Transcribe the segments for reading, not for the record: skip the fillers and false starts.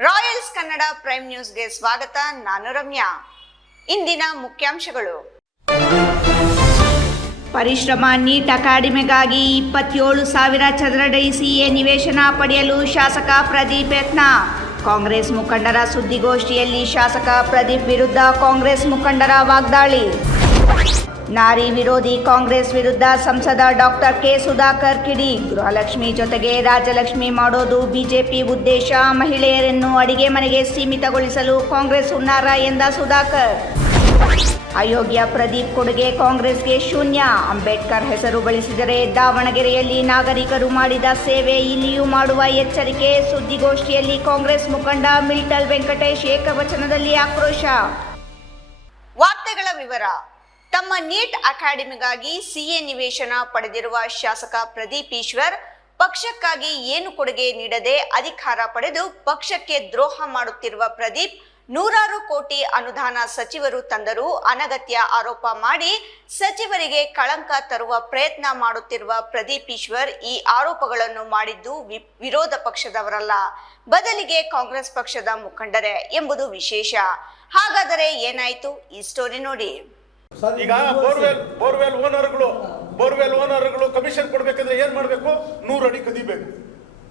Royals Kannada prime ನ್ಯೂಸ್ಗೆ ಸ್ವಾಗತ. ನಾನು ರಮ್ಯಾ. ಇಂದಿನ ಮುಖ್ಯಾಂಶಗಳು. ಪರಿಶ್ರಮ ನೀಟ್ ಅಕಾಡೆಮಿಗಾಗಿ 27,000 ಚದರಡಿ ಸಿಎ ನಿವೇಶನ ಪಡೆಯಲು ಶಾಸಕ ಪ್ರದೀಪ್ ಯತ್ನ. ಕಾಂಗ್ರೆಸ್ ಮುಖಂಡರ ಸುದ್ದಿಗೋಷ್ಠಿಯಲ್ಲಿ ಶಾಸಕ ಪ್ರದೀಪ್ ವಿರುದ್ಧ ಕಾಂಗ್ರೆಸ್ ಮುಖಂಡರ ವಾಗ್ದಾಳಿ. ನಾರಿ ವಿರೋಧಿ ಕಾಂಗ್ರೆಸ್ ವಿರುದ್ಧ ಸಂಸದ ಡಾಕ್ಟರ್ ಕೆ ಸುಧಾಕರ್ ಕಿಡಿ. ಗೃಹಲಕ್ಷ್ಮಿ ಜೊತೆಗೆ ರಾಜಲಕ್ಷ್ಮಿ ಮಾಡೋದು ಬಿಜೆಪಿ ಉದ್ದೇಶ. ಮಹಿಳೆಯರನ್ನು ಅಡಿಗೆ ಮನೆಗೆ ಸೀಮಿತಗೊಳಿಸಲು ಕಾಂಗ್ರೆಸ್ ಹುನ್ನಾರ ಎಂದ ಸುಧಾಕರ್. ಅಯೋಗ್ಯ ಪ್ರದೀಪ್ ಕೊಡುಗೆ ಕಾಂಗ್ರೆಸ್ಗೆ ಶೂನ್ಯ. ಅಂಬೇಡ್ಕರ್ ಹೆಸರು ಬಳಸಿದರೆ ದಾವಣಗೆರೆಯಲ್ಲಿ ನಾಗರಿಕರು ಮಾಡಿದ ಸೇವೆ ಇಲ್ಲಿಯೂ ಮಾಡುವ ಎಚ್ಚರಿಕೆ. ಸುದ್ದಿಗೋಷ್ಠಿಯಲ್ಲಿ ಕಾಂಗ್ರೆಸ್ ಮುಖಂಡ ಮಿಲ್ಟಲ್ ವೆಂಕಟೇಶ್ ಏಕವಚನದಲ್ಲಿ ಆಕ್ರೋಶ. ವಾರ್ತೆಗಳ ವಿವರ. ತಮ್ಮ ನೀಟ್ ಅಕಾಡೆಮಿಗಾಗಿ ಸಿಎ ನಿವೇಶನ ಪಡೆದಿರುವ ಶಾಸಕ ಪ್ರದೀಪ್ ಈಶ್ವರ್ ಪಕ್ಷಕ್ಕಾಗಿ ಏನು ಕೊಡುಗೆ ನೀಡದೆ ಅಧಿಕಾರ ಪಡೆದು ಪಕ್ಷಕ್ಕೆ ದ್ರೋಹ ಮಾಡುತ್ತಿರುವ ಪ್ರದೀಪ್, ನೂರಾರು ಕೋಟಿ ಅನುದಾನ ಸಚಿವರು ತಂದರೂ ಅನಗತ್ಯ ಆರೋಪ ಮಾಡಿ ಸಚಿವರಿಗೆ ಕಳಂಕ ತರುವ ಪ್ರಯತ್ನ ಮಾಡುತ್ತಿರುವ ಪ್ರದೀಪ್ ಈಶ್ವರ್ ಈ ಆರೋಪಗಳನ್ನು ಮಾಡಿದ್ದು ವಿರೋಧ ಪಕ್ಷದವರಲ್ಲ, ಬದಲಿಗೆ ಕಾಂಗ್ರೆಸ್ ಪಕ್ಷದ ಮುಖಂಡರೇ ಎಂಬುದು ವಿಶೇಷ. ಹಾಗಾದರೆ ಏನಾಯ್ತು? ಈ ಸ್ಟೋರಿ ನೋಡಿ. ಈಗ ಬೋರ್ವೆಲ್ ಓನರ್ಗಳು ಕಮಿಷನ್ ಕೊಡ್ಬೇಕಂದ್ರೆ ಏನ್ ಮಾಡ್ಬೇಕು? 100 ಅಡಿ ಕದಿಬೇಕು.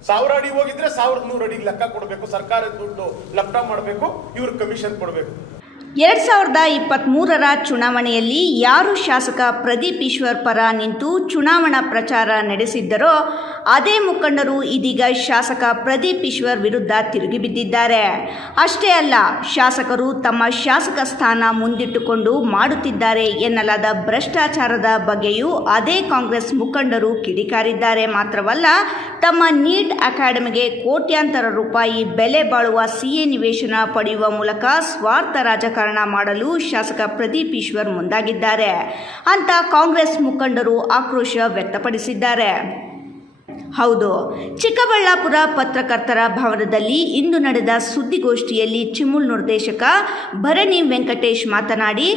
1000 ಅಡಿ ಹೋಗಿದ್ರೆ 1100 ಅಡಿ ಲೆಕ್ಕ ಕೊಡ್ಬೇಕು. ಸರ್ಕಾರದ ದುಡ್ಡು ಲಪ್ಟ ಮಾಡ್ಬೇಕು, ಇವ್ರ ಕಮಿಷನ್ ಕೊಡ್ಬೇಕು. 2023ರ ಚುನಾವಣೆಯಲ್ಲಿ ಯಾರು ಶಾಸಕ ಪ್ರದೀಪ್ ಈಶ್ವರ್ ಪರ ನಿಂತು ಚುನಾವಣಾ ಪ್ರಚಾರ ನಡೆಸಿದ್ದರೋ ಅದೇ ಮುಖಂಡರು ಇದೀಗ ಶಾಸಕ ಪ್ರದೀಪ್ ಈಶ್ವರ್ ವಿರುದ್ಧ ತಿರುಗಿಬಿದ್ದಿದ್ದಾರೆ. ಅಷ್ಟೇ ಅಲ್ಲ, ಶಾಸಕರು ತಮ್ಮ ಶಾಸಕ ಸ್ಥಾನ ಮುಂದಿಟ್ಟುಕೊಂಡು ಮಾಡುತ್ತಿದ್ದಾರೆ ಎನ್ನಲಾದ ಭ್ರಷ್ಟಾಚಾರದ ಬಗ್ಗೆಯೂ ಅದೇ ಕಾಂಗ್ರೆಸ್ ಮುಖಂಡರು ಕಿಡಿಕಾರಿದ್ದಾರೆ. ಮಾತ್ರವಲ್ಲ, ತಮ್ಮ ನೀಟ್ ಅಕಾಡೆಮಿಗೆ ಕೋಟ್ಯಾಂತರ ರೂಪಾಯಿ ಬೆಲೆ ಬಾಳುವ ಸಿಎ ನಿವೇಶನ ಪಡೆಯುವ ಮೂಲಕ ಸ್ವಾರ್ಥ ರಾಜಕಾರಣ ಮಾಡಲು ಶಾಸಕ ಪ್ರದೀಪ್ ಈಶ್ವರ್ ಮುಂದಾಗಿದ್ದಾರೆ ಅಂತ ಕಾಂಗ್ರೆಸ್ ಮುಖಂಡರು ಆಕ್ರೋಶ ವ್ಯಕ್ತಪಡಿಸಿದ್ದಾರೆ. ಹೌದು, ಚಿಕ್ಕಬಳ್ಳಾಪುರ ಪತ್ರಕರ್ತರ ಭವನದಲ್ಲಿ ಇಂದು ನಡೆದ ಸುದ್ದಿಗೋಷ್ಠಿಯಲ್ಲಿ ಚಿಮುಲ್ ನಿರ್ದೇಶಕ ಭರಣಿ ವೆಂಕಟೇಶ್ ಮಾತನಾಡಿ,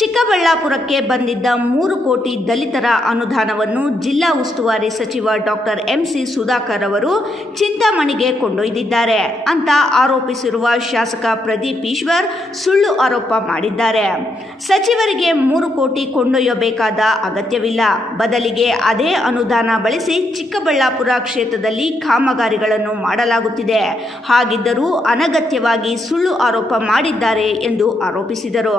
ಚಿಕ್ಕಬಳ್ಳಾಪುರಕ್ಕೆ ಬಂದಿದ್ದ 3 ಕೋಟಿ ದಲಿತರ ಅನುದಾನವನ್ನು ಜಿಲ್ಲಾ ಉಸ್ತುವಾರಿ ಸಚಿವ ಡಾಕ್ಟರ್ ಎಂಸಿ ಸುಧಾಕರ್ ಅವರು ಚಿಂತಾಮಣಿಗೆ ಕೊಂಡೊಯ್ದಿದ್ದಾರೆ ಅಂತ ಆರೋಪಿಸಿರುವ ಶಾಸಕ ಪ್ರದೀಪ್ ಈಶ್ವರ್ ಸುಳ್ಳು ಆರೋಪ ಮಾಡಿದ್ದಾರೆ. ಸಚಿವರಿಗೆ 3 ಕೋಟಿ ಕೊಂಡೊಯ್ಯಬೇಕಾದ ಅಗತ್ಯವಿಲ್ಲ, ಬದಲಿಗೆ ಅದೇ ಅನುದಾನ ಬಳಸಿ ಚಿಕ್ಕಬಳ್ಳಾಪುರ ಕ್ಷೇತ್ರದಲ್ಲಿ ಕಾಮಗಾರಿಗಳನ್ನು ಮಾಡಲಾಗುತ್ತಿದೆ. ಹಾಗಿದ್ದರೂ ಅನಗತ್ಯವಾಗಿ ಸುಳ್ಳು ಆರೋಪ ಮಾಡಿದ್ದಾರೆ ಎಂದು ಆರೋಪಿಸಿದರು.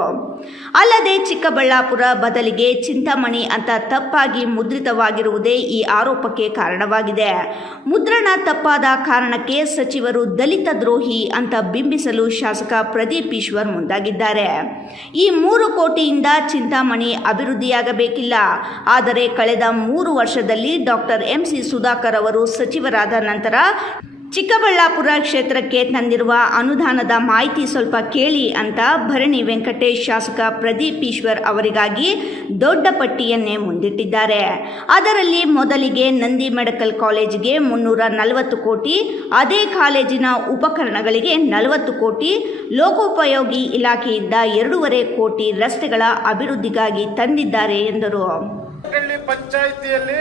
ಅಲ್ಲದೆ ಚಿಕ್ಕಬಳ್ಳಾಪುರ ಬದಲಿಗೆ ಚಿಂತಾಮಣಿ ಅಂತ ತಪ್ಪಾಗಿ ಮುದ್ರಿತವಾಗಿರುವುದೇ ಈ ಆರೋಪಕ್ಕೆ ಕಾರಣವಾಗಿದೆ. ಮುದ್ರಣ ತಪ್ಪಾದ ಕಾರಣಕ್ಕೆ ಸಚಿವರು ದಲಿತ ದ್ರೋಹಿ ಅಂತ ಬಿಂಬಿಸಲು ಶಾಸಕ ಪ್ರದೀಪ್ ಈಶ್ವರ್ ಮುಂದಾಗಿದ್ದಾರೆ. ಈ 3 ಕೋಟಿಯಿಂದ ಚಿಂತಾಮಣಿ ಅಭಿವೃದ್ಧಿಯಾಗಬೇಕಿಲ್ಲ. ಆದರೆ ಕಳೆದ 3 ವರ್ಷದಲ್ಲಿ ಡಾಕ್ಟರ್ ಎಂಸಿ ಸುಧಾಕರ್ ಅವರು ಸಚಿವರಾದ ನಂತರ ಚಿಕ್ಕಬಳ್ಳಾಪುರ ಕ್ಷೇತ್ರಕ್ಕೆ ತಂದಿರುವ ಅನುದಾನದ ಮಾಹಿತಿ ಸ್ವಲ್ಪ ಕೇಳಿ ಅಂತ ಭರಣಿ ವೆಂಕಟೇಶ್ ಶಾಸಕ ಪ್ರದೀಪ್ ಈಶ್ವರ್ ಅವರಿಗಾಗಿ ದೊಡ್ಡ ಪಟ್ಟಿಯನ್ನೇ ಮುಂದಿಟ್ಟಿದ್ದಾರೆ. ಅದರಲ್ಲಿ ಮೊದಲಿಗೆ ನಂದಿ ಮೆಡಿಕಲ್ ಕಾಲೇಜಿಗೆ 340 ಕೋಟಿ, ಅದೇ ಕಾಲೇಜಿನ ಉಪಕರಣಗಳಿಗೆ 40 ಕೋಟಿ, ಲೋಕೋಪಯೋಗಿ ಇಲಾಖೆಯಿಂದ 2.5 ಕೋಟಿ ರಸ್ತೆಗಳ ಅಭಿವೃದ್ಧಿಗಾಗಿ ತಂದಿದ್ದಾರೆ ಎಂದರು. ಪಂಚಾಯಿತಿಯಲ್ಲಿ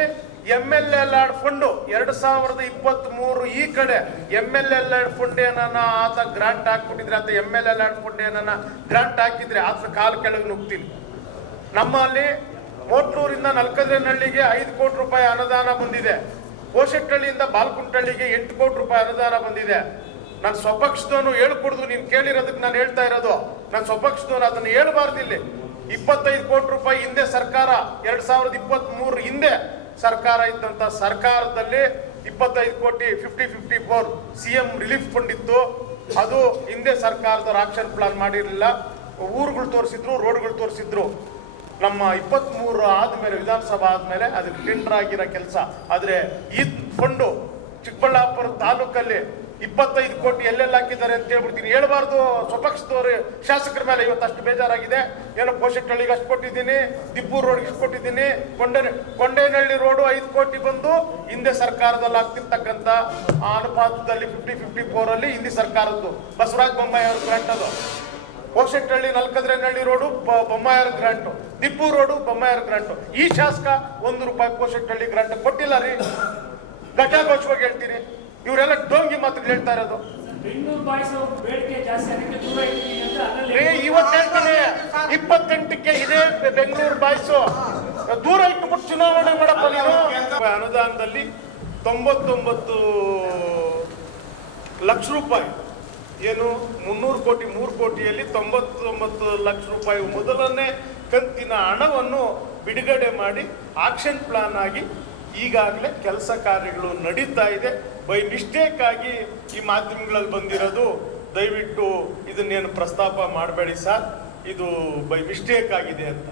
MLLR ಫಂಡ್ 2023 ಈ ಕಡೆ MLLR ಫಂಡ್ ಏನಾನ ಆತ ಗ್ರಾಂಟ್ ಹಾಕ್ಬಿಟ್ಟಿದ್ರೆ, ಆತ MLLR ಫಂಡ್ ಏನಾನ ಗ್ರಾಂಟ್ ಹಾಕಿದ್ರೆ ಆತ ಕಾಲು ಕೆಳಗೆ ನುಗ್ತೀನಿ. ನಮ್ಮಲ್ಲಿ ಮೋಟ್ಲೂರಿಂದ ನಲ್ಕದ್ರೇನಹಳ್ಳಿಗೆ 5 ಕೋಟಿ ರೂಪಾಯಿ ಅನುದಾನ ಬಂದಿದೆ. ಕೋಶೆಟ್ಟಳ್ಳಿಯಿಂದ ಬಾಲ್ಕುಂಟಳ್ಳಿಗೆ 8 ಕೋಟಿ ರೂಪಾಯಿ ಅನುದಾನ ಬಂದಿದೆ. ನಾನು ಸ್ವಪಕ್ಷದವನು ಹೇಳ್ಕೊಡುದು, ನೀನು ಕೇಳಿರೋದಕ್ಕೆ ನಾನು ಹೇಳ್ತಾ ಇರೋದು. ನಾನು ಸ್ವಪಕ್ಷದವನು, ಅದನ್ನು ಹೇಳ್ಬಾರ್ದು. ಇಲ್ಲಿ 25 ಕೋಟಿ ರೂಪಾಯಿ ಹಿಂದೆ ಸರ್ಕಾರ 2023 ಹಿಂದೆ ಸರ್ಕಾರ ಇದ್ದಂತ ಸರ್ಕಾರದಲ್ಲಿ 25 ಕೋಟಿ 50-54 CM ರಿಲೀಫ್ ಫಂಡ್ ಇತ್ತು. ಅದು ಹಿಂದೆ ಸರ್ಕಾರದವ್ರು ಆಕ್ಷನ್ ಪ್ಲಾನ್ ಮಾಡಿರಲಿಲ್ಲ. ಊರುಗಳು ತೋರಿಸಿದ್ರು, ರೋಡ್ಗಳು ತೋರಿಸಿದ್ರು. ನಮ್ಮ 23 ಆದ್ಮೇಲೆ, ವಿಧಾನಸಭಾ ಆದ್ಮೇಲೆ ಅದಕ್ಕೆ ಟೆಂಡರ್ ಆಗಿರೋ ಕೆಲಸ. ಆದ್ರೆ ಈ ಫಂಡು ಚಿಕ್ಕಬಳ್ಳಾಪುರ ತಾಲೂಕಲ್ಲಿ 25 ಕೋಟಿ ಎಲ್ಲೆಲ್ಲ ಹಾಕಿದ್ದಾರೆ ಅಂತ ಹೇಳ್ಬಿಡ್ತೀನಿ. ಹೇಳ್ಬಾರ್ದು. ಸ್ವಪಕ್ಷದವರು ಶಾಸಕರ ಮೇಲೆ ಇವತ್ತು ಅಷ್ಟು ಬೇಜಾರಾಗಿದೆ. ಏನೋ ಕೋಶೆಟ್ಟಳ್ಳಿಗೆ ಅಷ್ಟು ಕೊಟ್ಟಿದ್ದೀನಿ, ದಿಬ್ಬೂರು ರೋಡ್ಗೆ ಇಷ್ಟು ಕೊಟ್ಟಿದ್ದೀನಿ, ಕೊಂಡೇನಹಳ್ಳಿ ರೋಡು 5 ಕೋಟಿ ಬಂದು ಹಿಂದೆ ಸರ್ಕಾರದಲ್ಲಿ ಆಗ್ತಿರ್ತಕ್ಕಂಥ ಅನುಪಾತದಲ್ಲಿ 50-54 ಅಲ್ಲಿ ಹಿಂದಿ ಸರ್ಕಾರದ್ದು ಬಸವರಾಜ ಬೊಮ್ಮಾಯಿ ಅವ್ರ ಗ್ರಾಂಟ್ ಅದು. ಕೋಶೆಟ್ಟಳ್ಳಿ ನಲ್ಕದ್ರೇನಹಳ್ಳಿ ರೋಡು ಬೊಮ್ಮಾಯರ ಗ್ರಾಂಟು, ದಿಬ್ಬೂರು ರೋಡು ಬೊಮ್ಮಾಯರ ಗ್ರಾಂಟು. ಈ ಶಾಸಕ 1 ರೂಪಾಯಿ ಕೋಶೆಟ್ಟಳ್ಳಿ ಗ್ರಾಂಟ್ ಕೊಟ್ಟಿಲ್ಲ ರೀ. ಘಟಘೋಷವಾಗಿ ಹೇಳ್ತೀನಿ. ಇವರೆಲ್ಲ ಡೋಂಗಿ ಮಾತುಗಳು ಹೇಳ್ತಾ ಇರೋದು. ಬೆಂಗಳೂರು ಬಾಯ್ಸ್ ಬೇಡಿಕೆ ಜಾಸ್ತಿ ಅದಕ್ಕೆ ದೂರ ಇರ್ತೀನಿ ಅಂತ ಅದರಲ್ಲಿ ಇವತ್ತೇಳ್ತೀನಿ 28ಕ್ಕೆ ಇದೇ ಬೆಂಗಳೂರು ಬಾಯ್ಸು ದೂರ ಇಟ್ಬಿಟ್ಟು ಚುನಾವಣೆ ಮಾಡಪ್ಪ ನೀನು. ಅನುದಾನದಲ್ಲಿ 99 ಲಕ್ಷ ರೂಪಾಯಿ ಏನು 300 ಕೋಟಿ 3 ಕೋಟಿಯಲ್ಲಿ 99 ಲಕ್ಷ ರೂಪಾಯಿ ಮೊದಲನೇ ಕಂತಿನ ಹಣವನ್ನು ಬಿಡುಗಡೆ ಮಾಡಿ ಆಕ್ಷನ್ ಪ್ಲಾನ್ ಆಗಿ ಈಗಾಗಲೇ ಕೆಲಸ ಕಾರ್ಯಗಳು ನಡೀತಾ ಇದೆ. ಬೈ ಮಿಸ್ಟೇಕ್ ಆಗಿ ಈ ಮಾಧ್ಯಮಗಳಲ್ಲಿ ಬಂದಿರೋದು, ದಯವಿಟ್ಟು ಇದನ್ನೇನು ಪ್ರಸ್ತಾಪ ಮಾಡಬೇಡಿ ಸರ್, ಇದು ಬೈ ಮಿಸ್ಟೇಕ್ ಆಗಿದೆ ಅಂತ.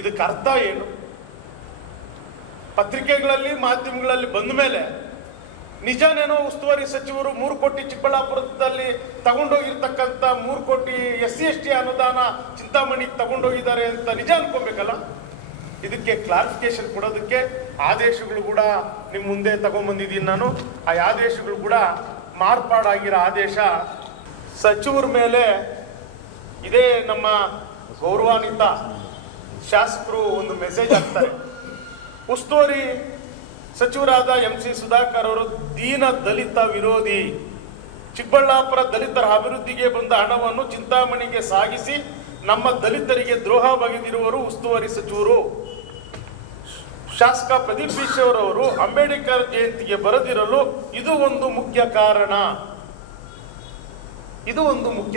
ಇದಕ್ಕೆ ಅರ್ಥ ಏನು? ಪತ್ರಿಕೆಗಳಲ್ಲಿ ಮಾಧ್ಯಮಗಳಲ್ಲಿ ಬಂದ ಮೇಲೆ ನಿಜನೇನೋ ಉಸ್ತುವಾರಿ ಸಚಿವರು 3 ಕೋಟಿ ಚಿಕ್ಕಬಳ್ಳಾಪುರದಲ್ಲಿ ತಗೊಂಡೋಗಿರ್ತಕ್ಕಂಥ 3 ಕೋಟಿ SC/ST ಅನುದಾನ ಚಿಂತಾಮಣಿಗೆ ತಗೊಂಡೋಗಿದ್ದಾರೆ ಅಂತ ನಿಜ ಅನ್ಕೊಬೇಕಲ್ಲ. ಇದಕ್ಕೆ ಕ್ಲಾರಿಫಿಕೇಶನ್ ಕೊಡೋದಕ್ಕೆ ಆದೇಶಗಳು ಕೂಡ ನಿಮ್ಮ ಮುಂದೆ ತಗೊಂಡ್ಬಂದಿದ್ದೀನಿ ನಾನು. ಆ ಆದೇಶಗಳು ಕೂಡ ಮಾರ್ಪಾಡಾಗಿರೋ ಆದೇಶ ಸಚಿವರ ಮೇಲೆ ಇದೇ ನಮ್ಮ ಗೌರವಾನ್ವಿತ ಶಾಸಕರು ಒಂದು ಮೆಸೇಜ್ ಹಾಕ್ತಾರೆ. ಉಸ್ತುವಾರಿ ಸಚಿವರಾದ MC ಸುಧಾಕರ್ ಅವರು ದೀನ ದಲಿತ ವಿರೋಧಿ, ಚಿಕ್ಕಬಳ್ಳಾಪುರ ದಲಿತರ ಅಭಿವೃದ್ಧಿಗೆ ಬಂದ ಹಣವನ್ನು ಚಿಂತಾಮಣಿಗೆ ಸಾಗಿಸಿ ನಮ್ಮ ದಲಿತರಿಗೆ ದ್ರೋಹ ಬಗೆದಿರುವರು ಉಸ್ತುವಾರಿ ಸಚಿವರು. ಶಾಸಕ ಪ್ರದೀಪ್ ಈಶ್ವರ್ ಅವರು ಅಂಬೇಡ್ಕರ್ ಜಯಂತಿಗೆ ಬರದಿರಲು ಇದು ಒಂದು ಮುಖ್ಯ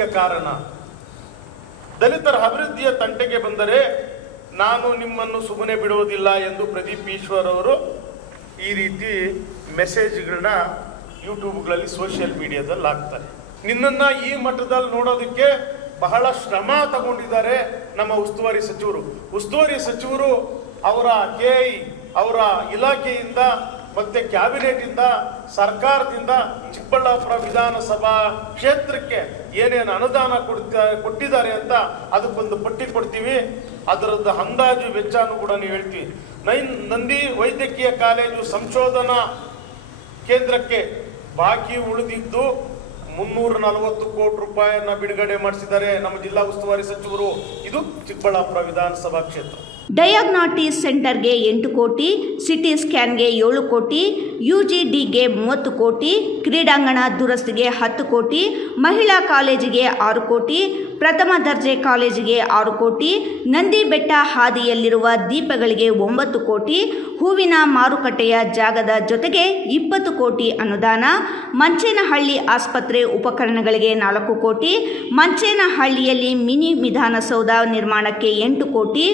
ಕಾರಣ. ದಲಿತರ ಅಭಿವೃದ್ಧಿಯ ತಂಟೆಗೆ ಬಂದರೆ ನಾನು ನಿಮ್ಮನ್ನು ಸುಮ್ಮನೆ ಬಿಡುವುದಿಲ್ಲ ಎಂದು ಪ್ರದೀಪ್ ಈಶ್ವರ್ ಅವರು ಈ ರೀತಿ ಮೆಸೇಜ್ಗಳನ್ನ ಯೂಟ್ಯೂಬ್ಗಳಲ್ಲಿ ಸೋಷಿಯಲ್ ಮೀಡಿಯಾದಲ್ಲಿ ಹಾಕ್ತಾರೆ. ನಿನ್ನನ್ನ ಈ ಮಟ್ಟದಲ್ಲಿ ನೋಡೋದಕ್ಕೆ ಬಹಳ ಶ್ರಮ ತಗೊಂಡಿದ್ದಾರೆ ನಮ್ಮ ಉಸ್ತುವಾರಿ ಸಚಿವರು ಅವರ KI ಅವರ ಇಲಾಖೆಯಿಂದ ಮತ್ತೆ ಕ್ಯಾಬಿನೆಟ್ ಇಂದ ಸರ್ಕಾರದಿಂದ ಚಿಕ್ಕಬಳ್ಳಾಪುರ ವಿಧಾನಸಭಾ ಕ್ಷೇತ್ರಕ್ಕೆ ಏನೇನು ಅನುದಾನ ಕೊಟ್ಟಿದ್ದಾರೆ ಅಂತ ಅದಕ್ಕೊಂದು ಪಟ್ಟಿ ಕೊಡ್ತೀವಿ. ಅದರದ್ದು ಅಂದಾಜು ವೆಚ್ಚನೂ ಕೂಡ ನೀವು ಹೇಳ್ತೀವಿ. ನಂದಿ ವೈದ್ಯಕೀಯ ಕಾಲೇಜು ಸಂಶೋಧನಾ ಕೇಂದ್ರಕ್ಕೆ ಬಾಕಿ ಉಳಿದಿದ್ದು 340 ಕೋಟಿ ರೂಪಾಯಿಯನ್ನ ಬಿಡುಗಡೆ ಮಾಡಿಸಿದ್ದಾರೆ ನಮ್ಮ ಜಿಲ್ಲಾ ಉಸ್ತುವಾರಿ ಸಚಿವರು. ಇದು ಚಿಕ್ಕಬಳ್ಳಾಪುರ ವಿಧಾನಸಭಾ ಕ್ಷೇತ್ರ. ಡಯಾಗ್ನಾಟಿಸ್ ಸೆಂಟರ್ಗೆ 8 ಕೋಟಿ, ಸಿಟಿ ಸ್ಕ್ಯಾನ್ಗೆ 7 ಕೋಟಿ, UGDಗೆ 30 ಕೋಟಿ, ಕ್ರೀಡಾಂಗಣ ದುರಸ್ತಿಗೆ 10 ಕೋಟಿ, ಮಹಿಳಾ ಕಾಲೇಜಿಗೆ 6 ಕೋಟಿ, ಪ್ರಥಮ ದರ್ಜೆ ಕಾಲೇಜಿಗೆ 6 ಕೋಟಿ, ನಂದಿ ಬೆಟ್ಟ ಹಾದಿಯಲ್ಲಿರುವ ದೀಪಗಳಿಗೆ 9 ಕೋಟಿ, ಹೂವಿನ ಮಾರುಕಟ್ಟೆಯ ಜಾಗದ ಜೊತೆಗೆ 20 ಕೋಟಿ ಅನುದಾನ, ಮಂಚೇನಹಳ್ಳಿ ಆಸ್ಪತ್ರೆ ಉಪಕರಣಗಳಿಗೆ 4 ಕೋಟಿ, ಮಂಚೇನಹಳ್ಳಿಯಲ್ಲಿ ಮಿನಿ ವಿಧಾನಸೌಧ ನಿರ್ಮಾಣಕ್ಕೆ 8 ಕೋಟಿ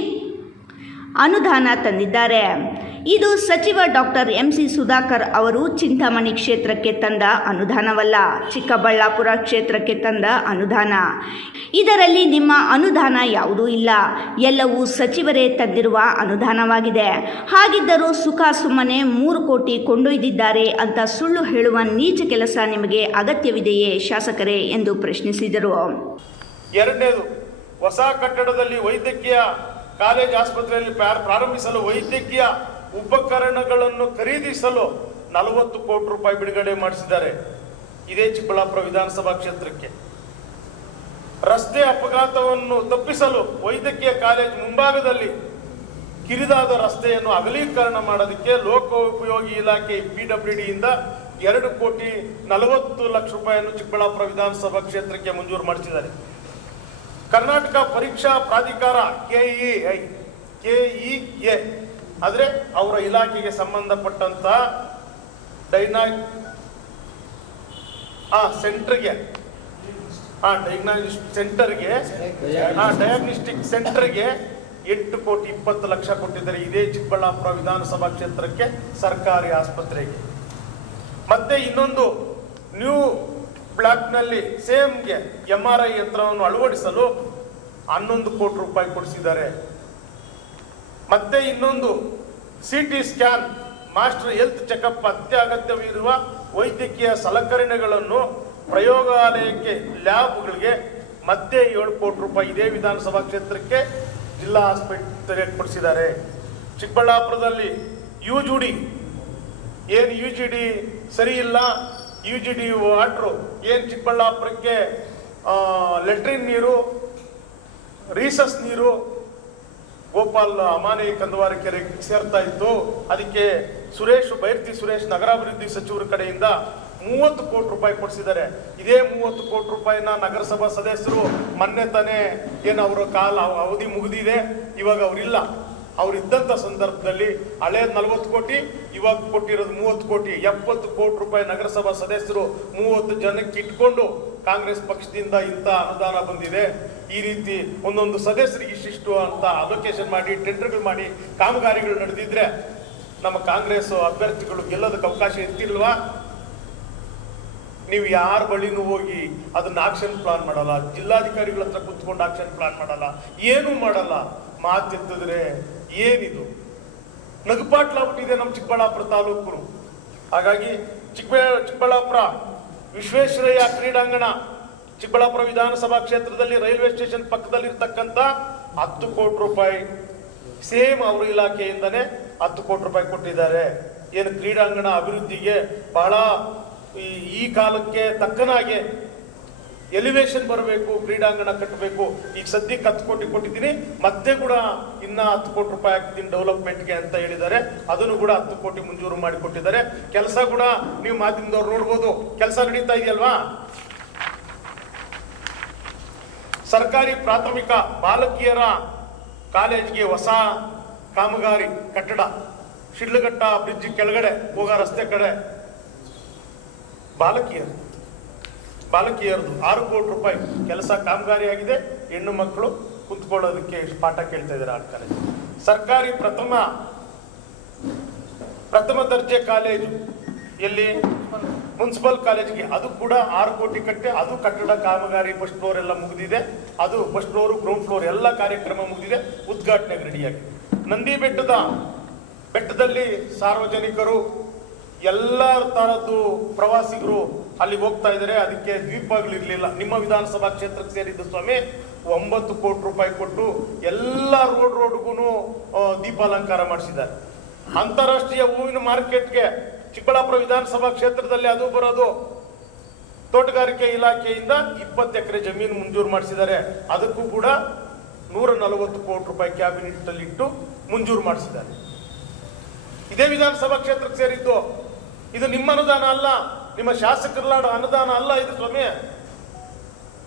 ಅನುದಾನ ತಂದಿದ್ದಾರೆ. ಇದು ಸಚಿವ ಡಾಕ್ಟರ್ MC ಸುಧಾಕರ್ ಅವರು ಚಿಂತಾಮಣಿ ಕ್ಷೇತ್ರಕ್ಕೆ ತಂದ ಅನುದಾನವಲ್ಲ, ಚಿಕ್ಕಬಳ್ಳಾಪುರ ಕ್ಷೇತ್ರಕ್ಕೆ ತಂದ ಅನುದಾನ. ಇದರಲ್ಲಿ ನಿಮ್ಮ ಅನುದಾನ ಯಾವುದೂ ಇಲ್ಲ, ಎಲ್ಲವೂ ಸಚಿವರೇ ತಂದಿರುವ ಅನುದಾನವಾಗಿದೆ. ಹಾಗಿದ್ದರೂ ಸುಖ ಸುಮ್ಮನೆ 3 ಕೋಟಿ ಕೊಂಡೊಯ್ದಿದ್ದಾರೆ ಅಂತ ಸುಳ್ಳು ಹೇಳುವ ನೀಚ ಕೆಲಸ ನಿಮಗೆ ಅಗತ್ಯವಿದೆಯೇ ಶಾಸಕರೇ ಎಂದು ಪ್ರಶ್ನಿಸಿದರು. ಎರಡನೇದು, ಹೊಸ ಕಟ್ಟಡದಲ್ಲಿ ವೈದ್ಯಕೀಯ ಕಾಲೇಜ್ ಆಸ್ಪತ್ರೆಯಲ್ಲಿ ಪ್ರಾರಂಭಿಸಲು ವೈದ್ಯಕೀಯ ಉಪಕರಣಗಳನ್ನು ಖರೀದಿಸಲು 40 ಕೋಟಿ ರೂಪಾಯಿ ಬಿಡುಗಡೆ ಮಾಡಿಸಿದ್ದಾರೆ. ಇದೇ ಚಿಕ್ಕಬಳ್ಳಾಪುರ ವಿಧಾನಸಭಾ ಕ್ಷೇತ್ರಕ್ಕೆ. ರಸ್ತೆ ಅಪಘಾತವನ್ನು ತಪ್ಪಿಸಲು ವೈದ್ಯಕೀಯ ಕಾಲೇಜ್ ಮುಂಭಾಗದಲ್ಲಿ ಕಿರಿದಾದ ರಸ್ತೆಯನ್ನು ಅಗಲೀಕರಣ ಮಾಡೋದಕ್ಕೆ ಲೋಕೋಪಯೋಗಿ ಇಲಾಖೆ PWD ಇಂದ 2 ಕೋಟಿ 40 ಲಕ್ಷ ರೂಪಾಯಿಯನ್ನು ಚಿಕ್ಕಬಳ್ಳಾಪುರ ವಿಧಾನಸಭಾ ಕ್ಷೇತ್ರಕ್ಕೆ ಮಂಜೂರು ಮಾಡಿಸಿದ್ದಾರೆ. ಕರ್ನಾಟಕ ಪರೀಕ್ಷಾ ಪ್ರಾಧಿಕಾರ KEA ಆದರೆ ಅವರ ಇಲಾಖೆಗೆ ಸಂಬಂಧಪಟ್ಟಂತ ಡಯಾಗ್ನೋಸ್ಟಿಕ್ ಸೆಂಟರ್ಗೆ 8 ಕೋಟಿ 20 ಲಕ್ಷ ಕೊಟ್ಟಿದ್ದಾರೆ. ಇದೇ ಚಿಕ್ಕಬಳ್ಳಾಪುರ ವಿಧಾನಸಭಾ ಕ್ಷೇತ್ರಕ್ಕೆ ಸರ್ಕಾರಿ ಆಸ್ಪತ್ರೆಗೆ. ಮತ್ತೆ ಇನ್ನೊಂದು ನ್ಯೂ ಬ್ಲಾಕ್ನಲ್ಲಿ ಸೇಮ್ಗೆ MRI ಯಂತ್ರವನ್ನು ಅಳವಡಿಸಲು 11 ಕೋಟಿ ರೂಪಾಯಿ ಕೊಡಿಸಿದ್ದಾರೆ. ಮತ್ತೆ ಇನ್ನೊಂದು CT scan, master health checkup ಅತ್ಯಗತ್ಯವಿರುವ ವೈದ್ಯಕೀಯ ಸಲಕರಣೆಗಳನ್ನು ಪ್ರಯೋಗಾಲಯಕ್ಕೆ ಲ್ಯಾಬ್ಗಳಿಗೆ ಮತ್ತೆ 7 ಕೋಟಿ ರೂಪಾಯಿ ಇದೇ ವಿಧಾನಸಭಾ ಕ್ಷೇತ್ರಕ್ಕೆ ಜಿಲ್ಲಾ ಆಸ್ಪತ್ರೆಗೆ ಕೊಡಿಸಿದ್ದಾರೆ. ಚಿಕ್ಕಬಳ್ಳಾಪುರದಲ್ಲಿ UGD ಸರಿ ಇಲ್ಲ, UGD ವಾಟ್ರು ಏನು ಚಿಕ್ಕಬಳ್ಳಾಪುರಕ್ಕೆ ಲೆಟ್ರಿನ್ ನೀರು, ರೀಸಸ್ ನೀರು ಗೋಪಾಲ್ ಅಮಾನಿ ಕಂದವಾರ ಕೆರೆಗೆ ಸೇರ್ತಾ ಇತ್ತು. ಅದಕ್ಕೆ ಸುರೇಶ್ ನಗರಾಭಿವೃದ್ಧಿ ಸಚಿವರ ಕಡೆಯಿಂದ 30 ಕೋಟಿ ರೂಪಾಯಿ ಕೊಡಿಸಿದ್ದಾರೆ. ಇದೇ 30 ಕೋಟಿ ರೂಪಾಯಿನ ನಗರಸಭಾ ಸದಸ್ಯರು ಮೊನ್ನೆ ತಾನೇ ಏನು ಅವರ ಅವಧಿ ಮುಗಿದಿದೆ, ಇವಾಗ ಅವರಿಲ್ಲ. ಅವ್ರು ಇದ್ದಂಥ ಸಂದರ್ಭದಲ್ಲಿ ಹಳೇದು 40 ಕೋಟಿ, ಇವಾಗ ಕೊಟ್ಟಿರೋದು 30 ಕೋಟಿ, 70 ಕೋಟಿ ರೂಪಾಯಿ ನಗರಸಭಾ ಸದಸ್ಯರು 30 ಜನಕ್ಕೆ ಇಟ್ಕೊಂಡು ಕಾಂಗ್ರೆಸ್ ಪಕ್ಷದಿಂದ ಇಂಥ ಅನುದಾನ ಬಂದಿದೆ. ಈ ರೀತಿ ಒಂದೊಂದು ಸದಸ್ಯರಿಗೆ ಇಷ್ಟಿಷ್ಟು ಅಂತ ಅಲೋಕೇಶನ್ ಮಾಡಿ ಟೆಂಡರ್ಗಳು ಮಾಡಿ ಕಾಮಗಾರಿಗಳು ನಡೆದಿದ್ರೆ ನಮ್ಮ ಕಾಂಗ್ರೆಸ್ ಅಭ್ಯರ್ಥಿಗಳು ಗೆಲ್ಲೋದಕ್ಕೆ ಅವಕಾಶ ಇರ್ತಿಲ್ವಾ? ನೀವು ಯಾರ ಬಳಿನೂ ಹೋಗಿ ಅದನ್ನ ಆಕ್ಷನ್ ಪ್ಲಾನ್ ಮಾಡಲ್ಲ, ಜಿಲ್ಲಾಧಿಕಾರಿಗಳ ಹತ್ರ ಕುತ್ಕೊಂಡು ಆಕ್ಷನ್ ಪ್ಲಾನ್ ಮಾಡಲ್ಲ, ಏನೂ ಮಾಡಲ್ಲ. ಮಾತೆತ್ತಿದ್ರೆ ಏನಿದು ನಗುಪಾಟ್ಲಾಗ್ಬಿಟ್ಟಿದೆ ನಮ್ಮ ಚಿಕ್ಕಬಳ್ಳಾಪುರ ತಾಲೂಕು. ಹಾಗಾಗಿ ಚಿಕ್ಕಬಳ್ಳಾಪುರ ವಿಶ್ವೇಶ್ವರಯ್ಯ ಕ್ರೀಡಾಂಗಣ, ಚಿಕ್ಕಬಳ್ಳಾಪುರ ವಿಧಾನಸಭಾ ಕ್ಷೇತ್ರದಲ್ಲಿ ರೈಲ್ವೆ ಸ್ಟೇಷನ್ ಪಕ್ಕದಲ್ಲಿರ್ತಕ್ಕಂಥ 10 ಕೋಟಿ ರೂಪಾಯಿ ಸೇಮ್ ಅವರ ಇಲಾಖೆಯಿಂದನೇ 10 ಕೋಟಿ ರೂಪಾಯಿ ಕೊಟ್ಟಿದ್ದಾರೆ. ಏನು ಕ್ರೀಡಾಂಗಣ ಅಭಿವೃದ್ಧಿಗೆ ಬಹಳ ಈ ಕಾಲಕ್ಕೆ ತಕ್ಕನಾಗೆ ಎಲಿವೇಶನ್ ಬರಬೇಕು, ಕ್ರೀಡಾಂಗಣ ಕಟ್ಟಬೇಕು. ಈಗ ಸದ್ಯಕ್ಕೆ 10 ಕೋಟಿ ಕೊಟ್ಟಿದ್ದೀನಿ, ಮತ್ತೆ ಕೂಡ ಇನ್ನ 10 ಕೋಟಿ ರೂಪಾಯಿ ಹಾಕ್ತೀನಿ ಡೆವಲಪ್ಮೆಂಟ್ಗೆ ಅಂತ ಹೇಳಿದ್ದಾರೆ. ಅದನ್ನು ಕೂಡ 10 ಕೋಟಿ ಮಂಜೂರು ಮಾಡಿ ಕೊಟ್ಟಿದ್ದಾರೆ. ಕೆಲಸ ಕೂಡ ನೀವು ಮಾಧ್ಯಮದವ್ರು ನೋಡ್ಬೋದು, ಕೆಲಸ ನಡೀತಾ ಇದೆಯಲ್ವಾ. ಸರ್ಕಾರಿ ಪ್ರಾಥಮಿಕ ಬಾಲಕಿಯರ ಕಾಲೇಜ್ಗೆ ಹೊಸ ಕಾಮಗಾರಿ ಕಟ್ಟಡ, ಶಿಡ್ಲಘಟ್ಟ ಬ್ರಿಡ್ಜ್ ಕೆಳಗಡೆ ಹೋಗೋ ರಸ್ತೆ ಕಡೆ ಬಾಲಕಿಯರದು 6 ಕೋಟಿ ರೂಪಾಯಿ ಕೆಲಸ ಕಾಮಗಾರಿ ಆಗಿದೆ. ಹೆಣ್ಣು ಮಕ್ಕಳು ಕುಂತ್ಕೊಳ್ಳೋದಕ್ಕೆ ಪಾಠ ಕೇಳ್ತಾ ಇದ್ದಾರೆ ಆ ಕಾಲೇಜ್. ಸರ್ಕಾರಿ ಪ್ರಥಮ ದರ್ಜೆ ಕಾಲೇಜು ಎಲ್ಲಿ ಮುನ್ಸಿಪಲ್ ಕಾಲೇಜ್ಗೆ ಅದು ಕೂಡ 6 ಕೋಟಿ ಕಟ್ಟೆ, ಅದು ಕಟ್ಟಡ ಕಾಮಗಾರಿ ಫಸ್ಟ್ ಫ್ಲೋರ್ ಎಲ್ಲ ಮುಗಿದಿದೆ. ಅದು ಫಸ್ಟ್ ಫ್ಲೋರು ಗ್ರೌಂಡ್ ಫ್ಲೋರ್ ಎಲ್ಲ ಕಾರ್ಯಕ್ರಮ ಮುಗಿದಿದೆ, ಉದ್ಘಾಟನೆಗೆ ರೆಡಿಯಾಗಿದೆ. ನಂದಿ ಬೆಟ್ಟದಲ್ಲಿ ಸಾರ್ವಜನಿಕರು ಎಲ್ಲ ತರದ್ದು ಪ್ರವಾಸಿಗರು ಅಲ್ಲಿಗೆ ಹೋಗ್ತಾ ಇದ್ದಾರೆ. ಅದಕ್ಕೆ ದ್ವೀಪಗಳಿರ್ಲಿಲ್ಲ. ನಿಮ್ಮ ವಿಧಾನಸಭಾ ಕ್ಷೇತ್ರಕ್ಕೆ ಸೇರಿದ್ದು ಸ್ವಾಮಿ 9 ಕೋಟಿ ರೂಪಾಯಿ ಕೊಟ್ಟು ಎಲ್ಲ ರೋಡ್ಗೂ ದೀಪಾಲಂಕಾರ ಮಾಡಿಸಿದ್ದಾರೆ. ಅಂತಾರಾಷ್ಟ್ರೀಯ ಹೂವಿನ ಮಾರ್ಕೆಟ್ಗೆ ಚಿಕ್ಕಬಳ್ಳಾಪುರ ವಿಧಾನಸಭಾ ಕ್ಷೇತ್ರದಲ್ಲಿ ಅದು ಬರೋದು ತೋಟಗಾರಿಕೆ ಇಲಾಖೆಯಿಂದ 20 ಎಕರೆ ಜಮೀನು ಮಂಜೂರು ಮಾಡಿಸಿದ್ದಾರೆ. ಅದಕ್ಕೂ ಕೂಡ 140 ಕೋಟಿ ರೂಪಾಯಿ ಕ್ಯಾಬಿನೆಟ್ ಅಲ್ಲಿ ಇಟ್ಟು ಮಂಜೂರು ಮಾಡಿಸಿದ್ದಾರೆ. ಇದೇ ವಿಧಾನಸಭಾ ಕ್ಷೇತ್ರಕ್ಕೆ ಸೇರಿದ್ದು. ಇದು ನಿಮ್ಮ ಅನುದಾನ ಅಲ್ಲ, ನಿಮ್ಮ ಶಾಸಕರ ಅನುದಾನ ಅಲ್ಲ ಇದು ಸ್ವಾಮಿ.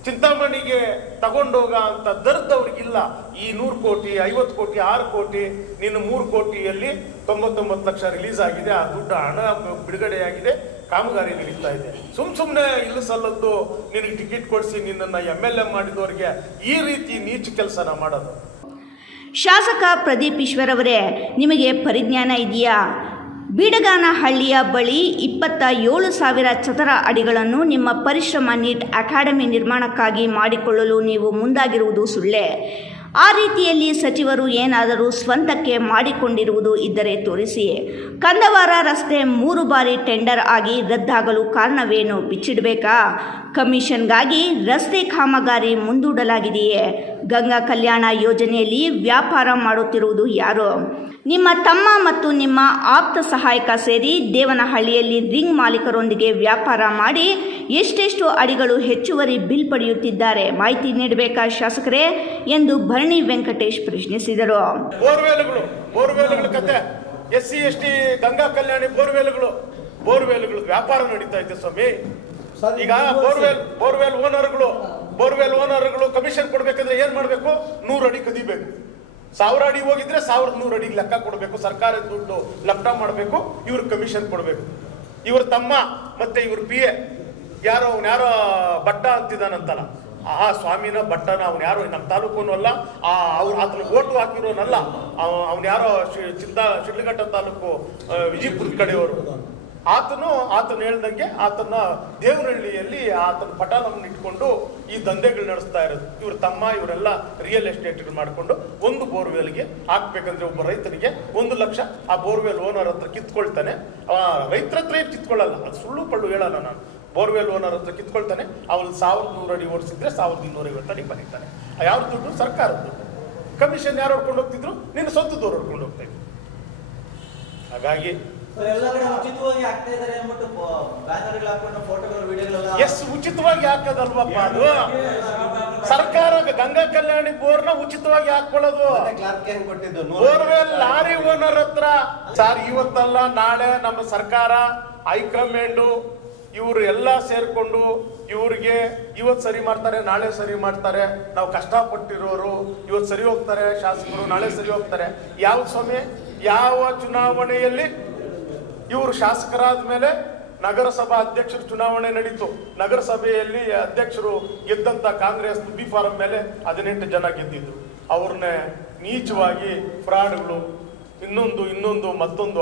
ಚಿಂತಾಮಣಿಗೆ ತಗೊಂಡೋಗ ಅಂತ ದರ್ದವ್ರಿಗಿಲ್ಲ. ಈ 100 ಕೋಟಿ 50 ಕೋಟಿ 6 ಕೋಟಿ ನಿನ್ನ 3 ಕೋಟಿಯಲ್ಲಿ 99 ಲಕ್ಷ ರಿಲೀಸ್ ಆಗಿದೆ. ಆ ದುಡ್ಡು ಹಣ ಬಿಡುಗಡೆಯಾಗಿದೆ, ಕಾಮಗಾರಿ ನಡೀತಾ ಇದೆ. ಸುಮ್ಮನೆ ಇಲ್ಲ ಸಲ್ಲದ್ದು ನಿನಗೆ ಟಿಕೆಟ್ ಕೊಡಿಸಿ ನಿನ್ನನ್ನು MLA ಮಾಡಿದವರಿಗೆ ಈ ರೀತಿ ನೀಚ ಕೆಲಸನ ಮಾಡೋದು. ಶಾಸಕ ಪ್ರದೀಪ್ ಈಶ್ವರ್ ಅವರೇ, ನಿಮಗೆ ಪರಿಜ್ಞಾನ ಇದೆಯಾ? ಬೀಡಗಾನಹಳ್ಳಿಯ ಬಳಿ 27,000 ಚದರ ಅಡಿಗಳನ್ನು ನಿಮ್ಮ ಪರಿಶ್ರಮ ನೀಟ್ ಅಕಾಡೆಮಿ ನಿರ್ಮಾಣಕ್ಕಾಗಿ ಮಾಡಿಕೊಳ್ಳಲು ನೀವು ಮುಂದಾಗಿರುವುದು ಸುಳ್ಳೇ? ಆ ರೀತಿಯಲ್ಲಿ ಸಚಿವರು ಏನಾದರೂ ಸ್ವಂತಕ್ಕೆ ಮಾಡಿಕೊಂಡಿರುವುದು ಇದ್ದರೆ ತೋರಿಸಿ. ಕಂದವಾರ ರಸ್ತೆ 3 ಬಾರಿ ಟೆಂಡರ್ ಆಗಿ ರದ್ದಾಗಲು ಕಾರಣವೇನು ಬಿಚ್ಚಿಡಬೇಕಾ? ಕಮಿಷನ್ಗಾಗಿ ರಸ್ತೆ ಕಾಮಗಾರಿ ಮುಂದೂಡಲಾಗಿದೆಯೇ? ಗಂಗಾ ಕಲ್ಯಾಣ ಯೋಜನೆಯಲ್ಲಿ ವ್ಯಾಪಾರ ಮಾಡುತ್ತಿರುವುದು ಯಾರು? ನಿಮ್ಮ ತಮ್ಮ ಮತ್ತು ನಿಮ್ಮ ಆಪ್ತ ಸಹಾಯಕ ಸೇರಿ ದೇವನಹಳ್ಳಿಯಲ್ಲಿ ರಿಂಗ್ ಮಾಲೀಕರೊಂದಿಗೆ ವ್ಯಾಪಾರ ಮಾಡಿ ಎಷ್ಟೆಷ್ಟು ಅಡಿಗಳು ಹೆಚ್ಚುವರಿ ಬಿಲ್ ಪಡೆಯುತ್ತಿದ್ದಾರೆ ಮಾಹಿತಿ ನೀಡಬೇಕಾ ಶಾಸಕರೇ ಎಂದು ಭರಣಿ ವೆಂಕಟೇಶ್ ಪ್ರಶ್ನಿಸಿದರು. ಬೋರ್ವೆಲ್ಗಳ ಕತೆ, SC ST ಗಂಗಾ ಕಲ್ಯಾಣಿ ಬೋರ್ವೆಲ್ಗಳು ವ್ಯಾಪಾರ ನಡೀತಾ ಇದೆ ಸ್ವಾಮಿ. ಈಗ ಬೋರ್ವೆಲ್ ಓನರ್ಗಳು ಕಮಿಷನ್ ಕೊಡ್ಬೇಕಂದ್ರೆ ಏನ್ ಮಾಡ್ಬೇಕು? 100 ಅಡಿ ಕದಿಬೇಕು. 1000 ಅಡಿ ಹೋಗಿದ್ರೆ 1100 ಅಡಿಗೆ ಲೆಕ್ಕ ಕೊಡಬೇಕು. ಸರ್ಕಾರದ ದುಡ್ಡು ಲಪ್ಟ ಮಾಡಬೇಕು, ಇವ್ರ ಕಮಿಷನ್ ಕೊಡಬೇಕು. ಇವ್ರ ತಮ್ಮ ಮತ್ತೆ ಇವ್ರ PA ಯಾರೋ ಭಟ್ಟ ಅಂತಿದ್ದಾನಂತಲ್ಲ, ಆ ಸ್ವಾಮಿನ ಭಟ್ಟನ ಅವ್ನು ಯಾರೋ ನಮ್ಮ ತಾಲೂಕು ಅಲ್ಲ, ಆತನ ಓಟು ಹಾಕಿರೋನಲ್ಲ, ಅವ್ನು ಯಾರೋ ಶಿಡ್ಲಘಟ್ಟ ತಾಲೂಕು ವಿಜಯಪುರದ ಕಡೆಯವರು. ಆತನ ಹೇಳ್ದಂಗೆ ಆತನ ದೇವನಹಳ್ಳಿಯಲ್ಲಿ ಆತನ ಪಟಾಲನ್ನು ಇಟ್ಕೊಂಡು ಈ ದಂಧೆಗಳು ನಡೆಸ್ತಾ ಇರೋದು. ಇವ್ರ ತಮ್ಮ ಇವರೆಲ್ಲ ರಿಯಲ್ ಎಸ್ಟೇಟ್ ಮಾಡಿಕೊಂಡು ಒಂದು ಬೋರ್ವೆಲ್ಗೆ ಹಾಕ್ಬೇಕಂದ್ರೆ ಒಬ್ಬ ರೈತನಿಗೆ 1 ಲಕ್ಷ ಆ ಬೋರ್ವೆಲ್ ಓನರ್ ಹತ್ರ ಕಿತ್ಕೊಳ್ತಾನೆ. ರೈತರ ಹತ್ರ ಕಿತ್ಕೊಳ್ಳಲ್ಲ, ಅದು ಸುಳ್ಳು ಪಳ್ಳು ಹೇಳಲ್ಲ ನಾನು. ಬೋರ್ವೆಲ್ ಓನರ್ ಹತ್ರ ಕಿತ್ಕೊಳ್ತಾನೆ. ಅವನು 1100 ಅಡಿ ಓಡಿಸಿದ್ರೆ 1250 ಅಡಿ ಬರೀತಾನೆ. ಯಾವ ದುಡ್ಡು? ಸರ್ಕಾರದ ದುಡ್ಡು. ಕಮಿಷನ್ ಯಾರು ಹೊಡ್ಕೊಂಡು ಹೋಗ್ತಿದ್ರು? ನಿನ್ನ ಸ್ವಂತದವ್ರು ಹೊಡ್ಕೊಂಡು ಹೋಗ್ತಾ ಇದ್ರು. ಹಾಗಾಗಿ ಉಚಿತವಾಗಿ ಹಾಕೋದಲ್ವಪ್ಪ ಅದು. ಸರ್ಕಾರ ಗಂಗಾ ಕಲ್ಯಾಣಿ ಬೋರ್ನ ಉಚಿತವಾಗಿ ಹಾಕೊಳ್ಳೋದು. ಬೋರ್ವೆಲ್ ಲಾರಿ ಓನರ್ ಹತ್ರ ಸರ್ ಇವತ್ತಲ್ಲ ನಾಳೆ ನಮ್ಮ ಸರ್ಕಾರ ಹೈಕಮಾಂಡ್ ಇವರು ಎಲ್ಲ ಸೇರ್ಕೊಂಡು ಇವ್ರಿಗೆ ಇವತ್ತು ಸರಿ ಮಾಡ್ತಾರೆ, ನಾಳೆ ಸರಿ ಮಾಡ್ತಾರೆ, ನಾವು ಕಷ್ಟಪಟ್ಟಿರೋರು ಇವತ್ತು ಸರಿ ಹೋಗ್ತಾರೆ, ಶಾಸಕರು ನಾಳೆ ಸರಿ ಹೋಗ್ತಾರೆ. ಯಾವ ಸ್ವಾಮಿ, ಯಾವ ಚುನಾವಣೆಯಲ್ಲಿ ಇವರು ಶಾಸಕರಾದ ಮೇಲೆ ನಗರಸಭಾ ಅಧ್ಯಕ್ಷರು ಚುನಾವಣೆ ನಡೀತು. ನಗರಸಭೆಯಲ್ಲಿ ಅಧ್ಯಕ್ಷರು ಗೆದ್ದಂತ ಕಾಂಗ್ರೆಸ್ ಬಿ ಫಾರಂ ಮೇಲೆ 18 ಜನ ಗೆದ್ದಿದ್ರು. ಅವ್ರನ್ನೇ ನೀಚವಾಗಿ ಫ್ರಾಡ್ಗಳು ಇನ್ನೊಂದು ಮತ್ತೊಂದು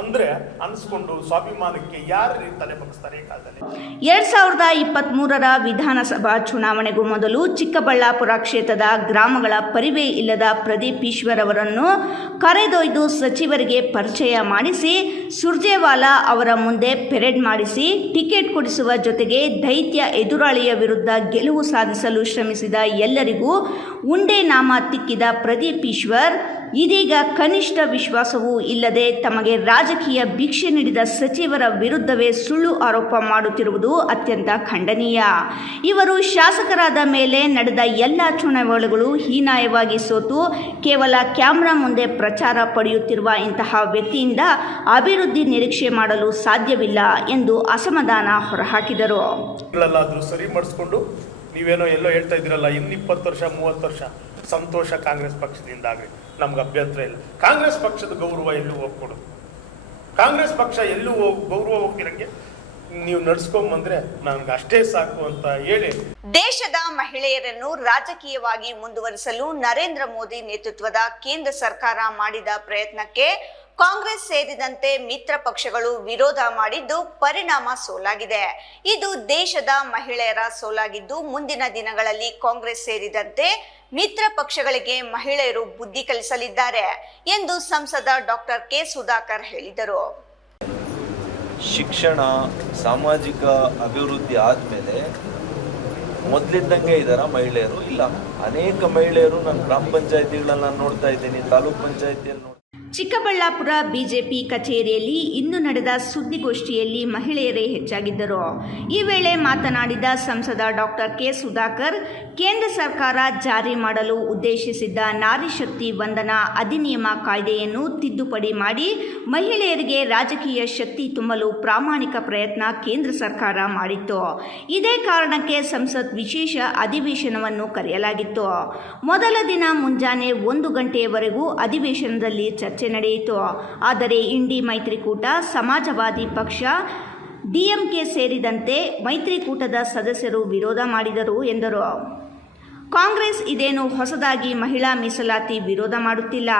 ಅಂದ್ರೆ ಅನ್ಸ್ಕೊಂಡು ಸ್ವಾಭಿಮಾನಕ್ಕೆ ಯಾರು ತಲೆ ಬಗ್ಗಿಸ್ತಾರೆ ಈ ಕಾಲದಲ್ಲಿ? 2023ರ ವಿಧಾನಸಭಾ ಚುನಾವಣೆಗೂ ಮೊದಲು ಚಿಕ್ಕಬಳ್ಳಾಪುರ ಕ್ಷೇತ್ರದ ಗ್ರಾಮಗಳ ಪರಿವೇ ಇಲ್ಲದ ಪ್ರದೀಪ್ ಈಶ್ವರ್ ಅವರನ್ನು ಕರೆದೊಯ್ದು ಸಚಿವರಿಗೆ ಪರಿಚಯ ಮಾಡಿಸಿ ಸುರ್ಜೇವಾಲಾ ಅವರ ಮುಂದೆ ಪೆರೇಡ್ ಮಾಡಿಸಿ ಟಿಕೆಟ್ ಕೊಡಿಸುವ ಜೊತೆಗೆ ದೈತ್ಯ ಎದುರಾಳಿಯ ವಿರುದ್ಧ ಗೆಲುವು ಸಾಧಿಸಲು ಶ್ರಮಿಸಿದ ಎಲ್ಲರಿಗೂ ಉಂಡೆ ನಾಮ ತಿಕ್ಕಿದ ಪ್ರದೀಪ್ ಈಶ್ವರ್ ಇದೀಗ ಕನಿಷ್ಠ ವಿಶ್ವಾಸವೂ ಇಲ್ಲದೆ ತಮಗೆ ರಾಜಕೀಯ ಭಿಕ್ಷೆ ನೀಡಿದ ಸಚಿವರ ವಿರುದ್ಧವೇ ಸುಳ್ಳು ಆರೋಪ ಮಾಡುತ್ತಿರುವುದು ಅತ್ಯಂತ ಖಂಡನೀಯ. ಇವರು ಶಾಸಕರಾದ ಮೇಲೆ ನಡೆದ ಎಲ್ಲ ಚುನಾವಣೆಗಳು ಹೀನಾಯವಾಗಿ ಸೋತು ಕೇವಲ ಕ್ಯಾಮ್ರಾ ಮುಂದೆ ಪ್ರಚಾರ ಪಡೆಯುತ್ತಿರುವ ಇಂತಹ ವ್ಯಕ್ತಿಯಿಂದ ಅಭಿವೃದ್ಧಿ ನಿರೀಕ್ಷೆ ಮಾಡಲು ಸಾಧ್ಯವಿಲ್ಲ ಎಂದು ಅಸಮಾಧಾನ ಹೊರಹಾಕಿದರು. ಸರಿ ಮಾಡಿಸ್ಕೊಂಡು ನೀವೇನೋ ಎಲ್ಲೋ ಹೇಳ್ತಾ ಇದ್ದೀರಲ್ಲ, ಇನ್ನು 20 ವರ್ಷ 30 ವರ್ಷ ಸಂತೋಷ ಕಾಂಗ್ರೆಸ್ ಪಕ್ಷದಿಂದ ಆಗಲಿ, ನಮ್ಗೆ ಅಭ್ಯಂತರ ಇಲ್ಲ. ಕಾಂಗ್ರೆಸ್ ಪಕ್ಷದ ಗೌರವ ಎಲ್ಲೂ ಹೋಗ್ಕೊಡೋದು, ಕಾಂಗ್ರೆಸ್ ಪಕ್ಷ ಎಲ್ಲೂ ಗೌರವ ಹೋಗಿರಂಗೆ ನೀವು ನಡ್ಸ್ಕೊಂಬಂದ್ರೆ ನನ್ಗೆ ಅಷ್ಟೇ ಸಾಕು ಅಂತ ಹೇಳಿ ದೇಶದ ಮಹಿಳೆಯರನ್ನು ರಾಜಕೀಯವಾಗಿ ಮುಂದುವರಿಸಲು ನರೇಂದ್ರ ಮೋದಿ ನೇತೃತ್ವದ ಕೇಂದ್ರ ಸರ್ಕಾರ ಮಾಡಿದ ಪ್ರಯತ್ನಕ್ಕೆ ಕಾಂಗ್ರೆಸ್ ಸೇರಿದಂತೆ ಮಿತ್ರ ಪಕ್ಷಗಳು ವಿರೋಧ ಮಾಡಿದ್ದು ಪರಿಣಾಮ ಸೋಲಾಗಿದೆ. ಇದು ದೇಶದ ಮಹಿಳೆಯರ ಸೋಲಾಗಿದ್ದು ಮುಂದಿನ ದಿನಗಳಲ್ಲಿ ಕಾಂಗ್ರೆಸ್ ಸೇರಿದಂತೆ ಮಿತ್ರ ಪಕ್ಷಗಳಿಗೆ ಮಹಿಳೆಯರು ಬುದ್ಧಿ ಕಲಿಸಲಿದ್ದಾರೆ ಎಂದು ಸಂಸದ ಡಾಕ್ಟರ್ ಕೆ ಸುಧಾಕರ್ ಹೇಳಿದರು. ಶಿಕ್ಷಣ, ಸಾಮಾಜಿಕ ಅಭಿವೃದ್ಧಿ ಆದಮೇಲೆ ಮೊದಲಿದ್ದಂಗೆ ಇದ್ದಾರ ಮಹಿಳೆಯರು? ಇಲ್ಲ. ಅನೇಕ ಮಹಿಳೆಯರು ನಾನು ಗ್ರಾಮ ಪಂಚಾಯತಿಗಳನ್ನ ನಾನು ನೋಡ್ತಾ ಇದ್ದೀನಿ, ತಾಲೂಕ್ ಪಂಚಾಯತಿಯಲ್ಲಿ ಚಿಕ್ಕಬಳ್ಳಾಪುರ ಬಿಜೆಪಿ ಕಚೇರಿಯಲ್ಲಿ ಇಂದು ನಡೆದ ಸುದ್ದಿಗೋಷ್ಠಿಯಲ್ಲಿ ಮಹಿಳೆಯರೇ ಹೆಚ್ಚಾಗಿದ್ದರು. ಈ ವೇಳೆ ಮಾತನಾಡಿದ ಸಂಸದ ಡಾಕ್ಟರ್ ಕೆ ಸುಧಾಕರ್, ಕೇಂದ್ರ ಸರ್ಕಾರ ಜಾರಿ ಮಾಡಲು ಉದ್ದೇಶಿಸಿದ್ದ ನಾರಿ ಶಕ್ತಿ ವಂದನಾ ಅಧಿನಿಯಮ ಕಾಯ್ದೆಯನ್ನು ತಿದ್ದುಪಡಿ ಮಾಡಿ ಮಹಿಳೆಯರಿಗೆ ರಾಜಕೀಯ ಶಕ್ತಿ ತುಂಬಲು ಪ್ರಾಮಾಣಿಕ ಪ್ರಯತ್ನ ಕೇಂದ್ರ ಸರ್ಕಾರ ಮಾಡಿತ್ತು. ಇದೇ ಕಾರಣಕ್ಕೆ ಸಂಸತ್ ವಿಶೇಷ ಅಧಿವೇಶನವನ್ನು ಕರೆಯಲಾಗಿತ್ತು. ಮೊದಲ ದಿನ ಮುಂಜಾನೆ 1 ಗಂಟೆಯವರೆಗೂ ಅಧಿವೇಶನದಲ್ಲಿ ಚರ್ಚೆ ನಡೆಯಿತು. ಆದರೆ ಇಂಡಿ ಮೈತ್ರಿಕೂಟ, ಸಮಾಜವಾದಿ ಪಕ್ಷ, ಡಿಎಂಕೆ ಸೇರಿದಂತೆ ಮೈತ್ರಿಕೂಟದ ಸದಸ್ಯರು ವಿರೋಧ ಮಾಡಿದರು ಎಂದರು. ಕಾಂಗ್ರೆಸ್ ಇದೇನು ಹೊಸದಾಗಿ ಮಹಿಳಾ ಮೀಸಲಾತಿ ವಿರೋಧ ಮಾಡುತ್ತಿಲ್ಲ.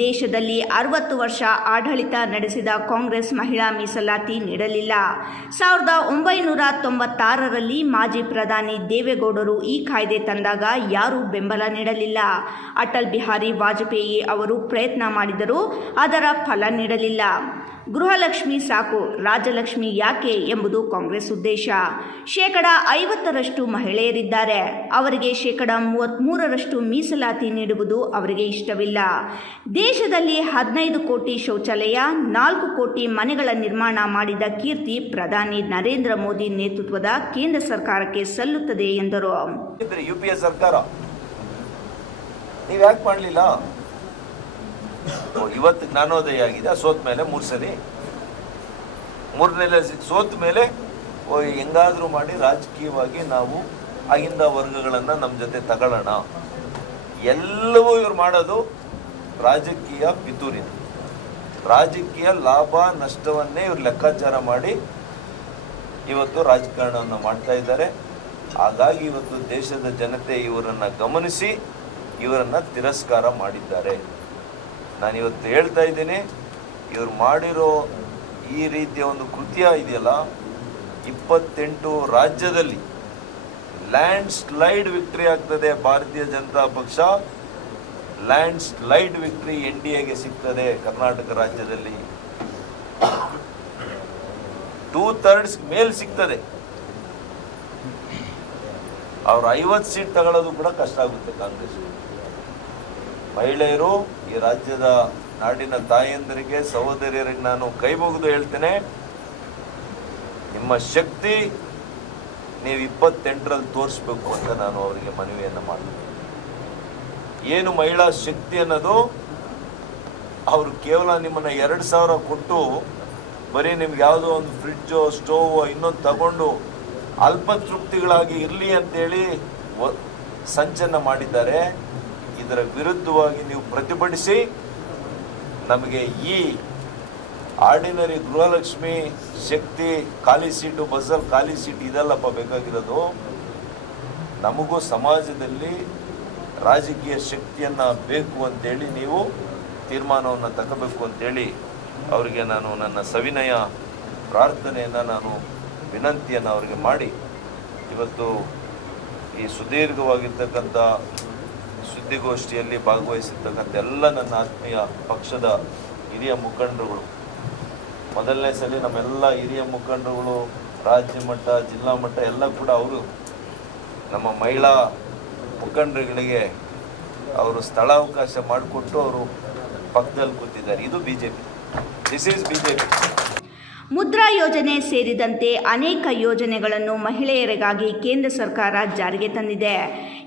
ದೇಶದಲ್ಲಿ 60 ವರ್ಷ ಆಡಳಿತ ನಡೆಸಿದ ಕಾಂಗ್ರೆಸ್ ಮಹಿಳಾ ಮೀಸಲಾತಿ ನೀಡಲಿಲ್ಲ. 1996ರಲ್ಲಿ ಮಾಜಿ ಪ್ರಧಾನಿ ದೇವೇಗೌಡರು ಈ ಕಾಯ್ದೆ ತಂದಾಗ ಯಾರೂ ಬೆಂಬಲ ನೀಡಲಿಲ್ಲ. ಅಟಲ್ ಬಿಹಾರಿ ವಾಜಪೇಯಿ ಅವರು ಪ್ರಯತ್ನ ಮಾಡಿದರೂ ಅದರ ಫಲ ನೀಡಲಿಲ್ಲ. ಗೃಹಲಕ್ಷ್ಮಿ ಸಾಕು, ರಾಜಲಕ್ಷ್ಮಿ ಯಾಕೆ ಎಂಬುದು ಕಾಂಗ್ರೆಸ್ ಉದ್ದೇಶ. 50% ಮಹಿಳೆಯರಿದ್ದಾರೆ, ಅವರಿಗೆ 33% ಮೀಸಲಾತಿ ನೀಡುವುದು ಅವರಿಗೆ ಇಷ್ಟವಿಲ್ಲ. ದೇಶದಲ್ಲಿ 15 ಕೋಟಿ ಶೌಚಾಲಯ, 4 ಕೋಟಿ ಮನೆಗಳ ನಿರ್ಮಾಣ ಮಾಡಿದ ಕೀರ್ತಿ ಪ್ರಧಾನಿ ನರೇಂದ್ರ ಮೋದಿ ನೇತೃತ್ವದ ಕೇಂದ್ರ ಸರ್ಕಾರಕ್ಕೆ ಸಲ್ಲುತ್ತದೆ ಎಂದರು. ಯುಪಿಎ ಸರ್ಕಾರ ನೀವು ಯಾಕೆ ಮಾಡಲಿಲ್ಲ? ಇವತ್ತು ಜ್ಞಾನೋದಯ ಆಗಿದೆ, ಸೋತ ಮೇಲೆ 3 ಸಲ, 3ನೇ ಸೋತ ಮೇಲೆ ಹೆಂಗಾದ್ರೂ ಮಾಡಿ ರಾಜಕೀಯವಾಗಿ ನಾವು ಆಗಿಂದ ವರ್ಗಗಳನ್ನು ನಮ್ಮ ಜೊತೆ ತಗೊಳ್ಳೋಣ. ಎಲ್ಲವೂ ಇವ್ರು ಮಾಡೋದು ರಾಜಕೀಯ ಪಿತೂರಿನ, ರಾಜಕೀಯ ಲಾಭ ನಷ್ಟವನ್ನೇ ಇವ್ರು ಲೆಕ್ಕಾಚಾರ ಮಾಡಿ ಇವತ್ತು ರಾಜಕಾರಣವನ್ನು ಮಾಡ್ತಾ ಇದ್ದಾರೆ. ಹಾಗಾಗಿ ಇವತ್ತು ದೇಶದ ಜನತೆ ಇವರನ್ನು ಗಮನಿಸಿ ಇವರನ್ನು ತಿರಸ್ಕಾರ ಮಾಡಿದ್ದಾರೆ. ನಾನಿವತ್ತು ಹೇಳ್ತಾ ಇದ್ದೀನಿ, ಇವ್ರು ಮಾಡಿರೋ ಈ ರೀತಿಯ ಒಂದು ಕೃತ್ಯ ಇದೆಯಲ್ಲ, 28 ರಾಜ್ಯದಲ್ಲಿ ಲ್ಯಾಂಡ್ ಸ್ಲೈಡ್ ವಿಕ್ಟ್ರಿ ಆಗ್ತದೆ ಭಾರತೀಯ ಜನತಾ ಪಕ್ಷ, ಲ್ಯಾಂಡ್ ಸ್ಲೈಡ್ ವಿಕ್ಟ್ರಿ NDAಗೆ ಸಿಗ್ತದೆ. ಕರ್ನಾಟಕ ರಾಜ್ಯದಲ್ಲಿ 2/3 ಮೇಲ್ ಸಿಗ್ತದೆ. ಅವ್ರು 50 ಸೀಟ್ ತಗೊಳ್ಳೋದು ಕೂಡ ಕಷ್ಟ ಆಗುತ್ತೆ ಕಾಂಗ್ರೆಸ್. ಮಹಿಳೆಯರು, ಈ ರಾಜ್ಯದ ನಾಡಿನ ತಾಯಂದರಿಗೆ, ಸಹೋದರಿಯರಿಗೆ ನಾನು ಕೈ ಮುಗಿದು ಹೇಳ್ತೇನೆ, ನಿಮ್ಮ ಶಕ್ತಿ ನೀವು 28ರಲ್ಲಿ ತೋರಿಸ್ಬೇಕು ಅಂತ ನಾನು ಅವರಿಗೆ ಮನವಿಯನ್ನು ಮಾಡ್ತೀನಿ. ಏನು ಮಹಿಳಾ ಶಕ್ತಿ ಅನ್ನೋದು, ಅವರು ಕೇವಲ ನಿಮ್ಮನ್ನು 2,000 ಕೊಟ್ಟು ಬರೀ ನಿಮ್ಗೆ ಯಾವುದೋ ಒಂದು ಫ್ರಿಡ್ಜು ಸ್ಟೋವು ಇನ್ನೊಂದು ತಗೊಂಡು ಅಲ್ಪತೃಪ್ತಿಗಳಾಗಿ ಇರಲಿ ಅಂತೇಳಿ ಸಂಚನ್ನು ಮಾಡಿದ್ದಾರೆ. ಇದರ ವಿರುದ್ಧವಾಗಿ ನೀವು ಪ್ರತಿಭಟಿಸಿ ನಮಗೆ ಈ ಆರ್ಡಿನರಿ ಗೃಹಲಕ್ಷ್ಮಿ, ಶಕ್ತಿ, ಖಾಲಿ ಸೀಟು, ಬಸ್ಸಲ್ಲಿ ಖಾಲಿ ಸೀಟ್ ಇದೆಲ್ಲಪ್ಪ ಬೇಕಾಗಿರೋದು. ನಮಗೂ ಸಮಾಜದಲ್ಲಿ ರಾಜಕೀಯ ಶಕ್ತಿಯನ್ನು ಬೇಕು ಅಂತೇಳಿ ನೀವು ತೀರ್ಮಾನವನ್ನು ತಗೋಬೇಕು ಅಂತೇಳಿ ಅವರಿಗೆ ನಾನು ನನ್ನ ಸವಿನಯ ಪ್ರಾರ್ಥನೆಯನ್ನು, ನಾನು ವಿನಂತಿಯನ್ನು ಅವರಿಗೆ ಮಾಡಿ ಇವತ್ತು ಈ ಸುದೀರ್ಘವಾಗಿರ್ತಕ್ಕಂಥ ಸುದ್ದಿಗೋಷ್ಠಿಯಲ್ಲಿ ಭಾಗವಹಿಸಿರ್ತಕ್ಕಂಥ ಎಲ್ಲ ನನ್ನ ಆತ್ಮೀಯ ಪಕ್ಷದ ಹಿರಿಯ ಮುಖಂಡರುಗಳು, ಮೊದಲನೇ ಸಲ ನಮ್ಮೆಲ್ಲ ಹಿರಿಯ ಮುಖಂಡರುಗಳು ರಾಜ್ಯ ಮಟ್ಟ, ಜಿಲ್ಲಾ ಮಟ್ಟ ಎಲ್ಲ ಕೂಡ ಅವರು ನಮ್ಮ ಮಹಿಳಾ ಮುಖಂಡರುಗಳಿಗೆ ಅವರು ಸ್ಥಳಾವಕಾಶ ಮಾಡಿಕೊಟ್ಟು ಅವರು ಪಕ್ಕದಲ್ಲಿ ಕೂತಿದ್ದಾರೆ. ಇದು BJP. This is BJP. Mudra ಯೋಜನೆ ಸೇರಿದಂತೆ ಅನೇಕ ಯೋಜನೆಗಳನ್ನು ಮಹಿಳೆಯರಿಗಾಗಿ ಕೇಂದ್ರ ಸರ್ಕಾರ ಜಾರಿಗೆ ತಂದಿದೆ.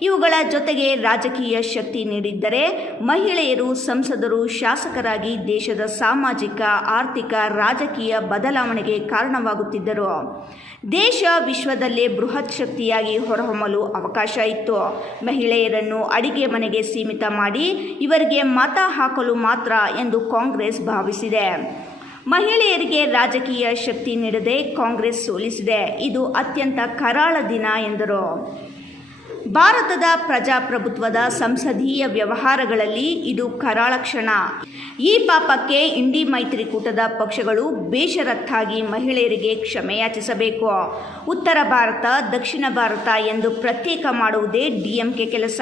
ಇವುಗಳ ಜೊತೆಗೆ ರಾಜಕೀಯ ಶಕ್ತಿ ನೀಡಿದ್ದರೆ ಮಹಿಳೆಯರು ಸಂಸದರು, ಶಾಸಕರಾಗಿ ದೇಶದ ಸಾಮಾಜಿಕ, ಆರ್ಥಿಕ, ರಾಜಕೀಯ ಬದಲಾವಣೆಗೆ ಕಾರಣವಾಗುತ್ತಿದ್ದರು. ದೇಶ ವಿಶ್ವದಲ್ಲೇ ಬೃಹತ್ ಶಕ್ತಿಯಾಗಿ ಹೊರಹೊಮ್ಮಲು ಅವಕಾಶ ಇತ್ತು. ಮಹಿಳೆಯರನ್ನು ಅಡಿಗೆ ಮನೆಗೆ ಸೀಮಿತ ಮಾಡಿ ಇವರಿಗೆ ಮತ ಹಾಕಲು ಮಾತ್ರ ಎಂದು ಕಾಂಗ್ರೆಸ್ ಭಾವಿಸಿದೆ. ಮಹಿಳೆಯರಿಗೆ ರಾಜಕೀಯ ಶಕ್ತಿ ನೀಡದೆ ಕಾಂಗ್ರೆಸ್ ಸೋಲಿಸಿದೆ. ಇದು ಅತ್ಯಂತ ಕರಾಳ ದಿನ ಎಂದರು. ಭಾರತದ ಪ್ರಜಾಪ್ರಭುತ್ವದ ಸಂಸದೀಯ ವ್ಯವಹಾರಗಳಲ್ಲಿ ಇದು ಕರಾಳ ಕ್ಷಣ. ಈ ಪಾಪಕ್ಕೆ ಇಂಡಿ ಮೈತ್ರಿಕೂಟದ ಪಕ್ಷಗಳು ಬೇಷರತ್ತಾಗಿ ಮಹಿಳೆಯರಿಗೆ ಕ್ಷಮೆಯಾಚಿಸಬೇಕು. ಉತ್ತರ ಭಾರತ, ದಕ್ಷಿಣ ಭಾರತ ಎಂದು ಪ್ರತ್ಯೇಕ ಮಾಡುವುದೇ DMK ಕೆಲಸ.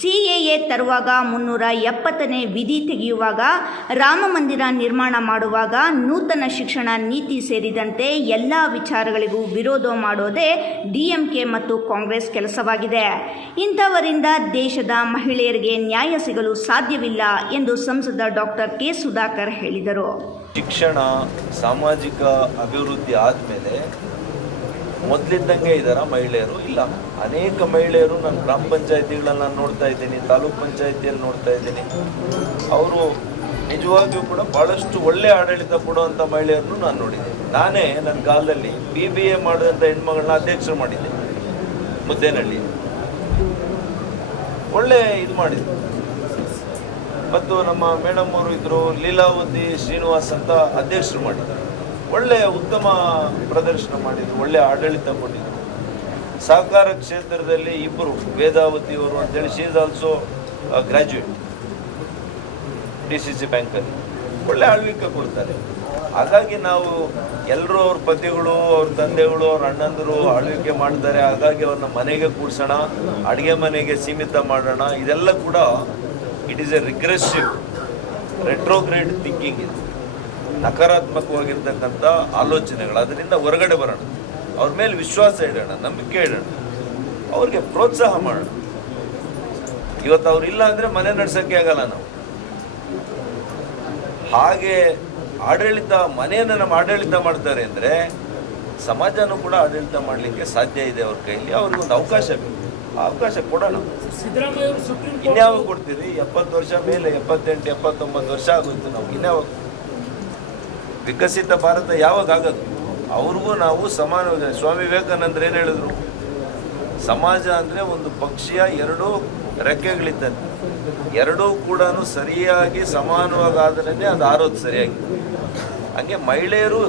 CAA ತರುವಾಗ 370ನೇ ವಿಧಿ ತೆಗೆಯುವಾಗ, ರಾಮ ಮಂದಿರ ನಿರ್ಮಾಣ ಮಾಡುವಾಗ, ನೂತನ ಶಿಕ್ಷಣ ನೀತಿ ಸೇರಿದಂತೆ ಎಲ್ಲ ವಿಚಾರಗಳಿಗೂ ವಿರೋಧ ಮಾಡೋದೇ DMK ಮತ್ತು ಕಾಂಗ್ರೆಸ್ ಕೆಲಸವಾಗಿದೆ. ಇಂಥವರಿಂದ ದೇಶದ ಮಹಿಳೆಯರಿಗೆ ನ್ಯಾಯ ಸಿಗಲು ಸಾಧ್ಯವಿಲ್ಲ ಎಂದು ಸಂಸದ ಡಾಕ್ಟರ್ K. ಸುಧಾಕರ್ ಹೇಳಿದರು. ಶಿಕ್ಷಣ, ಸಾಮಾಜಿಕ ಅಭಿವೃದ್ಧಿ ಆದಮೇಲೆ ಮೊದಲಿದ್ದಂಗೆ ಇದ್ದಾರ ಮಹಿಳೆಯರು? ಇಲ್ಲ. ಅನೇಕ ಮಹಿಳೆಯರು ನಾನು ಗ್ರಾಮ ಪಂಚಾಯತಿಗಳಲ್ಲಿ ನಾನು ನೋಡ್ತಾ ಇದ್ದೀನಿ, ತಾಲೂಕ್ ಪಂಚಾಯತಿಯಲ್ಲಿ ನೋಡ್ತಾ ಇದ್ದೀನಿ. ಅವರು ನಿಜವಾಗಿಯೂ ಕೂಡ ಭಾಳಷ್ಟು ಒಳ್ಳೆ ಆಡಳಿತ ಕೊಡುವಂಥ ಮಹಿಳೆಯರನ್ನು ನಾನು ನೋಡಿದ್ದೀನಿ. ನಾನೇ ನನ್ನ ಕಾಲದಲ್ಲಿ BBA ಮಾಡಿದಂಥ ಹೆಣ್ಮಗಳನ್ನ ಅಧ್ಯಕ್ಷರು ಮಾಡಿದ್ದೆ ಮುದ್ದೇನಹಳ್ಳಿ. ಒಳ್ಳೆ ಇದು ಮಾಡಿದ್ರು. ಮತ್ತು ನಮ್ಮ ಮೇಡಮ್ ಅವರು ಇದ್ದರು, ಲೀಲಾವತಿ ಶ್ರೀನಿವಾಸ್ ಅಂತ ಅಧ್ಯಕ್ಷರು ಮಾಡಿದರು. ಒಳ್ಳೆಯ ಉತ್ತಮ ಪ್ರದರ್ಶನ ಮಾಡಿದರು, ಒಳ್ಳೆಯ ಆಡಳಿತ ಕೊಟ್ಟಿದ್ದರು. ಸಹಕಾರ ಕ್ಷೇತ್ರದಲ್ಲಿ ಇಬ್ಬರು, ವೇದಾವತಿಯವರು ಅಂತೇಳಿ, she is also graduate DCC ಬ್ಯಾಂಕಲ್ಲಿ, ಒಳ್ಳೆ ಆಳ್ವಿಕೆ ಕೊಡ್ತಾರೆ. ಹಾಗಾಗಿ ನಾವು ಎಲ್ಲರೂ ಅವ್ರ ಪತಿಗಳು, ಅವ್ರ ತಂದೆಗಳು, ಅವ್ರ ಅಣ್ಣಂದರು ಆಳ್ವಿಕೆ ಮಾಡ್ತಾರೆ. ಹಾಗಾಗಿ ಅವ್ರನ್ನ ಮನೆಗೆ ಕೂಡ್ಸೋಣ, ಅಡುಗೆ ಮನೆಗೆ ಸೀಮಿತ ಮಾಡೋಣ, ಇದೆಲ್ಲ ಕೂಡ it is A regressive retrograde thinking. ಇದು ನಕಾರಾತ್ಮಕವಾಗಿರ್ತಕ್ಕಂಥ ಆಲೋಚನೆಗಳು. ಅದರಿಂದ ಹೊರಗಡೆ ಬರೋಣ, ಅವ್ರ ಮೇಲೆ ವಿಶ್ವಾಸ ಇಡೋಣ, ನಂಬಿಕೆ ಇಡೋಣ, ಅವ್ರಿಗೆ ಪ್ರೋತ್ಸಾಹ ಮಾಡೋಣ. ಇವತ್ತು ಅವ್ರಿಲ್ಲ ಅಂದರೆ ಮನೆ ನಡೆಸೋಕ್ಕೆ ಆಗಲ್ಲ ನಾವು. ಹಾಗೆ ಆಡಳಿತ, ಮನೆಯನ್ನು ನಮ್ಮ ಆಡಳಿತ ಮಾಡ್ತಾರೆ ಅಂದರೆ ಸಮಾಜನೂ ಕೂಡ ಆಡಳಿತ ಮಾಡಲಿಕ್ಕೆ ಸಾಧ್ಯ ಇದೆ ಅವ್ರ ಕೈಯಲ್ಲಿ. ಅವ್ರಿಗೊಂದು ಅವಕಾಶ ಬೇಕು, ಆ ಅವಕಾಶ ಕೊಡೋಣ. ಇನ್ಯಾವಾಗ ಕೊಡ್ತೀರಿ? 70 ವರ್ಷ ಮೇಲೆ, 78, 79 ವರ್ಷ ಆಗೋಯ್ತು. ನಾವು ಇನ್ಯಾವಾಗ ವಿಕಸಿತ ಭಾರತ ಯಾವಾಗ ಆಗೋದು? ಅವ್ರಿಗೂ ನಾವು ಸಮಾನ. ಸ್ವಾಮಿ ವಿವೇಕಾನಂದರು ಏನು ಹೇಳಿದ್ರು? ಸಮಾಜ ಅಂದರೆ ಒಂದು ಪಕ್ಷಿಯ 2 ರೆಕ್ಕೆಗಳಿದ್ದಂತೆ, ಎರಡೂ ಕೂಡ ಸರಿಯಾಗಿ ಸಮಾನವಾಗಿ ಆದ್ರೆ ಅದು ಆರೋದು ಸರಿಯಾಗಿ. ಹಂಗೆ ಮಹಿಳೆಯರು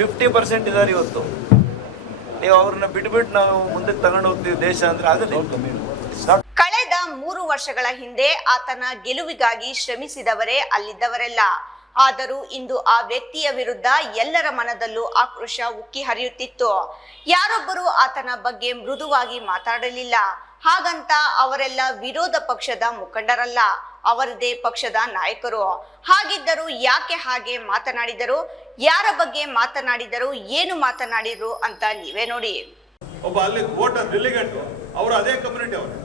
50% ಇದ್ದಾರೆ ಇವತ್ತು. ನೀವು ಅವ್ರನ್ನ ಬಿಟ್ಬಿಟ್ಟು ನಾವು ಮುಂದಕ್ಕೆ ತಗೊಂಡು ಹೋಗ್ತೀವಿ ದೇಶ ಅಂದರೆ ಆಗಲ್ಲ. ಕಳೆದ 3 ವರ್ಷಗಳ ಹಿಂದೆ ಆತನ ಗೆಲುವಿಗಾಗಿ ಶ್ರಮಿಸಿದವರೇ ಅಲ್ಲಿದ್ದವರೆಲ್ಲ. ಆದರೂ ಇಂದು ಆ ವ್ಯಕ್ತಿಯ ವಿರುದ್ಧ ಎಲ್ಲರ ಮನದಲ್ಲೂ ಆಕ್ರೋಶ ಉಕ್ಕಿ ಹರಿಯುತ್ತಿತ್ತು. ಯಾರೊಬ್ಬರೂ ಆತನ ಬಗ್ಗೆ ಮೃದುವಾಗಿ ಮಾತಾಡಲಿಲ್ಲ. ಹಾಗಂತ ಅವರೆಲ್ಲ ವಿರೋಧ ಪಕ್ಷದ ಮುಖಂಡರಲ್ಲ, ಅವರದೇ ಪಕ್ಷದ ನಾಯಕರು. ಹಾಗಿದ್ದರೂ ಯಾಕೆ ಹಾಗೆ ಮಾತನಾಡಿದರು? ಯಾರ ಬಗ್ಗೆ ಮಾತನಾಡಿದರು? ಏನು ಮಾತನಾಡಿದ್ರು ಅಂತ ನೀವೇ ನೋಡಿ. ಒಬ್ಬ ಅಲ್ಲಿ ವೋಟರ್ ಡೆಲಿಗೇಟ್, ಅವರು ಅದೇ ಕಮ್ಯುನಿಟಿ, ಅವರು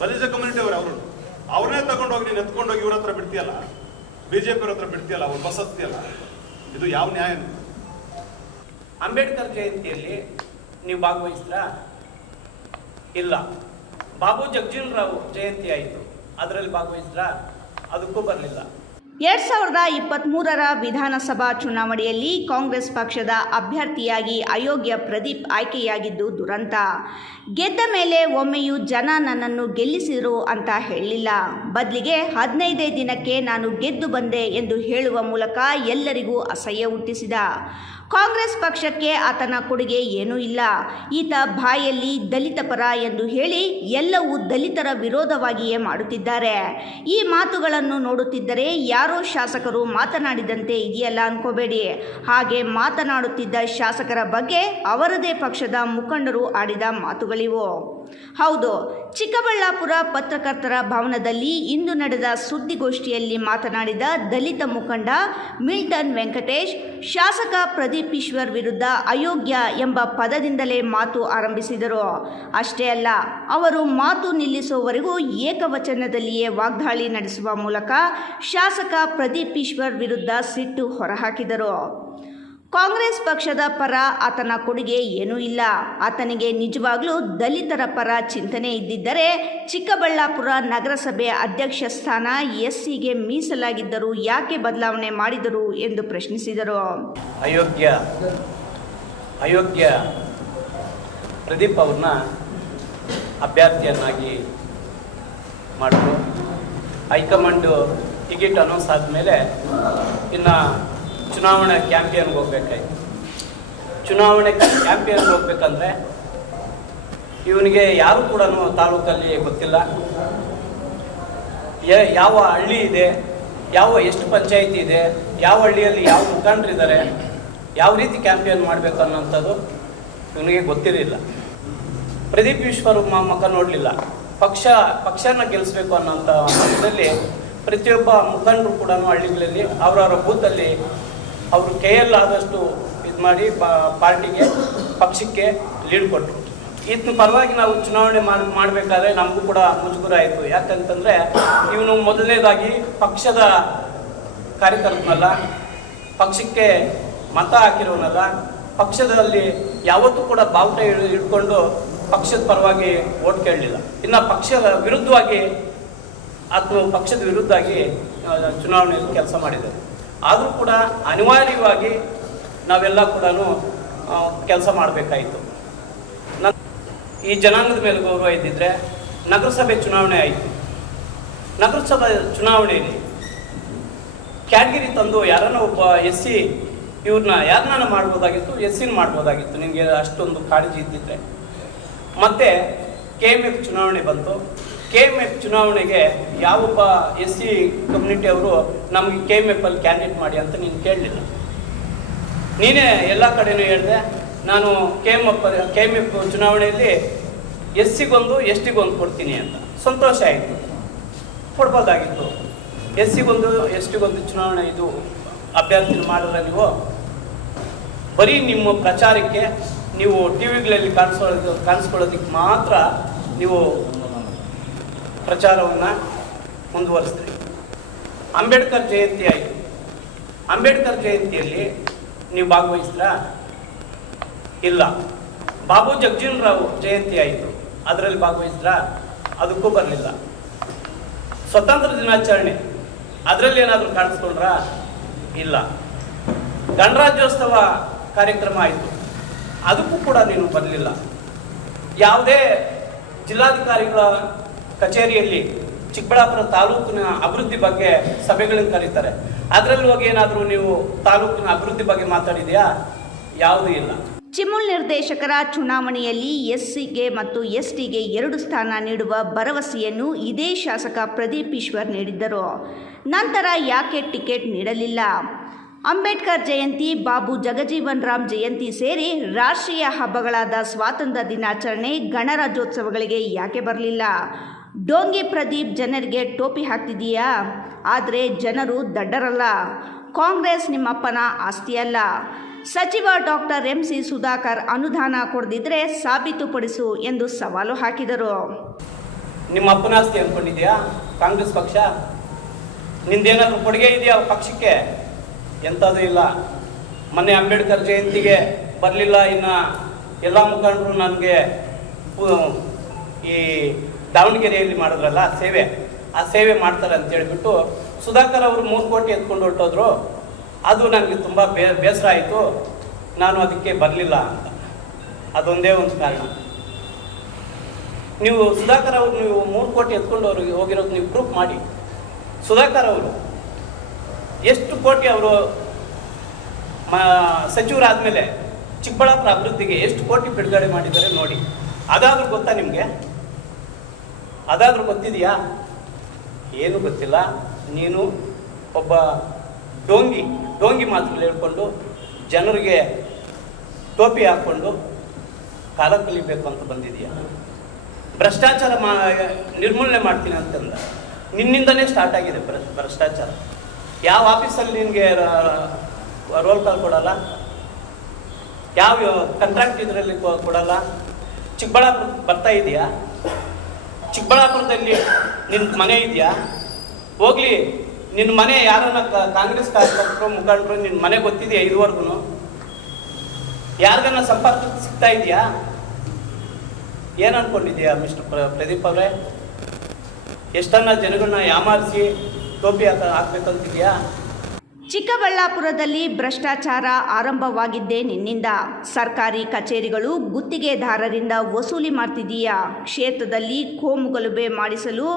ಬಲಿಜ ಕಮ್ಯುನಿಟಿ ಅವರು, ಅವ್ರನ್ನೇ ತಗೊಂಡೋಗಿ ನೀನು ಎತ್ಕೊಂಡೋಗಿ ಇವ್ರ ಹತ್ರ ಬಿಡ್ತೀಯಲ್ಲ, BJP ಅವ್ರ ಹತ್ರ ಬಿಡ್ತೀಯಲ್ಲ, ಅವ್ರು ಬಸ್ ಹತ್ತೀಯಲ್ಲ, ಇದು ಯಾವ ನ್ಯಾಯ? ಅಂಬೇಡ್ಕರ್ ಜಯಂತಿಯಲ್ಲಿ ನೀವು ಭಾಗವಹಿಸಿದ್ರಾ? ಇಲ್ಲ. ಬಾಬು ಜಗಜೀವನ್ ರಾವ್ ಜಯಂತಿ ಆಯಿತು, ಅದರಲ್ಲಿ ಭಾಗವಹಿಸಿದ್ರಾ? ಅದಕ್ಕೂ ಬರಲಿಲ್ಲ. 2023ರ ವಿಧಾನಸಭಾ ಚುನಾವಣೆಯಲ್ಲಿ ಕಾಂಗ್ರೆಸ್ ಪಕ್ಷದ ಅಭ್ಯರ್ಥಿಯಾಗಿ ಅಯೋಗ್ಯ ಪ್ರದೀಪ್ ಆಯ್ಕೆಯಾಗಿದ್ದು ದುರಂತ. ಗೆದ್ದ ಮೇಲೆ ಒಮ್ಮೆಯೂ ಜನ ನನ್ನನ್ನು ಗೆಲ್ಲಿಸಿದರು ಅಂತ ಹೇಳಲಿಲ್ಲ. ಬದಲಿಗೆ 15 ದಿನಕ್ಕೆ ನಾನು ಗೆದ್ದು ಬಂದೆ ಎಂದು ಹೇಳುವ ಮೂಲಕ ಎಲ್ಲರಿಗೂ ಅಸಹ್ಯ ಹುಟ್ಟಿಸಿದ. ಕಾಂಗ್ರೆಸ್ ಪಕ್ಷಕ್ಕೆ ಆತನ ಕೊಡುಗೆ ಏನೂ ಇಲ್ಲ. ಈತ ಬಾಯಲ್ಲಿ ದಲಿತ ಪರ ಎಂದು ಹೇಳಿ ಎಲ್ಲವೂ ದಲಿತರ ವಿರೋಧವಾಗಿಯೇ ಮಾಡುತ್ತಿದ್ದಾರೆ. ಈ ಮಾತುಗಳನ್ನು ನೋಡುತ್ತಿದ್ದರೆ ಯಾರೋ ಶಾಸಕರು ಮಾತನಾಡಿದಂತೆ ಇದೆಯಲ್ಲ ಅನ್ಕೋಬೇಡಿ. ಹಾಗೆ ಮಾತನಾಡುತ್ತಿದ್ದ ಶಾಸಕರ ಬಗ್ಗೆ ಅವರದೇ ಪಕ್ಷದ ಮುಖಂಡರು ಆಡಿದ ಮಾತುಗಳಿವು. ಹೌದು, ಚಿಕ್ಕಬಳ್ಳಾಪುರ ಪತ್ರಕರ್ತರ ಭವನದಲ್ಲಿ ಇಂದು ನಡೆದ ಸುದ್ದಿಗೋಷ್ಠಿಯಲ್ಲಿ ಮಾತನಾಡಿದ ದಲಿತ ಮುಖಂಡ ಮಿಲ್ಟನ್ ವೆಂಕಟೇಶ್ ಶಾಸಕ ಪ್ರದೀಪ್ ಈಶ್ವರ್ ವಿರುದ್ಧ ಅಯೋಗ್ಯ ಎಂಬ ಪದದಿಂದಲೇ ಮಾತು ಆರಂಭಿಸಿದರು. ಅಷ್ಟೇ ಅಲ್ಲ, ಅವರು ಮಾತು ನಿಲ್ಲಿಸುವವರೆಗೂ ಏಕವಚನದಲ್ಲಿಯೇ ವಾಗ್ದಾಳಿ ನಡೆಸುವ ಮೂಲಕ ಶಾಸಕ ಪ್ರದೀಪ್ ಈಶ್ವರ್ ವಿರುದ್ಧ ಸಿಟ್ಟು ಹೊರಹಾಕಿದರು. ಕಾಂಗ್ರೆಸ್ ಪಕ್ಷದ ಪರ ಆತನ ಕೊಡುಗೆ ಏನೂ ಇಲ್ಲ. ಆತನಿಗೆ ನಿಜವಾಗ್ಲೂ ದಲಿತರ ಪರ ಚಿಂತನೆ ಇದ್ದಿದ್ದರೆ ಚಿಕ್ಕಬಳ್ಳಾಪುರ ನಗರಸಭೆ ಅಧ್ಯಕ್ಷ ಸ್ಥಾನ ಎಸ್ಸಿಗೆ ಮೀಸಲಾಗಿದ್ದರೂ ಯಾಕೆ ಬದಲಾವಣೆ ಮಾಡಿದರು ಎಂದು ಪ್ರಶ್ನಿಸಿದರು. ಅಯೋಗ್ಯ ಪ್ರದೀಪ್ ಅವ್ರನ್ನ ಅಭ್ಯರ್ಥಿಯನ್ನಾಗಿ ಮಾಡಿದ್ರು. ಹೈಕಮಾಂಡು ಟಿಕೆಟ್ ಅನೌನ್ಸ್ ಆದಮೇಲೆ ಇನ್ನು ಚುನಾವಣೆ ಕ್ಯಾಂಪೇನ್ಗೆ ಹೋಗ್ಬೇಕಾಯ್ತು. ಚುನಾವಣೆ ಕ್ಯಾಂಪೇನ್ಗೆ ಹೋಗ್ಬೇಕಂದ್ರೆ ಇವನಿಗೆ ಯಾರು ಕೂಡ ತಾಲೂಕಲ್ಲಿ ಗೊತ್ತಿಲ್ಲ. ಯಾವ ಹಳ್ಳಿ ಇದೆ, ಎಷ್ಟು ಪಂಚಾಯಿತಿ ಇದೆ, ಯಾವ ಹಳ್ಳಿಯಲ್ಲಿ ಯಾವ ಮುಖಂಡರಿದ್ದಾರೆ, ಯಾವ ರೀತಿ ಕ್ಯಾಂಪೇನ್ ಮಾಡಬೇಕು ಅನ್ನೋಂಥದ್ದು ಇವನಿಗೆ ಗೊತ್ತಿರಲಿಲ್ಲ. ಪ್ರದೀಪ್ ಈಶ್ವರ್ ಮುಖ ನೋಡಲಿಲ್ಲ. ಪಕ್ಷನ ಗೆಲ್ಲಿಸ್ಬೇಕು ಅನ್ನೋಂಥ ಮಟ್ಟದಲ್ಲಿ ಪ್ರತಿಯೊಬ್ಬ ಮುಖಂಡರು ಕೂಡ ಹಳ್ಳಿಗಳಲ್ಲಿ ಅವರವರ ಬೂತಲ್ಲಿ ಅವರು ಕೈಯಲ್ಲಾದಷ್ಟು ಇದು ಮಾಡಿ ಪಾರ್ಟಿಗೆ ಪಕ್ಷಕ್ಕೆ ಲೀಡ್ ಕೊಟ್ಟರು. ಇದನ್ನ ಪರವಾಗಿ ನಾವು ಚುನಾವಣೆ ಮಾಡಬೇಕಾದ್ರೆ ನಮಗೂ ಕೂಡ ಮುಜುಗರ ಆಯಿತು. ಯಾಕಂತಂದರೆ ಇವನು ಮೊದಲನೇದಾಗಿ ಪಕ್ಷದ ಕಾರ್ಯಕರ್ತನಲ್ಲ, ಪಕ್ಷಕ್ಕೆ ಮತ ಹಾಕಿರೋನಲ್ಲ, ಪಕ್ಷದಲ್ಲಿ ಯಾವತ್ತೂ ಕೂಡ ಬಾವುಟ ಹಿಡ್ಕೊಂಡು ಪಕ್ಷದ ಪರವಾಗಿ ಓಟ್ ಕೇಳಲಿಲ್ಲ. ಇನ್ನು ಪಕ್ಷದ ವಿರುದ್ಧವಾಗಿ ಪಕ್ಷದ ವಿರುದ್ಧವಾಗಿ ಚುನಾವಣೆಯಲ್ಲಿ ಕೆಲಸ ಮಾಡಿದ್ದಾರೆ. ಆದರೂ ಕೂಡ ಅನಿವಾರ್ಯವಾಗಿ ನಾವೆಲ್ಲ ಕೂಡ ಕೆಲಸ ಮಾಡಬೇಕಾಯಿತು. ಈ ಜನಾಂಗದ ಮೇಲೆ ಗೌರವ ಇದ್ದಿದ್ರೆ ನಗರಸಭೆ ಚುನಾವಣೆ ಆಯಿತು. ನಗರಸಭೆ ಚುನಾವಣೆಯಲ್ಲಿ ಕ್ಯಾಟಗಿರಿ ತಂದು ಯಾರನ್ನ ಒಬ್ಬ ಎಸ್ಸಿ ಇವ್ರನ್ನ ಯಾರನ್ನ ಮಾಡ್ಬೋದಾಗಿತ್ತು, ಎಸ್ಸಿನ ಮಾಡ್ಬೋದಾಗಿತ್ತು ನಿಮಗೆ ಅಷ್ಟೊಂದು ಕಾಳಜಿ ಇದ್ದಿದ್ರೆ. ಮತ್ತು KMF ಚುನಾವಣೆ ಬಂತು. KMF ಚುನಾವಣೆಗೆ ಯಾವೊಬ್ಬ SC ಕಮ್ಯುನಿಟಿ ಅವರು ನಮಗೆ KMF ಅಲ್ಲಿ ಕ್ಯಾಂಡಿಡೇಟ್ ಮಾಡಿ ಅಂತ ನೀನು ಕೇಳಲಿಲ್ಲ. ನೀನೇ ಎಲ್ಲ ಕಡೆನೂ ಹೇಳಿದೆ ನಾನು KMF ಚುನಾವಣೆಯಲ್ಲಿ SCಗೊಂದು STಗೊಂದು ಕೊಡ್ತೀನಿ ಅಂತ. ಸಂತೋಷ ಆಯಿತು, ಕೊಡ್ಬೋದಾಗಿತ್ತು. SCಗೊಂದು STಗೊಂದು ಚುನಾವಣೆ ಇದು ಅಭ್ಯರ್ಥಿ ಮಾಡಿದ್ರೆ ನೀವು ಬರೀ ನಿಮ್ಮ ಪ್ರಚಾರಕ್ಕೆ ನೀವು ಟಿವಿಗಳಲ್ಲಿ ಕಾಣಿಸ್ಕೊಳ್ಳೋದಕ್ಕೆ ಮಾತ್ರ ನೀವು ಪ್ರಚಾರವನ್ನು ಮುಂದುವರಿಸ್ತೀರಿ. ಅಂಬೇಡ್ಕರ್ ಜಯಂತಿ ಆಯಿತು. ಅಂಬೇಡ್ಕರ್ ಜಯಂತಿಯಲ್ಲಿ ನೀವು ಭಾಗವಹಿಸಿದ್ರಾ? ಇಲ್ಲ. ಬಾಬು ಜಗಜೀವನ್ ರಾವ್ ಜಯಂತಿ ಆಯಿತು, ಅದರಲ್ಲಿ ಭಾಗವಹಿಸಿದ್ರಾ? ಅದಕ್ಕೂ ಬರಲಿಲ್ಲ. ಸ್ವತಂತ್ರ ದಿನಾಚರಣೆ ಅದರಲ್ಲಿ ಏನಾದರೂ ಕಾಣಿಸ್ಕೊಂಡ್ರಾ? ಇಲ್ಲ. ಗಣರಾಜ್ಯೋತ್ಸವ ಕಾರ್ಯಕ್ರಮ ಆಯಿತು, ಅದಕ್ಕೂ ಕೂಡ ನೀನು ಬರಲಿಲ್ಲ. ಯಾವುದೇ ಜಿಲ್ಲಾಧಿಕಾರಿಗಳ ಕಚೇರಿಯಲ್ಲಿ ಚಿಕ್ಕಬಳ್ಳಾಪುರ ತಾಲೂಕಿನ ಅಭಿವೃದ್ಧಿ ಬಗ್ಗೆ ಸಭೆಗಳನ್ನು ಕರೀತಾರೆ, ಅದರಲ್ಲಿ ಹೋಗಿ ಏನಾದರೂ ನೀವು ತಾಲೂಕಿನ ಅಭಿವೃದ್ಧಿ ಬಗ್ಗೆ ಮಾತಾಡಿದೆಯಾ? ಯಾವುದೂ ಇಲ್ಲ. ಚಿಮುಲ್ ನಿರ್ದೇಶಕರ ಚುನಾವಣೆಯಲ್ಲಿ SCಗೆ ಮತ್ತು STಗೆ 2 ಸ್ಥಾನ ನೀಡುವ ಭರವಸೆಯನ್ನು ಇದೇ ಶಾಸಕ ಪ್ರದೀಪ್ ಈಶ್ವರ್ ನೀಡಿದ್ದರು. ನಂತರ ಯಾಕೆ ಟಿಕೆಟ್ ನೀಡಲಿಲ್ಲ? ಅಂಬೇಡ್ಕರ್ ಜಯಂತಿ, ಬಾಬು ಜಗಜೀವನ್ ರಾಮ್ ಜಯಂತಿ ಸೇರಿ ರಾಷ್ಟ್ರೀಯ ಹಬ್ಬಗಳಾದ ಸ್ವಾತಂತ್ರ್ಯ ದಿನಾಚರಣೆ, ಗಣರಾಜ್ಯೋತ್ಸವಗಳಿಗೆ ಯಾಕೆ ಬರಲಿಲ್ಲ? ಡೋಂಗಿ ಪ್ರದೀಪ್ ಜನರಿಗೆ ಟೋಪಿ ಹಾಕ್ತಿದೀಯಾ? ಆದರೆ ಜನರು ದಡ್ಡರಲ್ಲ. ಕಾಂಗ್ರೆಸ್ ನಿಮ್ಮಪ್ಪನ ಆಸ್ತಿಯಲ್ಲ. ಸಚಿವ ಡಾಕ್ಟರ್ MC ಸುಧಾಕರ್ ಅನುದಾನ ಕೊಡದಿದ್ರೆ ಸಾಬೀತುಪಡಿಸು ಎಂದು ಸವಾಲು ಹಾಕಿದರು. ನಿಮ್ಮ ಅಪ್ಪನ ಆಸ್ತಿ ಅಂದ್ಕೊಂಡಿದ್ಯಾ ಕಾಂಗ್ರೆಸ್ ಪಕ್ಷ? ನಿಂದೇನಾದ್ರೂ ಕೊಡುಗೆ ಇದೆಯಾ ಪಕ್ಷಕ್ಕೆ? ಎಂಥದ್ದು ಇಲ್ಲ. ಮೊನ್ನೆ ಅಂಬೇಡ್ಕರ್ ಜಯಂತಿಗೆ ಬರಲಿಲ್ಲ. ಇನ್ನು ಎಲ್ಲ ಮುಖಂಡರು ನನಗೆ ಈ ದಾವಣಗೆರೆಯಲ್ಲಿ ಮಾಡಿದ್ರಲ್ಲ ಸೇವೆ, ಆ ಸೇವೆ ಮಾಡ್ತಾರೆ ಅಂತ ಹೇಳಿಬಿಟ್ಟು ಸುಧಾಕರ್ ಅವರು 3 ಕೋಟಿ ಎತ್ಕೊಂಡು ಹೊರಟೋದ್ರು, ಅದು ನನಗೆ ತುಂಬ ಬೇಸರ ಆಯಿತು, ನಾನು ಅದಕ್ಕೆ ಬರಲಿಲ್ಲ ಅಂತ. ಅದೊಂದೇ ಒಂದು ಕಾರಣ. ನೀವು ಸುಧಾಕರ್ ಅವರು ನೀವು 3 ಕೋಟಿ ಎತ್ಕೊಂಡು ಅವ್ರಿಗೆ ಹೋಗಿರೋದು ನೀವು ಪ್ರೂಫ್ ಮಾಡಿ. ಸುಧಾಕರ್ ಅವರು ಎಷ್ಟು ಕೋಟಿ ಅವರು ಸಚಿವರಾದಮೇಲೆ ಚಿಕ್ಕಬಳ್ಳಾಪುರ ಅಭಿವೃದ್ಧಿಗೆ ಎಷ್ಟು ಕೋಟಿ ಬಿಡುಗಡೆ ಮಾಡಿದ್ದಾರೆ ನೋಡಿ. ಅದಾದರೂ ಗೊತ್ತಾ ನಿಮಗೆ? ಅದಾದರೂ ಗೊತ್ತಿದೆಯಾ? ಏನು ಗೊತ್ತಿಲ್ಲ. ನೀನು ಒಬ್ಬ ಡೋಂಗಿ ಮಾತುಗಳು ಹೇಳ್ಕೊಂಡು ಜನರಿಗೆ ಟೋಪಿ ಹಾಕ್ಕೊಂಡು ಕಾಲ ಕಲಿಬೇಕು ಅಂತ ಬಂದಿದೆಯಾ? ಭ್ರಷ್ಟಾಚಾರ ನಿರ್ಮೂಲನೆ ಮಾಡ್ತೀನಿ ಅಂತಂದ. ನಿನ್ನಿಂದನೇ ಸ್ಟಾರ್ಟ್ ಆಗಿದೆ ಭ್ರಷ್ಟಾಚಾರ. ಯಾವ ಆಫೀಸಲ್ಲಿ ನಿನಗೆ ರೋಲ್ ಕಾಲ್ ಕೊಡಲ್ಲ, ಯಾವ ಕಾಂಟ್ರಾಕ್ಟ್ ಇದರಲ್ಲಿ ಕೊಡಲ್ಲ. ಚಿಕ್ಕಬಳ್ಳಾಪುರ ಬರ್ತಾ ಇದೆಯಾ? ಚಿಕ್ಕಬಳ್ಳಾಪುರದಲ್ಲಿ ನಿನ್ನ ಮನೆ ಇದೆಯಾ? ಹೋಗ್ಲಿ, ನಿನ್ನ ಮನೆ ಯಾರನ್ನ ಕಾಂಗ್ರೆಸ್ ಕಾರ್ಯಕರ್ತರು ಮುಖಂಡರು ನಿನ್ನ ಮನೆ ಗೊತ್ತಿದೆಯಾ? ಇದುವರೆಗೂ ಯಾರಿಗನ್ನ ಸಂಪರ್ಕ ಸಿಗ್ತಾ ಇದೆಯಾ? ಏನು ಅನ್ಕೊಂಡಿದ್ಯಾ ಮಿಸ್ಟರ್ ಪ್ರದೀಪ್ ಅವರೇ? ಎಷ್ಟನ್ನ ಜನಗಳನ್ನ ಯಾಮಾರಿಸಿ ಟೋಪಿ ಹಾಕ್ಬೇಕಂತಿದ್ಯಾ? ಚಿಕ್ಕಬಳ್ಳಾಪುರದಲ್ಲಿ ಭ್ರಷ್ಟಾಚಾರ ಆರಂಭವಾಗಿದ್ದೇ ನಿನ್ನಿಂದ. ಸರ್ಕಾರಿ ಕಚೇರಿಗಳು ಗುತ್ತಿಗೆದಾರರಿಂದ ವಸೂಲಿ ಮಾಡ್ತಿದೀಯಾ? ಕ್ಷೇತ್ರದಲ್ಲಿ ಕೋಮುಗಲಭೆ ಮಾಡಿಸಲು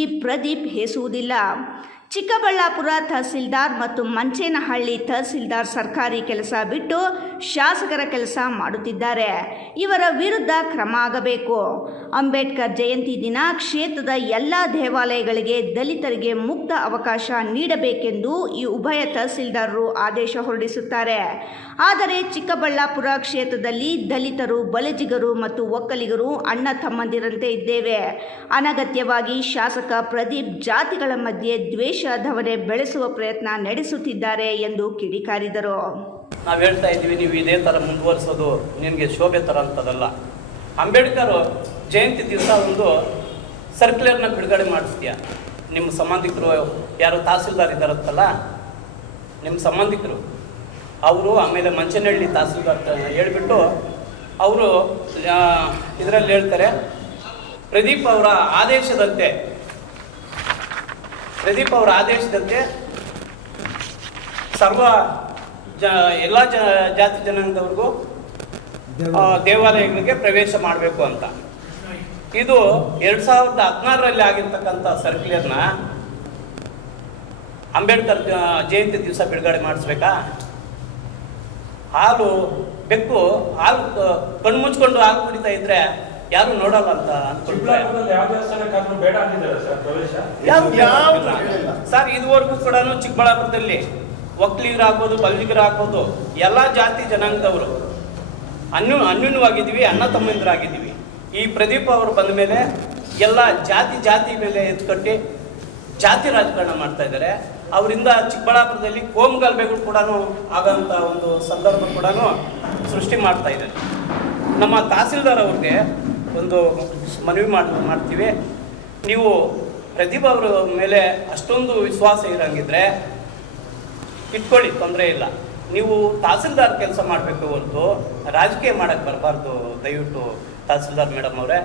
ಈ ಪ್ರದೀಪ್ ಹೇಸುವುದಿಲ್ಲ. ಚಿಕ್ಕಬಳ್ಳಾಪುರ ತಹಸೀಲ್ದಾರ್ ಮತ್ತು ಮಂಚೇನಹಳ್ಳಿ ತಹಸೀಲ್ದಾರ್ ಸರ್ಕಾರಿ ಕೆಲಸ ಬಿಟ್ಟು ಶಾಸಕರ ಕೆಲಸ ಮಾಡುತ್ತಿದ್ದಾರೆ. ಇವರ ವಿರುದ್ಧ ಕ್ರಮ ಆಗಬೇಕು. ಅಂಬೇಡ್ಕರ್ ಜಯಂತಿ ದಿನ ಕ್ಷೇತ್ರದ ಎಲ್ಲ ದೇವಾಲಯಗಳಿಗೆ ದಲಿತರಿಗೆ ಮುಕ್ತ ಅವಕಾಶ ನೀಡಬೇಕೆಂದು ಈ ಉಭಯ ತಹಸೀಲ್ದಾರರು ಆದೇಶ ಹೊರಡಿಸುತ್ತಾರೆ. ಆದರೆ ಚಿಕ್ಕಬಳ್ಳಾಪುರ ಕ್ಷೇತ್ರದಲ್ಲಿ ದಲಿತರು, ಬಲಜಿಗರು ಮತ್ತು ಒಕ್ಕಲಿಗರು ಅಣ್ಣ ತಮ್ಮಂದಿರಂತೆ ಇದ್ದೇವೆ. ಅನಗತ್ಯವಾಗಿ ಶಾಸಕ ಪ್ರದೀಪ್ ಜಾತಿಗಳ ಮಧ್ಯೆ ದ್ವೇಷ ಧವನೆ ಬೆಳೆಸುವ ಪ್ರಯತ್ನ ನಡೆಸುತ್ತಿದ್ದಾರೆ ಎಂದು ಕಿಡಿಕಾರಿದರು. ನಾವು ಹೇಳ್ತಾ ಇದ್ದೀವಿ, ನೀವು ಇದೇ ಥರ ಮುಂದುವರಿಸೋದು ನಿನಗೆ ಶೋಭೆ ಥರ ಅಂತದಲ್ಲ. ಅಂಬೇಡ್ಕರ್ ಜಯಂತಿ ದಿವಸ ಒಂದು ಸರ್ಕ್ಯುಲರ್ನ ಬಿಡುಗಡೆ ಮಾಡಿಸ್ತೀಯ. ನಿಮ್ಮ ಸಂಬಂಧಿಕರು ಯಾರು ತಹಸೀಲ್ದಾರ್ ಇದ್ದಾರತ್ತಲ್ಲ, ನಿಮ್ಮ ಸಂಬಂಧಿಕರು ಅವರು, ಆಮೇಲೆ ಮಂಚನಹಳ್ಳಿ ತಹಸೀಲ್ದಾರ್ ಹೇಳ್ಬಿಟ್ಟು ಅವರು ಇದರಲ್ಲಿ ಹೇಳ್ತಾರೆ, ಪ್ರದೀಪ್ ಅವರ ಆದೇಶದಂತೆ ಸರ್ವ ಎಲ್ಲ ಜಾತಿ ಜನಾಂಗದವ್ರಿಗೂ ದೇವಾಲಯಗಳಿಗೆ ಪ್ರವೇಶ ಮಾಡಬೇಕು ಅಂತ. ಇದು 2016ರಲ್ಲಿ ಆಗಿರ್ತಕ್ಕಂಥ ಸರ್ಕ್ಯುಲರ್ನ ಅಂಬೇಡ್ಕರ್ ಜಯಂತಿ ದಿವಸ ಬಿಡುಗಡೆ ಮಾಡಿಸ್ಬೇಕಾ? ಬೆಕ್ಕು ಹಾಲು ಕಣ್ಮುಚ್ಕೊಂಡು ಹಾಲು ಕುಡಿತಾ ಇದ್ರೆ ಯಾರು ನೋಡಲ್ಲ ಅಂತ ಅನ್ಕೊಂಡ್ರೆ ಸರ್, ಇದುವರೆಗೂ ಕೂಡ ಚಿಕ್ಕಬಳ್ಳಾಪುರದಲ್ಲಿ ಒಕ್ಕಲಿಗರಾಗ್ಬೋದು, ಬಲ್ಲಿಗರಾಗ್ಬೋದು, ಎಲ್ಲ ಜಾತಿ ಜನಾಂಗದವರು ಅನ್ಯೂನ್ಯವಾಗಿದ್ದೀವಿ, ಅಣ್ಣ ತಮ್ಮಂದಿರಾಗಿದ್ದೀವಿ. ಈ ಪ್ರದೀಪ್ ಅವರು ಬಂದ ಮೇಲೆ ಎಲ್ಲ ಜಾತಿ ಮೇಲೆ ಎತ್ಕಟ್ಟಿ ಜಾತಿ ರಾಜಕಾರಣ ಮಾಡ್ತಾ ಇದ್ದಾರೆ. ಅವರಿಂದ ಚಿಕ್ಕಬಳ್ಳಾಪುರದಲ್ಲಿ ಕೋಮುಗಲಭೆಗಳು ಕೂಡ ಆಗೋಂಥ ಒಂದು ಸಂದರ್ಭ ಕೂಡ ಸೃಷ್ಟಿ ಮಾಡ್ತಾ ಇದ್ದಾರೆ. ನಮ್ಮ ತಹಸೀಲ್ದಾರ್ ಅವ್ರಿಗೆ ಒಂದು ಮನವಿ ಮಾಡ್ತೀವಿ, ನೀವು ಪ್ರದೀಪ್ ಅವರ ಮೇಲೆ ಅಷ್ಟೊಂದು ವಿಶ್ವಾಸ ಇರೋಂಗಿದ್ರೆ ಇಟ್ಕೊಳ್ಳಿ, ತೊಂದರೆ ಇಲ್ಲ. ನೀವು ತಹಸೀಲ್ದಾರ್ ಕೆಲಸ ಮಾಡಬೇಕು ಹೊರತು ರಾಜಕೀಯ ಮಾಡೋಕ್ಕೆ ಬರಬಾರ್ದು. ದಯವಿಟ್ಟು ತಹಸೀಲ್ದಾರ್ ಮೇಡಮ್ ಅವರೇ,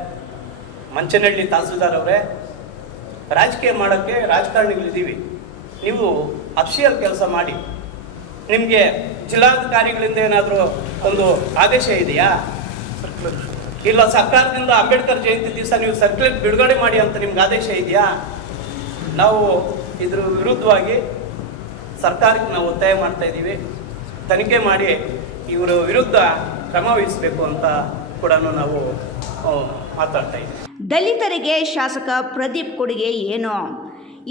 ಮಂಚನಹಳ್ಳಿ ತಹಸೀಲ್ದಾರ್ ಅವರೇ, ರಾಜಕೀಯ ಮಾಡೋಕ್ಕೆ ರಾಜಕಾರಣಿಗಳಿದ್ದೀವಿ. ನೀವು ಅಫಿಷಿಯಲ್ ಕೆಲಸ ಮಾಡಿ. ನಿಮಗೆ ಜಿಲ್ಲಾಧಿಕಾರಿಗಳಿಂದ ಏನಾದರೂ ಒಂದು ಆದೇಶ ಇದೆಯಾ? ಇಲ್ಲ ಸರ್ಕಾರದಿಂದ ಅಂಬೇಡ್ಕರ್ ಜಯಂತಿ ದಿವಸ ನೀವು ಸರ್ಕ್ಯುಲರ್ ಬಿಡುಗಡೆ ಮಾಡಿ ಅಂತ ನಿಮ್ಗೆ ಆದೇಶ ಇದೆಯಾ? ನಾವು ಇದ್ರ ವಿರುದ್ಧವಾಗಿ ಸರ್ಕಾರಕ್ಕೆ ನಾವು ಒತ್ತಾಯ ಮಾಡ್ತಾ ಇದ್ದೀವಿ. ತನಿಖೆ ಮಾಡಿ ಇವರ ವಿರುದ್ಧ ಕ್ರಮ ವಹಿಸಬೇಕು ಅಂತ ಕೂಡ ನಾವು ಮಾತಾಡ್ತಾ ಇದ್ದೀವಿ. ದಲಿತರಿಗೆ ಶಾಸಕ ಪ್ರದೀಪ್ ಕೊಡುಗೆ ಏನು?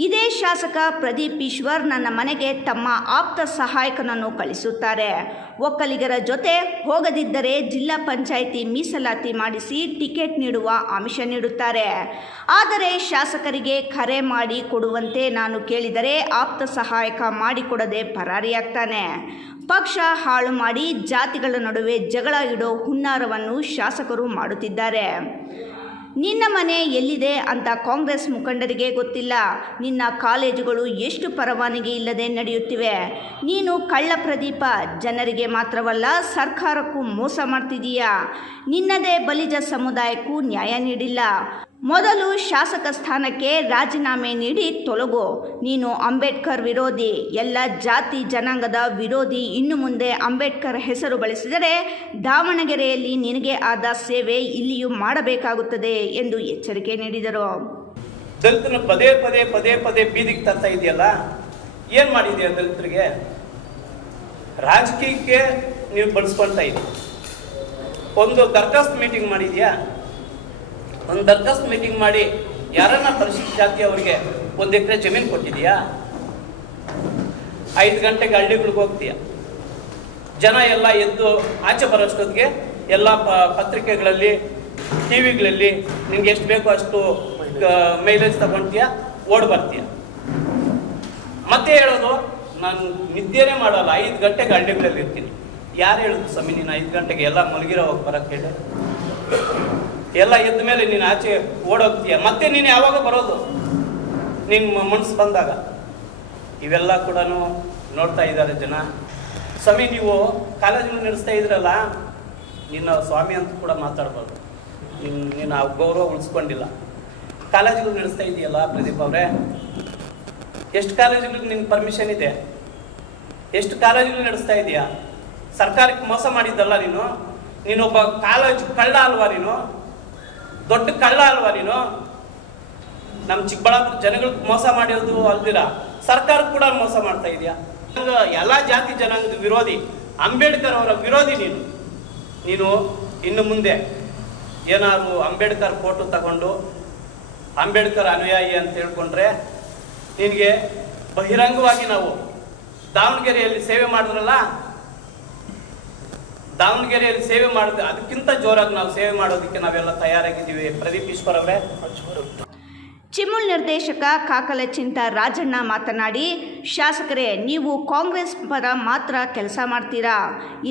ಇದೇ ಶಾಸಕ ಪ್ರದೀಪ್ ಈಶ್ವರ್ ನನ್ನ ಮನೆಗೆ ತಮ್ಮ ಆಪ್ತ ಸಹಾಯಕನನ್ನು ಕಳಿಸುತ್ತಾರೆ. ಒಕ್ಕಲಿಗರ ಜೊತೆ ಹೋಗದಿದ್ದರೆ ಜಿಲ್ಲಾ ಪಂಚಾಯಿತಿ ಮೀಸಲಾತಿ ಮಾಡಿಸಿ ಟಿಕೆಟ್ ನೀಡುವ ಆಮಿಷ ನೀಡುತ್ತಾರೆ. ಆದರೆ ಶಾಸಕರಿಗೆ ಕರೆ ಮಾಡಿ ಕೊಡುವಂತೆ ನಾನು ಕೇಳಿದರೆ ಆಪ್ತ ಸಹಾಯಕ ಮಾಡಿಕೊಡದೆ ಪರಾರಿಯಾಗ್ತಾನೆ. ಪಕ್ಷ ಹಾಳು ಮಾಡಿ ಜಾತಿಗಳ ನಡುವೆ ಜಗಳ ಇಡೋ ಹುನ್ನಾರವನ್ನು ಶಾಸಕರು ಮಾಡುತ್ತಿದ್ದಾರೆ. ನಿನ್ನ ಮನೆ ಎಲ್ಲಿದೆ ಅಂತ ಕಾಂಗ್ರೆಸ್ ಮುಖಂಡರಿಗೆ ಗೊತ್ತಿಲ್ಲ. ನಿನ್ನ ಕಾಲೇಜುಗಳು ಎಷ್ಟು ಪರವಾನಗಿ ಇಲ್ಲದೆ ನಡೆಯುತ್ತಿವೆ. ನೀನು ಕಳ್ಳ ಪ್ರದೀಪ. ಜನರಿಗೆ ಮಾತ್ರವಲ್ಲ, ಸರ್ಕಾರಕ್ಕೂ ಮೋಸ ಮಾಡ್ತಿದೀಯಾ. ನಿನ್ನದೇ ಬಲಿಜ ಸಮುದಾಯಕ್ಕೂ ನ್ಯಾಯ ನೀಡಿಲ್ಲ. ಮೊದಲು ಶಾಸಕ ಸ್ಥಾನಕ್ಕೆ ರಾಜೀನಾಮೆ ನೀಡಿ ತೊಲಗು. ನೀನು ಅಂಬೇಡ್ಕರ್ ವಿರೋಧಿ, ಎಲ್ಲ ಜಾತಿ ಜನಾಂಗದ ವಿರೋಧಿ. ಇನ್ನು ಮುಂದೆ ಅಂಬೇಡ್ಕರ್ ಹೆಸರು ಬಳಸಿದರೆ ದಾವಣಗೆರೆಯಲ್ಲಿ ನಿನಗೆ ಆದ ಸೇವೆ ಇಲ್ಲಿಯೂ ಮಾಡಬೇಕಾಗುತ್ತದೆ ಎಂದು ಎಚ್ಚರಿಕೆ ನೀಡಿದರು. ದಲಿತನ ಪದೇ ಪದೇ ಪದೇ ಪದೇ ಬೀದಿಗೆ ತರ್ತಾ ಇದೆಯಲ್ಲ, ಏನು ಮಾಡಿದೆಯಾ ದಲಿತರಿಗೆ? ರಾಜಕೀಯಕ್ಕೆ ನೀವು ಬಳಸ್ಕೊಳ್ತಾ ಇದ್ದೀವಿ. ಒಂದು ದರ್ಖಾಸ್ತು ಮೀಟಿಂಗ್ ಮಾಡಿದ್ಯಾ? ಒಂದು ದರ್ಖಾಸ್ತು ಮೀಟಿಂಗ್ ಮಾಡಿ ಯಾರನ್ನ ಪರಿಶಿಷ್ಟ ಜಾತಿಯವರಿಗೆ 1 ಎಕರೆ ಜಮೀನು ಕೊಟ್ಟಿದೆಯಾ? 5 ಗಂಟೆಗೆ ಹಳ್ಳಿಗಳಿಗೆ ಹೋಗ್ತೀಯ, ಜನ ಎಲ್ಲ ಎದ್ದು ಆಚೆ ಬರೋಷ್ಟೊತ್ತಿಗೆ ಎಲ್ಲ ಪತ್ರಿಕೆಗಳಲ್ಲಿ, ಟಿವಿಗಳಲ್ಲಿ ನಿನ್ಗೆ ಎಷ್ಟು ಬೇಕೋ ಅಷ್ಟು ಮೈಲೇಜ್ ತಗೊಳ್ತೀಯ, ಓಡ್ ಬರ್ತೀಯ. ಮತ್ತೆ ಹೇಳೋದು ನಾನು ನಿದ್ದೆನೇ ಮಾಡಲ್ಲ, 5 ಗಂಟೆಗೆ ಹಳ್ಳಿಗಳಲ್ಲಿ ಇರ್ತೀನಿ. ಯಾರು ಹೇಳುದು ಸ್ವಾಮಿ ನೀನು 5 ಗಂಟೆಗೆ ಎಲ್ಲ ಮಲಗಿರೋ ಹೋಗಿ ಬರಕ್ಕೆ ಹೇಳಿ? ಎಲ್ಲ ಎದ್ದ ಮೇಲೆ ನೀನು ಆಚೆ ಓಡೋಗ್ತೀಯ. ಮತ್ತೆ ನೀನು ಯಾವಾಗ ಬರೋದು? ನಿನ್ನ ಮನಸ್ಸು ಬಂದಾಗ. ಇವೆಲ್ಲ ಕೂಡ ನೋಡ್ತಾ ಇದ್ದಾರೆ ಜನ. ಸ್ವಾಮಿ ನೀವು ಕಾಲೇಜನ್ನು ನಡೆಸ್ತಾ ಇದ್ರಲ್ಲ, ನಿನ್ನ ಸ್ವಾಮಿ ಅಂತ ಕೂಡ ಮಾತಾಡ್ಬಾರ್ದು. ನೀನು ಆ ಗೌರವ ಉಳಿಸ್ಕೊಂಡಿಲ್ಲ. ಕಾಲೇಜುಗಳು ನಡೆಸ್ತಾ ಇದೆಯಲ್ಲ ಪ್ರದೀಪ್ ಅವರೇ, ಎಷ್ಟು ಕಾಲೇಜುಗಳಿಗೆ ನಿನ್ನ ಪರ್ಮಿಷನ್ ಇದೆ? ಎಷ್ಟು ಕಾಲೇಜುಗಳು ನಡೆಸ್ತಾ ಇದೆಯಾ? ಸರ್ಕಾರಕ್ಕೆ ಮೋಸ ಮಾಡಿದ್ದಲ್ಲ ನೀನು? ನೀನೊಬ್ಬ ಕಾಲೇಜ್ ಕಳ್ಳ ಅಲ್ವಾ ನೀನು? ದೊಡ್ಡ ಕಳ್ಳ ಅಲ್ವಾ ನೀನು? ನಮ್ಮ ಚಿಕ್ಕಬಳ್ಳಾಪುರ ಜನಗಳಿಗೆ ಮೋಸ ಮಾಡಿರೋದು ಅಲ್ದಿರ, ಸರ್ಕಾರಕ್ಕೆ ಕೂಡ ಮೋಸ ಮಾಡ್ತಾ ಇದೆಯಾ? ಎಲ್ಲ ಜಾತಿ ಜನಾಂಗದ ವಿರೋಧಿ, ಅಂಬೇಡ್ಕರ್ ಅವರ ವಿರೋಧಿ ನೀನು ಇನ್ನು ಮುಂದೆ ಏನಾದ್ರು ಅಂಬೇಡ್ಕರ್ ಫೋಟೋ ತಗೊಂಡು ಅಂಬೇಡ್ಕರ್ ಅನುಯಾಯಿ ಅಂತ ಹೇಳ್ಕೊಂಡ್ರೆ ನಿನಗೆ ಬಹಿರಂಗವಾಗಿ ನಾವು ದಾವಣಗೆರೆಯಲ್ಲಿ ಸೇವೆ ಮಾಡಿದ್ರಲ್ಲ, ದಾವಣಗೆರೆಯಲ್ಲಿ ಸೇವೆ ಮಾಡಿದ್ರೆ ಅದಕ್ಕಿಂತ ಜೋರಾಗಿ ನಾವು ಸೇವೆ ಮಾಡೋದಕ್ಕೆ ನಾವೆಲ್ಲ ತಯಾರಾಗಿದ್ದೀವಿ. ಪ್ರದೀಪ್ ಈಶ್ವರ್ ಅವರೇ. ಚಿಮುಲ್ ನಿರ್ದೇಶಕ ಕಾಕಲಚಿಂತ ರಾಜಣ್ಣ ಮಾತನಾಡಿ, ಶಾಸಕರೇ, ನೀವು ಕಾಂಗ್ರೆಸ್ ಪರ ಮಾತ್ರ ಕೆಲಸ ಮಾಡ್ತೀರಾ,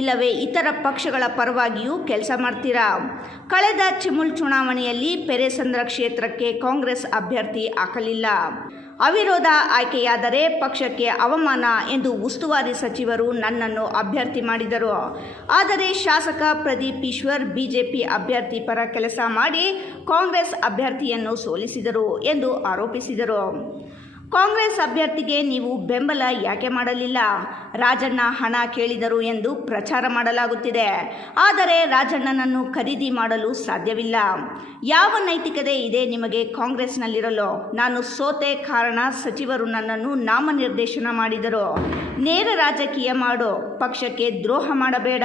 ಇಲ್ಲವೇ ಇತರ ಪಕ್ಷಗಳ ಪರವಾಗಿಯೂ ಕೆಲಸ ಮಾಡ್ತೀರಾ? ಕಳೆದ ಚಿಮುಲ್ ಚುನಾವಣೆಯಲ್ಲಿ ಪೆರೇಸಂದ್ರ ಕ್ಷೇತ್ರಕ್ಕೆ ಕಾಂಗ್ರೆಸ್ ಅಭ್ಯರ್ಥಿ ಹಾಕಲಿಲ್ಲ. ಅವಿರೋಧ ಆಯ್ಕೆಯಾದರೆ ಪಕ್ಷಕ್ಕೆ ಅವಮಾನ ಎಂದು ಉಸ್ತುವಾರಿ ಸಚಿವರು ನನ್ನನ್ನು ಅಭ್ಯರ್ಥಿ ಮಾಡಿದರು. ಆದರೆ ಶಾಸಕ ಪ್ರದೀಪ್ ಈಶ್ವರ್ ಬಿಜೆಪಿ ಅಭ್ಯರ್ಥಿ ಪರ ಕೆಲಸ ಮಾಡಿ ಕಾಂಗ್ರೆಸ್ ಅಭ್ಯರ್ಥಿಯನ್ನು ಸೋಲಿಸಿದರು ಎಂದು ಆರೋಪಿಸಿದರು. ಕಾಂಗ್ರೆಸ್ ಅಭ್ಯರ್ಥಿಗೆ ನೀವು ಬೆಂಬಲ ಯಾಕೆ ಮಾಡಲಿಲ್ಲ? ರಾಜಣ್ಣ ಹಣ ಕೇಳಿದರು ಎಂದು ಪ್ರಚಾರ ಮಾಡಲಾಗುತ್ತಿದೆ. ಆದರೆ ರಾಜಣ್ಣನನ್ನು ಖರೀದಿ ಮಾಡಲು ಸಾಧ್ಯವಿಲ್ಲ. ಯಾವ ನೈತಿಕತೆ ಇದೆ ನಿಮಗೆ ಕಾಂಗ್ರೆಸ್ನಲ್ಲಿರಲು? ನಾನು ಸೋತೆ ಕಾರಣ ಸಚಿವರು ನನ್ನನ್ನು ನಾಮನಿರ್ದೇಶನ ಮಾಡಿದರು. ನೇರ ರಾಜಕೀಯ ಮಾಡು, ಪಕ್ಷಕ್ಕೆ ದ್ರೋಹ ಮಾಡಬೇಡ.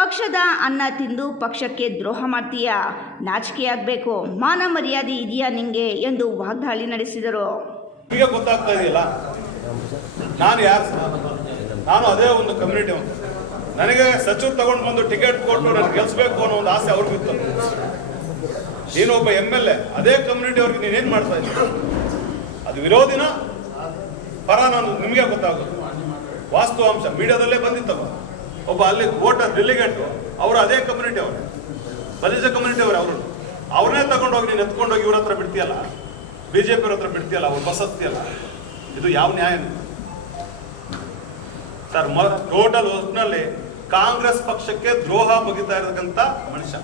ಪಕ್ಷದ ಅನ್ನ ತಿಂದು ಪಕ್ಷಕ್ಕೆ ದ್ರೋಹ ಮಾಡ್ತೀಯಾ? ನಾಚಿಕೆಯಾಗಬೇಕು. ಮಾನ ಮರ್ಯಾದೆ ಇದೆಯಾ ನಿಂಗೆ ಎಂದು ವಾಗ್ದಾಳಿ ನಡೆಸಿದರು. ಈಗ ಗೊತ್ತಾಗ್ತಾ ಇದೆಯಲ್ಲ ನಾನು ಯಾರು? ನಾನು ಅದೇ ಒಂದು ಕಮ್ಯುನಿಟಿ. ನನಗೆ ಸಚಿವರು ತಗೊಂಡು ಬಂದು ಟಿಕೆಟ್ ಕೊಟ್ಟು ನನಗೆ ಗೆಲ್ಸ್ಬೇಕು ಅನ್ನೋ ಒಂದು ಆಸೆ ಅವ್ರಿಗಿತ್ತು. ನೀನೊಬ್ಬ MLA, ಅದೇ ಕಮ್ಯುನಿಟಿ ಅವ್ರಿಗೆ ನೀನೇನು ಮಾಡ್ತಾ ಇದ್ದೀನಿ? ಅದು ವಿರೋಧಿನ ಪರ ನಾನು ನಿಮಗೆ ಗೊತ್ತಾಗುತ್ತೆ. ವಾಸ್ತವಾಂಶ ಮೀಡಿಯಾದಲ್ಲೇ ಬಂದಿತ್ತವ. ಒಬ್ಬ ಅಲ್ಲಿ ವೋಟರ್ ಡೆಲಿಗೇಟು, ಅವರು ಅದೇ ಕಮ್ಯುನಿಟಿ ಅವರೇ, ಬಲಿಜ ಕಮ್ಯುನಿಟಿ ಅವರೇ. ಅವ್ರನ್ನೇ ತಗೊಂಡೋಗಿ ನೀನು ಎತ್ಕೊಂಡೋಗಿ ಇವ್ರ ಹತ್ರ ಬಿಡ್ತೀಯಲ್ಲ, BJP ಹತ್ರ ಬಿಡ್ತೀಯಲ್ಲ, ಅವ್ರು ಬಸತ್ತಿಯಲ್ಲ. ಇದು ಯಾವ ನ್ಯಾಯ ಸರ್? ಟೋಟಲ್ ಒಟ್ಟಿನಲ್ಲಿ ಕಾಂಗ್ರೆಸ್ ಪಕ್ಷಕ್ಕೆ ದ್ರೋಹ ಬಗೆತಾ ಇರತಕ್ಕಂತ ಮನುಷ್ಯ.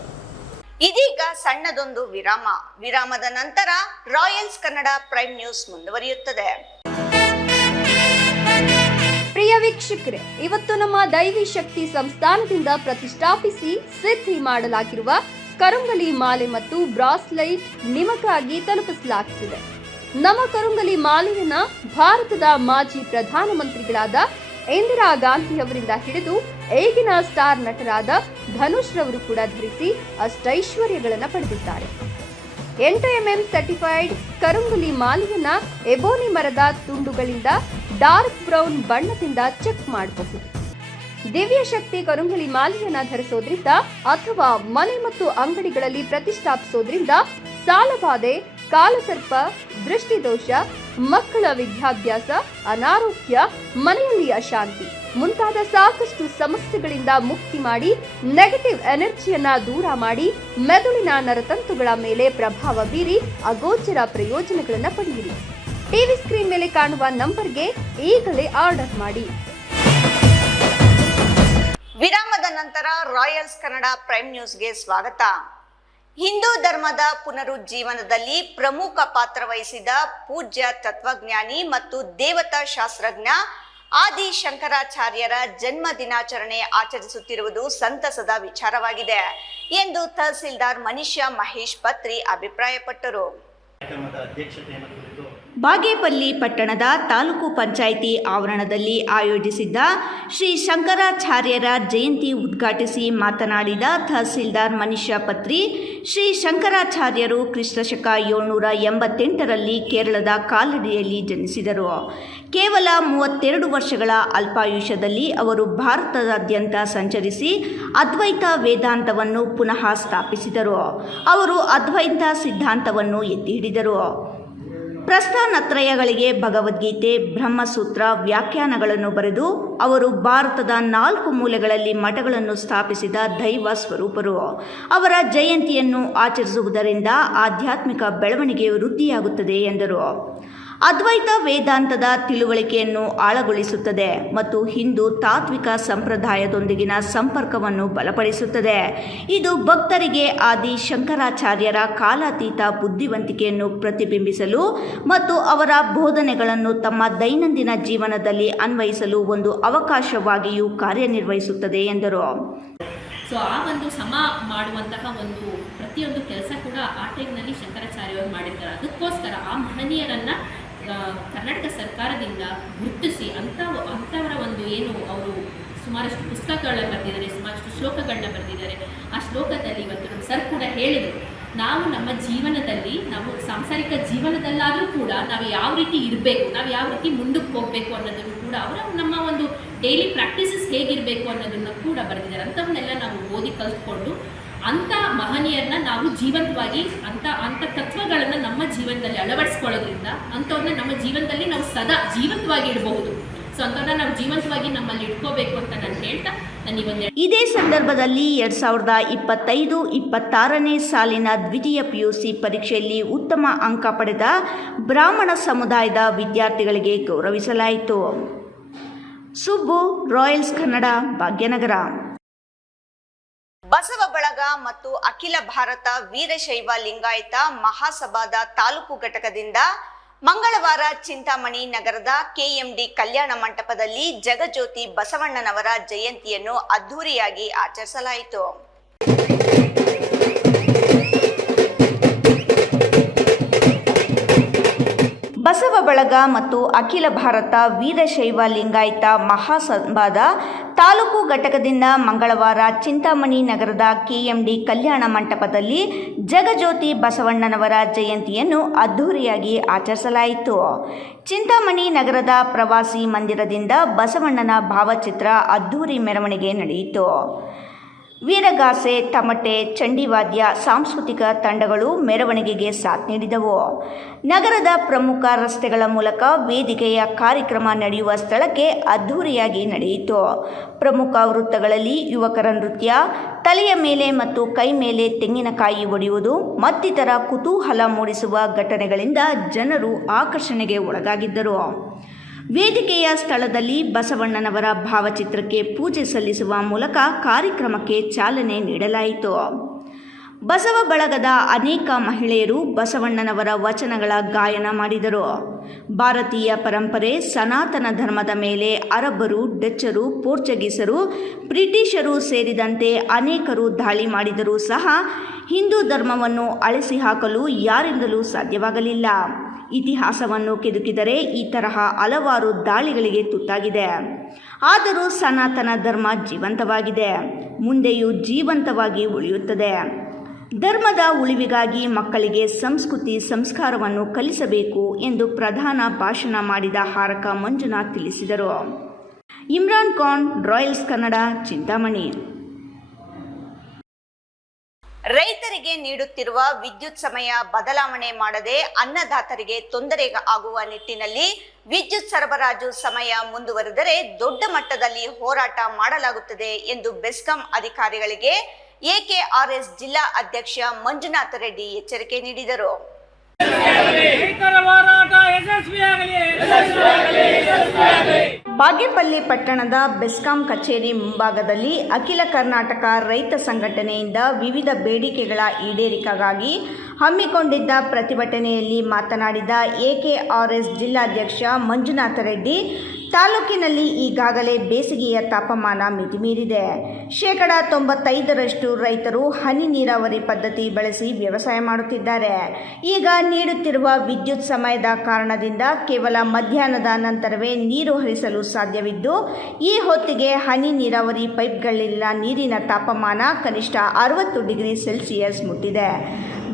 ಇದೀಗ ಸಣ್ಣದೊಂದು ವಿರಾಮದ ನಂತರ ರಾಯಲ್ಸ್ ಕನ್ನಡ ಪ್ರೈಮ್ ನ್ಯೂಸ್ ಮುಂದುವರಿಯುತ್ತದೆ. ಪ್ರಿಯ ವೀಕ್ಷಕರೇ, ಇವತ್ತು ನಮ್ಮ ದೈವಿ ಶಕ್ತಿ ಸಂಸ್ಥಾನದಿಂದ ಪ್ರತಿಷ್ಠಾಪಿಸಿ ಸಿದ್ಧಿ ಮಾಡಲಾಗಿರುವ ಕರುಂಗಲಿ ಮಾಲೆ ಮತ್ತು ಬ್ರಾಸ್ಲೈಟ್ ನಿಮಗಾಗಿ ತಲುಪಿಸಲಾಗುತ್ತಿದೆ. ನಮ್ಮ ಕರುಂಗಲಿ ಮಾಲೆಯನ್ನ ಭಾರತದ ಮಾಜಿ ಪ್ರಧಾನಮಂತ್ರಿಗಳಾದ ಇಂದಿರಾ ಗಾಂಧಿ ಅವರಿಂದ ಹಿಡಿದು ಈಗಿನ ಸ್ಟಾರ್ ನಟರಾದ ಧನುಷ್ ರವರು ಕೂಡ ಧರಿಸಿ ಅಷ್ಟೈಶ್ವರ್ಯಗಳನ್ನು ಪಡೆದಿದ್ದಾರೆ. 8 mm ಸರ್ಟಿಫೈಡ್ ಕರುಂಗಲಿ ಮಾಲೆಯನ್ನ ಎಬೋನಿ ಮರದ ತುಂಡುಗಳಿಂದ ಡಾರ್ಕ್ ಬ್ರೌನ್ ಬಣ್ಣದಿಂದ ಚೆಕ್ ಮಾಡಬಹುದು. ದಿವ್ಯ ಶಕ್ತಿ ಕರುಂಗಲಿ ಮಾಲೆಯನ್ನ ಧರಿಸೋದ್ರಿಂದ ಅಥವಾ ಮನೆ ಮತ್ತು ಅಂಗಡಿಗಳಲ್ಲಿ ಪ್ರತಿಷ್ಠಾಪಿಸೋದ್ರಿಂದ ಸಾಲಬಾಧೆ, ಕಾಲಸರ್ಪ, ದೃಷ್ಟಿದೋಷ, ಮಕ್ಕಳ ವಿದ್ಯಾಭ್ಯಾಸ, ಅನಾರೋಗ್ಯ, ಮನೆಯಲ್ಲಿ ಅಶಾಂತಿ ಮುಂತಾದ ಸಾಕಷ್ಟು ಸಮಸ್ಯೆಗಳಿಂದ ಮುಕ್ತಿ ಮಾಡಿ ನೆಗೆಟಿವ್ ಎನರ್ಜಿಯನ್ನ ದೂರ ಮಾಡಿ ಮೆದುಳಿನ ನರತಂತುಗಳ ಮೇಲೆ ಪ್ರಭಾವ ಬೀರಿ ಅಗೋಚರ ಪ್ರಯೋಜನಗಳನ್ನು ಪಡೆಯಿರಿ. ಟಿವಿ ಸ್ಕ್ರೀನ್ ಮೇಲೆ ಕಾಣುವ ನಂಬರ್ಗೆ ಈಗಲೇ ಆರ್ಡರ್ ಮಾಡಿ. ವಿರಾಮದ ನಂತರ ರಾಯಲ್ಸ್ ಕನ್ನಡ ಪ್ರೈಮ್ ನ್ಯೂಸ್ಗೆ ಸ್ವಾಗತ. ಹಿಂದೂ ಧರ್ಮದ ಪುನರುಜ್ಜೀವನದಲ್ಲಿ ಪ್ರಮುಖ ಪಾತ್ರ ವಹಿಸಿದ ಪೂಜ್ಯ ತತ್ವಜ್ಞಾನಿ ಮತ್ತು ದೇವತಾ ಶಾಸ್ತ್ರಜ್ಞ ಆದಿ ಶಂಕರಾಚಾರ್ಯರ ಜನ್ಮ ದಿನಾಚರಣೆ ಆಚರಿಸುತ್ತಿರುವುದು ಸಂತಸದ ವಿಚಾರವಾಗಿದೆ ಎಂದು ತಹಸೀಲ್ದಾರ್ ಮನೀಷಾ ಮಹೇಶ್ ಪತ್ರಿ ಅಭಿಪ್ರಾಯಪಟ್ಟರು. ಬಾಗೇಪಲ್ಲಿ ಪಟ್ಟಣದ ತಾಲೂಕು ಪಂಚಾಯಿತಿ ಆವರಣದಲ್ಲಿ ಆಯೋಜಿಸಿದ್ದ ಶ್ರೀ ಶಂಕರಾಚಾರ್ಯರ ಜಯಂತಿ ಉದ್ಘಾಟಿಸಿ ಮಾತನಾಡಿದ ತಹಸೀಲ್ದಾರ್ ಮನೀಷಾ ಪತ್ರಿ, ಶ್ರೀ ಶಂಕರಾಚಾರ್ಯರು ಕ್ರಿಸ್ತಶಕ 788ರಲ್ಲಿ ಕೇರಳದ ಕಾಲಡಿಯಲ್ಲಿ ಜನಿಸಿದರು. ಕೇವಲ 32 ವರ್ಷಗಳ ಅಲ್ಪಾಯುಷ್ಯದಲ್ಲಿ ಅವರು ಭಾರತದಾದ್ಯಂತ ಸಂಚರಿಸಿ ಅದ್ವೈತ ವೇದಾಂತವನ್ನು ಪುನಃ ಸ್ಥಾಪಿಸಿದರು. ಅವರು ಅದ್ವೈತ ಸಿದ್ಧಾಂತವನ್ನು ಎತ್ತಿ ಹಿಡಿದರು. ಪ್ರಸ್ಥಾನತ್ರಯಗಳಿಗೆ ಭಗವದ್ಗೀತೆ, ಬ್ರಹ್ಮಸೂತ್ರ ವ್ಯಾಖ್ಯಾನಗಳನ್ನು ಬರೆದು ಅವರು ಭಾರತದ 4 ಮೂಲೆಗಳಲ್ಲಿ ಮಠಗಳನ್ನು ಸ್ಥಾಪಿಸಿದ ದೈವ ಸ್ವರೂಪರು. ಅವರ ಜಯಂತಿಯನ್ನು ಆಚರಿಸುವುದರಿಂದ ಆಧ್ಯಾತ್ಮಿಕ ಬೆಳವಣಿಗೆ ವೃದ್ಧಿಯಾಗುತ್ತದೆ ಎಂದರು. ಅದ್ವೈತ ವೇದಾಂತದ ತಿಳುವಳಿಕೆಯನ್ನು ಆಳಗೊಳಿಸುತ್ತದೆ ಮತ್ತು ಹಿಂದೂ ತಾತ್ವಿಕ ಸಂಪ್ರದಾಯದೊಂದಿಗಿನ ಸಂಪರ್ಕವನ್ನು ಬಲಪಡಿಸುತ್ತದೆ. ಇದು ಭಕ್ತರಿಗೆ ಆದಿ ಶಂಕರಾಚಾರ್ಯರ ಕಾಲಾತೀತ ಬುದ್ಧಿವಂತಿಕೆಯನ್ನು ಪ್ರತಿಬಿಂಬಿಸಲು ಮತ್ತು ಅವರ ಬೋಧನೆಗಳನ್ನು ತಮ್ಮ ದೈನಂದಿನ ಜೀವನದಲ್ಲಿ ಅನ್ವಯಿಸಲು ಒಂದು ಅವಕಾಶವಾಗಿಯೂ ಕಾರ್ಯನಿರ್ವಹಿಸುತ್ತದೆ ಎಂದರು. ಸೊ ಆ ಒಂದು ಸಮ ಮಾಡುವಂತಹ ಒಂದು ಪ್ರತಿಯೊಂದು ಕೆಲಸ ಕೂಡ ಆ ಟೈಮ್ನಲ್ಲಿ ಶಂಕರಾಚಾರ್ಯವರು ಮಾಡಿರ್ತಾರೆ. ಅದಕ್ಕೋಸ್ಕರ ಆ ಮಹನೀಯರನ್ನು ಕರ್ನಾಟಕ ಸರ್ಕಾರದಿಂದ ಗುರುತಿಸಿ ಅಂಥವರ ಒಂದು ಏನು ಅವರು ಸುಮಾರಷ್ಟು ಪುಸ್ತಕಗಳನ್ನ ಬರೆದಿದ್ದಾರೆ, ಸುಮಾರಷ್ಟು ಶ್ಲೋಕಗಳನ್ನ ಬರೆದಿದ್ದಾರೆ. ಆ ಶ್ಲೋಕದಲ್ಲಿ ಇವತ್ತು ನಮ್ಮ ಸರ್ ಕೂಡ ಹೇಳಿದರು, ನಾವು ನಮ್ಮ ಜೀವನದಲ್ಲಿ ನಾವು ಸಾಂಸಾರಿಕ ಜೀವನದಲ್ಲಾದರೂ ಕೂಡ ನಾವು ಯಾವ ರೀತಿ ಇರಬೇಕು, ನಾವು ಯಾವ ರೀತಿ ಮುಂದಕ್ಕೆ ಹೋಗಬೇಕು ಅನ್ನೋದನ್ನು ಕೂಡ ಅವರ ನಮ್ಮ ಒಂದು ಡೈಲಿ ಪ್ರಾಕ್ಟೀಸಸ್ ಹೇಗಿರಬೇಕು ಅನ್ನೋದನ್ನು ಕೂಡ ಬರೆದಿದ್ದಾರೆ. ಅಂಥವನ್ನೆಲ್ಲ ನಾವು ಓದಿ ಕಲ್ತ್ಕೊಂಡು ಅಂಥ ಮಹನೀಯರನ್ನ ನಾವು ಜೀವಂತವಾಗಿ ಅಂಥ ತತ್ವಗಳನ್ನು ನಮ್ಮ ಜೀವನದಲ್ಲಿ ಅಳವಡಿಸ್ಕೊಳ್ಳೋದ್ರಿಂದ ಅಂಥವ್ರನ್ನ ನಮ್ಮ ಜೀವನದಲ್ಲಿ ನಾವು ಸದಾ ಜೀವಂತವಾಗಿ ಇಡಬಹುದು. ಸೊ ಅಂಥವ್ರನ್ನ ನಾವು ಜೀವಂತವಾಗಿ ನಮ್ಮಲ್ಲಿ ಇಟ್ಕೋಬೇಕು ಅಂತ ನಾನು ಹೇಳ್ತಾ ಇದೇ ಸಂದರ್ಭದಲ್ಲಿ 2025-26ನೇ ಸಾಲಿನ ದ್ವಿತೀಯ PUC ಪರೀಕ್ಷೆಯಲ್ಲಿ ಉತ್ತಮ ಅಂಕ ಪಡೆದ ಬ್ರಾಹ್ಮಣ ಸಮುದಾಯದ ವಿದ್ಯಾರ್ಥಿಗಳಿಗೆ ಗೌರವಿಸಲಾಯಿತು. ಸುಬ್ಬು, ರಾಯಲ್ಸ್ ಕನ್ನಡ, ಭಾಗ್ಯನಗರ. ಬಸವ ಬಳಗ ಮತ್ತು ಅಖಿಲ ಭಾರತ ವೀರಶೈವ ಲಿಂಗಾಯತ ಮಹಾಸಭಾದ ತಾಲೂಕು ಘಟಕದಿಂದ ಮಂಗಳವಾರ ಚಿಂತಾಮಣಿ ನಗರದ KMD ಕಲ್ಯಾಣ ಮಂಟಪದಲ್ಲಿ ಜಗಜ್ಯೋತಿ ಬಸವಣ್ಣನವರ ಜಯಂತಿಯನ್ನು ಅದ್ಧೂರಿಯಾಗಿ ಆಚರಿಸಲಾಯಿತು. ಬಸವ ಬಳಗ ಮತ್ತು ಅಖಿಲ ಭಾರತ ವೀರಶೈವ ಲಿಂಗಾಯತ ಮಹಾಸಭಾದ ತಾಲೂಕು ಘಟಕದಿಂದ ಮಂಗಳವಾರ ಚಿಂತಾಮಣಿ ನಗರದ KMD ಕಲ್ಯಾಣ ಮಂಟಪದಲ್ಲಿ ಜಗಜ್ಯೋತಿ ಬಸವಣ್ಣನವರ ಜಯಂತಿಯನ್ನು ಅದ್ಧೂರಿಯಾಗಿ ಆಚರಿಸಲಾಯಿತು. ಚಿಂತಾಮಣಿ ನಗರದ ಪ್ರವಾಸಿ ಮಂದಿರದಿಂದ ಬಸವಣ್ಣನ ಭಾವಚಿತ್ರ ಅದ್ಧೂರಿ ಮೆರವಣಿಗೆ ನಡೆಯಿತು. ವೀರಗಾಸೆ, ತಮಟೆ, ಚಂಡಿವಾದ್ಯ ಸಾಂಸ್ಕೃತಿಕ ತಂಡಗಳು ಮೆರವಣಿಗೆಗೆ ಸಾಥ್ ನೀಡಿದವು. ನಗರದ ಪ್ರಮುಖ ರಸ್ತೆಗಳ ಮೂಲಕ ವೇದಿಕೆಯ ಕಾರ್ಯಕ್ರಮ ನಡೆಯುವ ಸ್ಥಳಕ್ಕೆ ಅದ್ಧೂರಿಯಾಗಿ ನಡೆಯಿತು. ಪ್ರಮುಖ ವೃತ್ತಗಳಲ್ಲಿ ಯುವಕರ ನೃತ್ಯ, ತಲೆಯ ಮೇಲೆ ಮತ್ತು ಕೈ ಮೇಲೆ ತೆಂಗಿನಕಾಯಿ ಒಡೆಯುವುದು ಮತ್ತಿತರ ಕುತೂಹಲ ಮೂಡಿಸುವ ಘಟನೆಗಳಿಂದ ಜನರು ಆಕರ್ಷಣೆಗೆ ಒಳಗಾಗಿದ್ದರು. ವೇದಿಕೆಯ ಸ್ಥಳದಲ್ಲಿ ಬಸವಣ್ಣನವರ ಭಾವಚಿತ್ರಕ್ಕೆ ಪೂಜೆ ಸಲ್ಲಿಸುವ ಮೂಲಕ ಕಾರ್ಯಕ್ರಮಕ್ಕೆ ಚಾಲನೆ ನೀಡಲಾಯಿತು. ಬಸವ ಬಳಗದ ಅನೇಕ ಮಹಿಳೆಯರು ಬಸವಣ್ಣನವರ ವಚನಗಳ ಗಾಯನ ಮಾಡಿದರು. ಭಾರತೀಯ ಪರಂಪರೆ, ಸನಾತನ ಧರ್ಮದ ಮೇಲೆ ಅರಬ್ಬರು, ಡಚ್ಚರು, ಪೋರ್ಚುಗೀಸರು, ಬ್ರಿಟಿಷರು ಸೇರಿದಂತೆ ಅನೇಕರು ದಾಳಿ ಮಾಡಿದರೂ ಸಹ ಹಿಂದೂ ಧರ್ಮವನ್ನು ಅಳಿಸಿ ಹಾಕಲು ಯಾರಿಂದಲೂ ಸಾಧ್ಯವಾಗಲಿಲ್ಲ. ಇತಿಹಾಸವನ್ನು ಕೆದಕಿದರೆ ಈ ತರಹ ಹಲವಾರು ದಾಳಿಗಳಿಗೆ ತುತ್ತಾಗಿದೆ. ಆದರೂ ಸನಾತನ ಧರ್ಮ ಜೀವಂತವಾಗಿದೆ, ಮುಂದೆಯೂ ಜೀವಂತವಾಗಿ ಉಳಿಯುತ್ತದೆ. ಧರ್ಮದ ಉಳಿವಿಗಾಗಿ ಮಕ್ಕಳಿಗೆ ಸಂಸ್ಕೃತಿ ಸಂಸ್ಕಾರವನ್ನು ಕಲಿಸಬೇಕು ಎಂದು ಪ್ರಧಾನ ಭಾಷಣ ಮಾಡಿದ ಹಾರಕ ಮಂಜುನಾಥ್ ತಿಳಿಸಿದರು. ಇಮ್ರಾನ್ ಖಾನ್, ರಾಯಲ್ಸ್ ಕನ್ನಡ, ಚಿಂತಾಮಣಿ. ರೈತರಿಗೆ ನೀಡುತ್ತಿರುವ ವಿದ್ಯುತ್ ಸಮಯ ಬದಲಾವಣೆ ಮಾಡದೆ ಅನ್ನದಾತರಿಗೆ ತೊಂದರೆ ಆಗುವ ನಿಟ್ಟಿನಲ್ಲಿ ವಿದ್ಯುತ್ ಸರಬರಾಜು ಸಮಯ ಮುಂದುವರೆದರೆ ದೊಡ್ಡ ಮಟ್ಟದಲ್ಲಿ ಹೋರಾಟ ಮಾಡಲಾಗುತ್ತದೆ ಎಂದು ಬೆಸ್ಕಾಂ ಅಧಿಕಾರಿಗಳಿಗೆ AKRS ಜಿಲ್ಲಾ ಅಧ್ಯಕ್ಷ ಮಂಜುನಾಥ ರೆಡ್ಡಿ ಎಚ್ಚರಿಕೆ ನೀಡಿದರು. ಬಾಗೇಪಲ್ಲಿ ಪಟ್ಟಣದ ಬೆಸ್ಕಾಂ ಕಚೇರಿ ಮುಂಭಾಗದಲ್ಲಿ ಅಖಿಲ ಕರ್ನಾಟಕ ರೈತ ಸಂಘಟನೆಯಿಂದ ವಿವಿಧ ಬೇಡಿಕೆಗಳ ಈಡೇರಿಕೆಗಾಗಿ ಹಮ್ಮಿಕೊಂಡಿದ್ದ ಪ್ರತಿಭಟನೆಯಲ್ಲಿ ಮಾತನಾಡಿದ ಎಕೆಆರ್ಎಸ್ ಜಿಲ್ಲಾಧ್ಯಕ್ಷ ಮಂಜುನಾಥ ರೆಡ್ಡಿ, ತಾಲೂಕಿನಲ್ಲಿ ಈಗಾಗಲೇ ಬೇಸಿಗೆಯ ತಾಪಮಾನ ಮಿತಿಮೀರಿದೆ. 95% ರೈತರು ಹನಿ ನೀರಾವರಿ ಪದ್ಧತಿ ಬಳಸಿ ವ್ಯವಸಾಯ ಮಾಡುತ್ತಿದ್ದಾರೆ. ಈಗ ನೀಡುತ್ತಿರುವ ವಿದ್ಯುತ್ ಸಮಯದ ಕಾರಣದಿಂದ ಕೇವಲ ಮಧ್ಯಾಹ್ನದ ನಂತರವೇ ನೀರು ಹರಿಸಲು ಸಾಧ್ಯವಿದ್ದು, ಈ ಹೊತ್ತಿಗೆ ಹನಿ ನೀರಾವರಿ ಪೈಪ್ಗಳಿಂದ ನೀರಿನ ತಾಪಮಾನ ಕನಿಷ್ಠ 60 ಡಿಗ್ರಿ ಸೆಲ್ಸಿಯಸ್ ಮುಟ್ಟಿದೆ.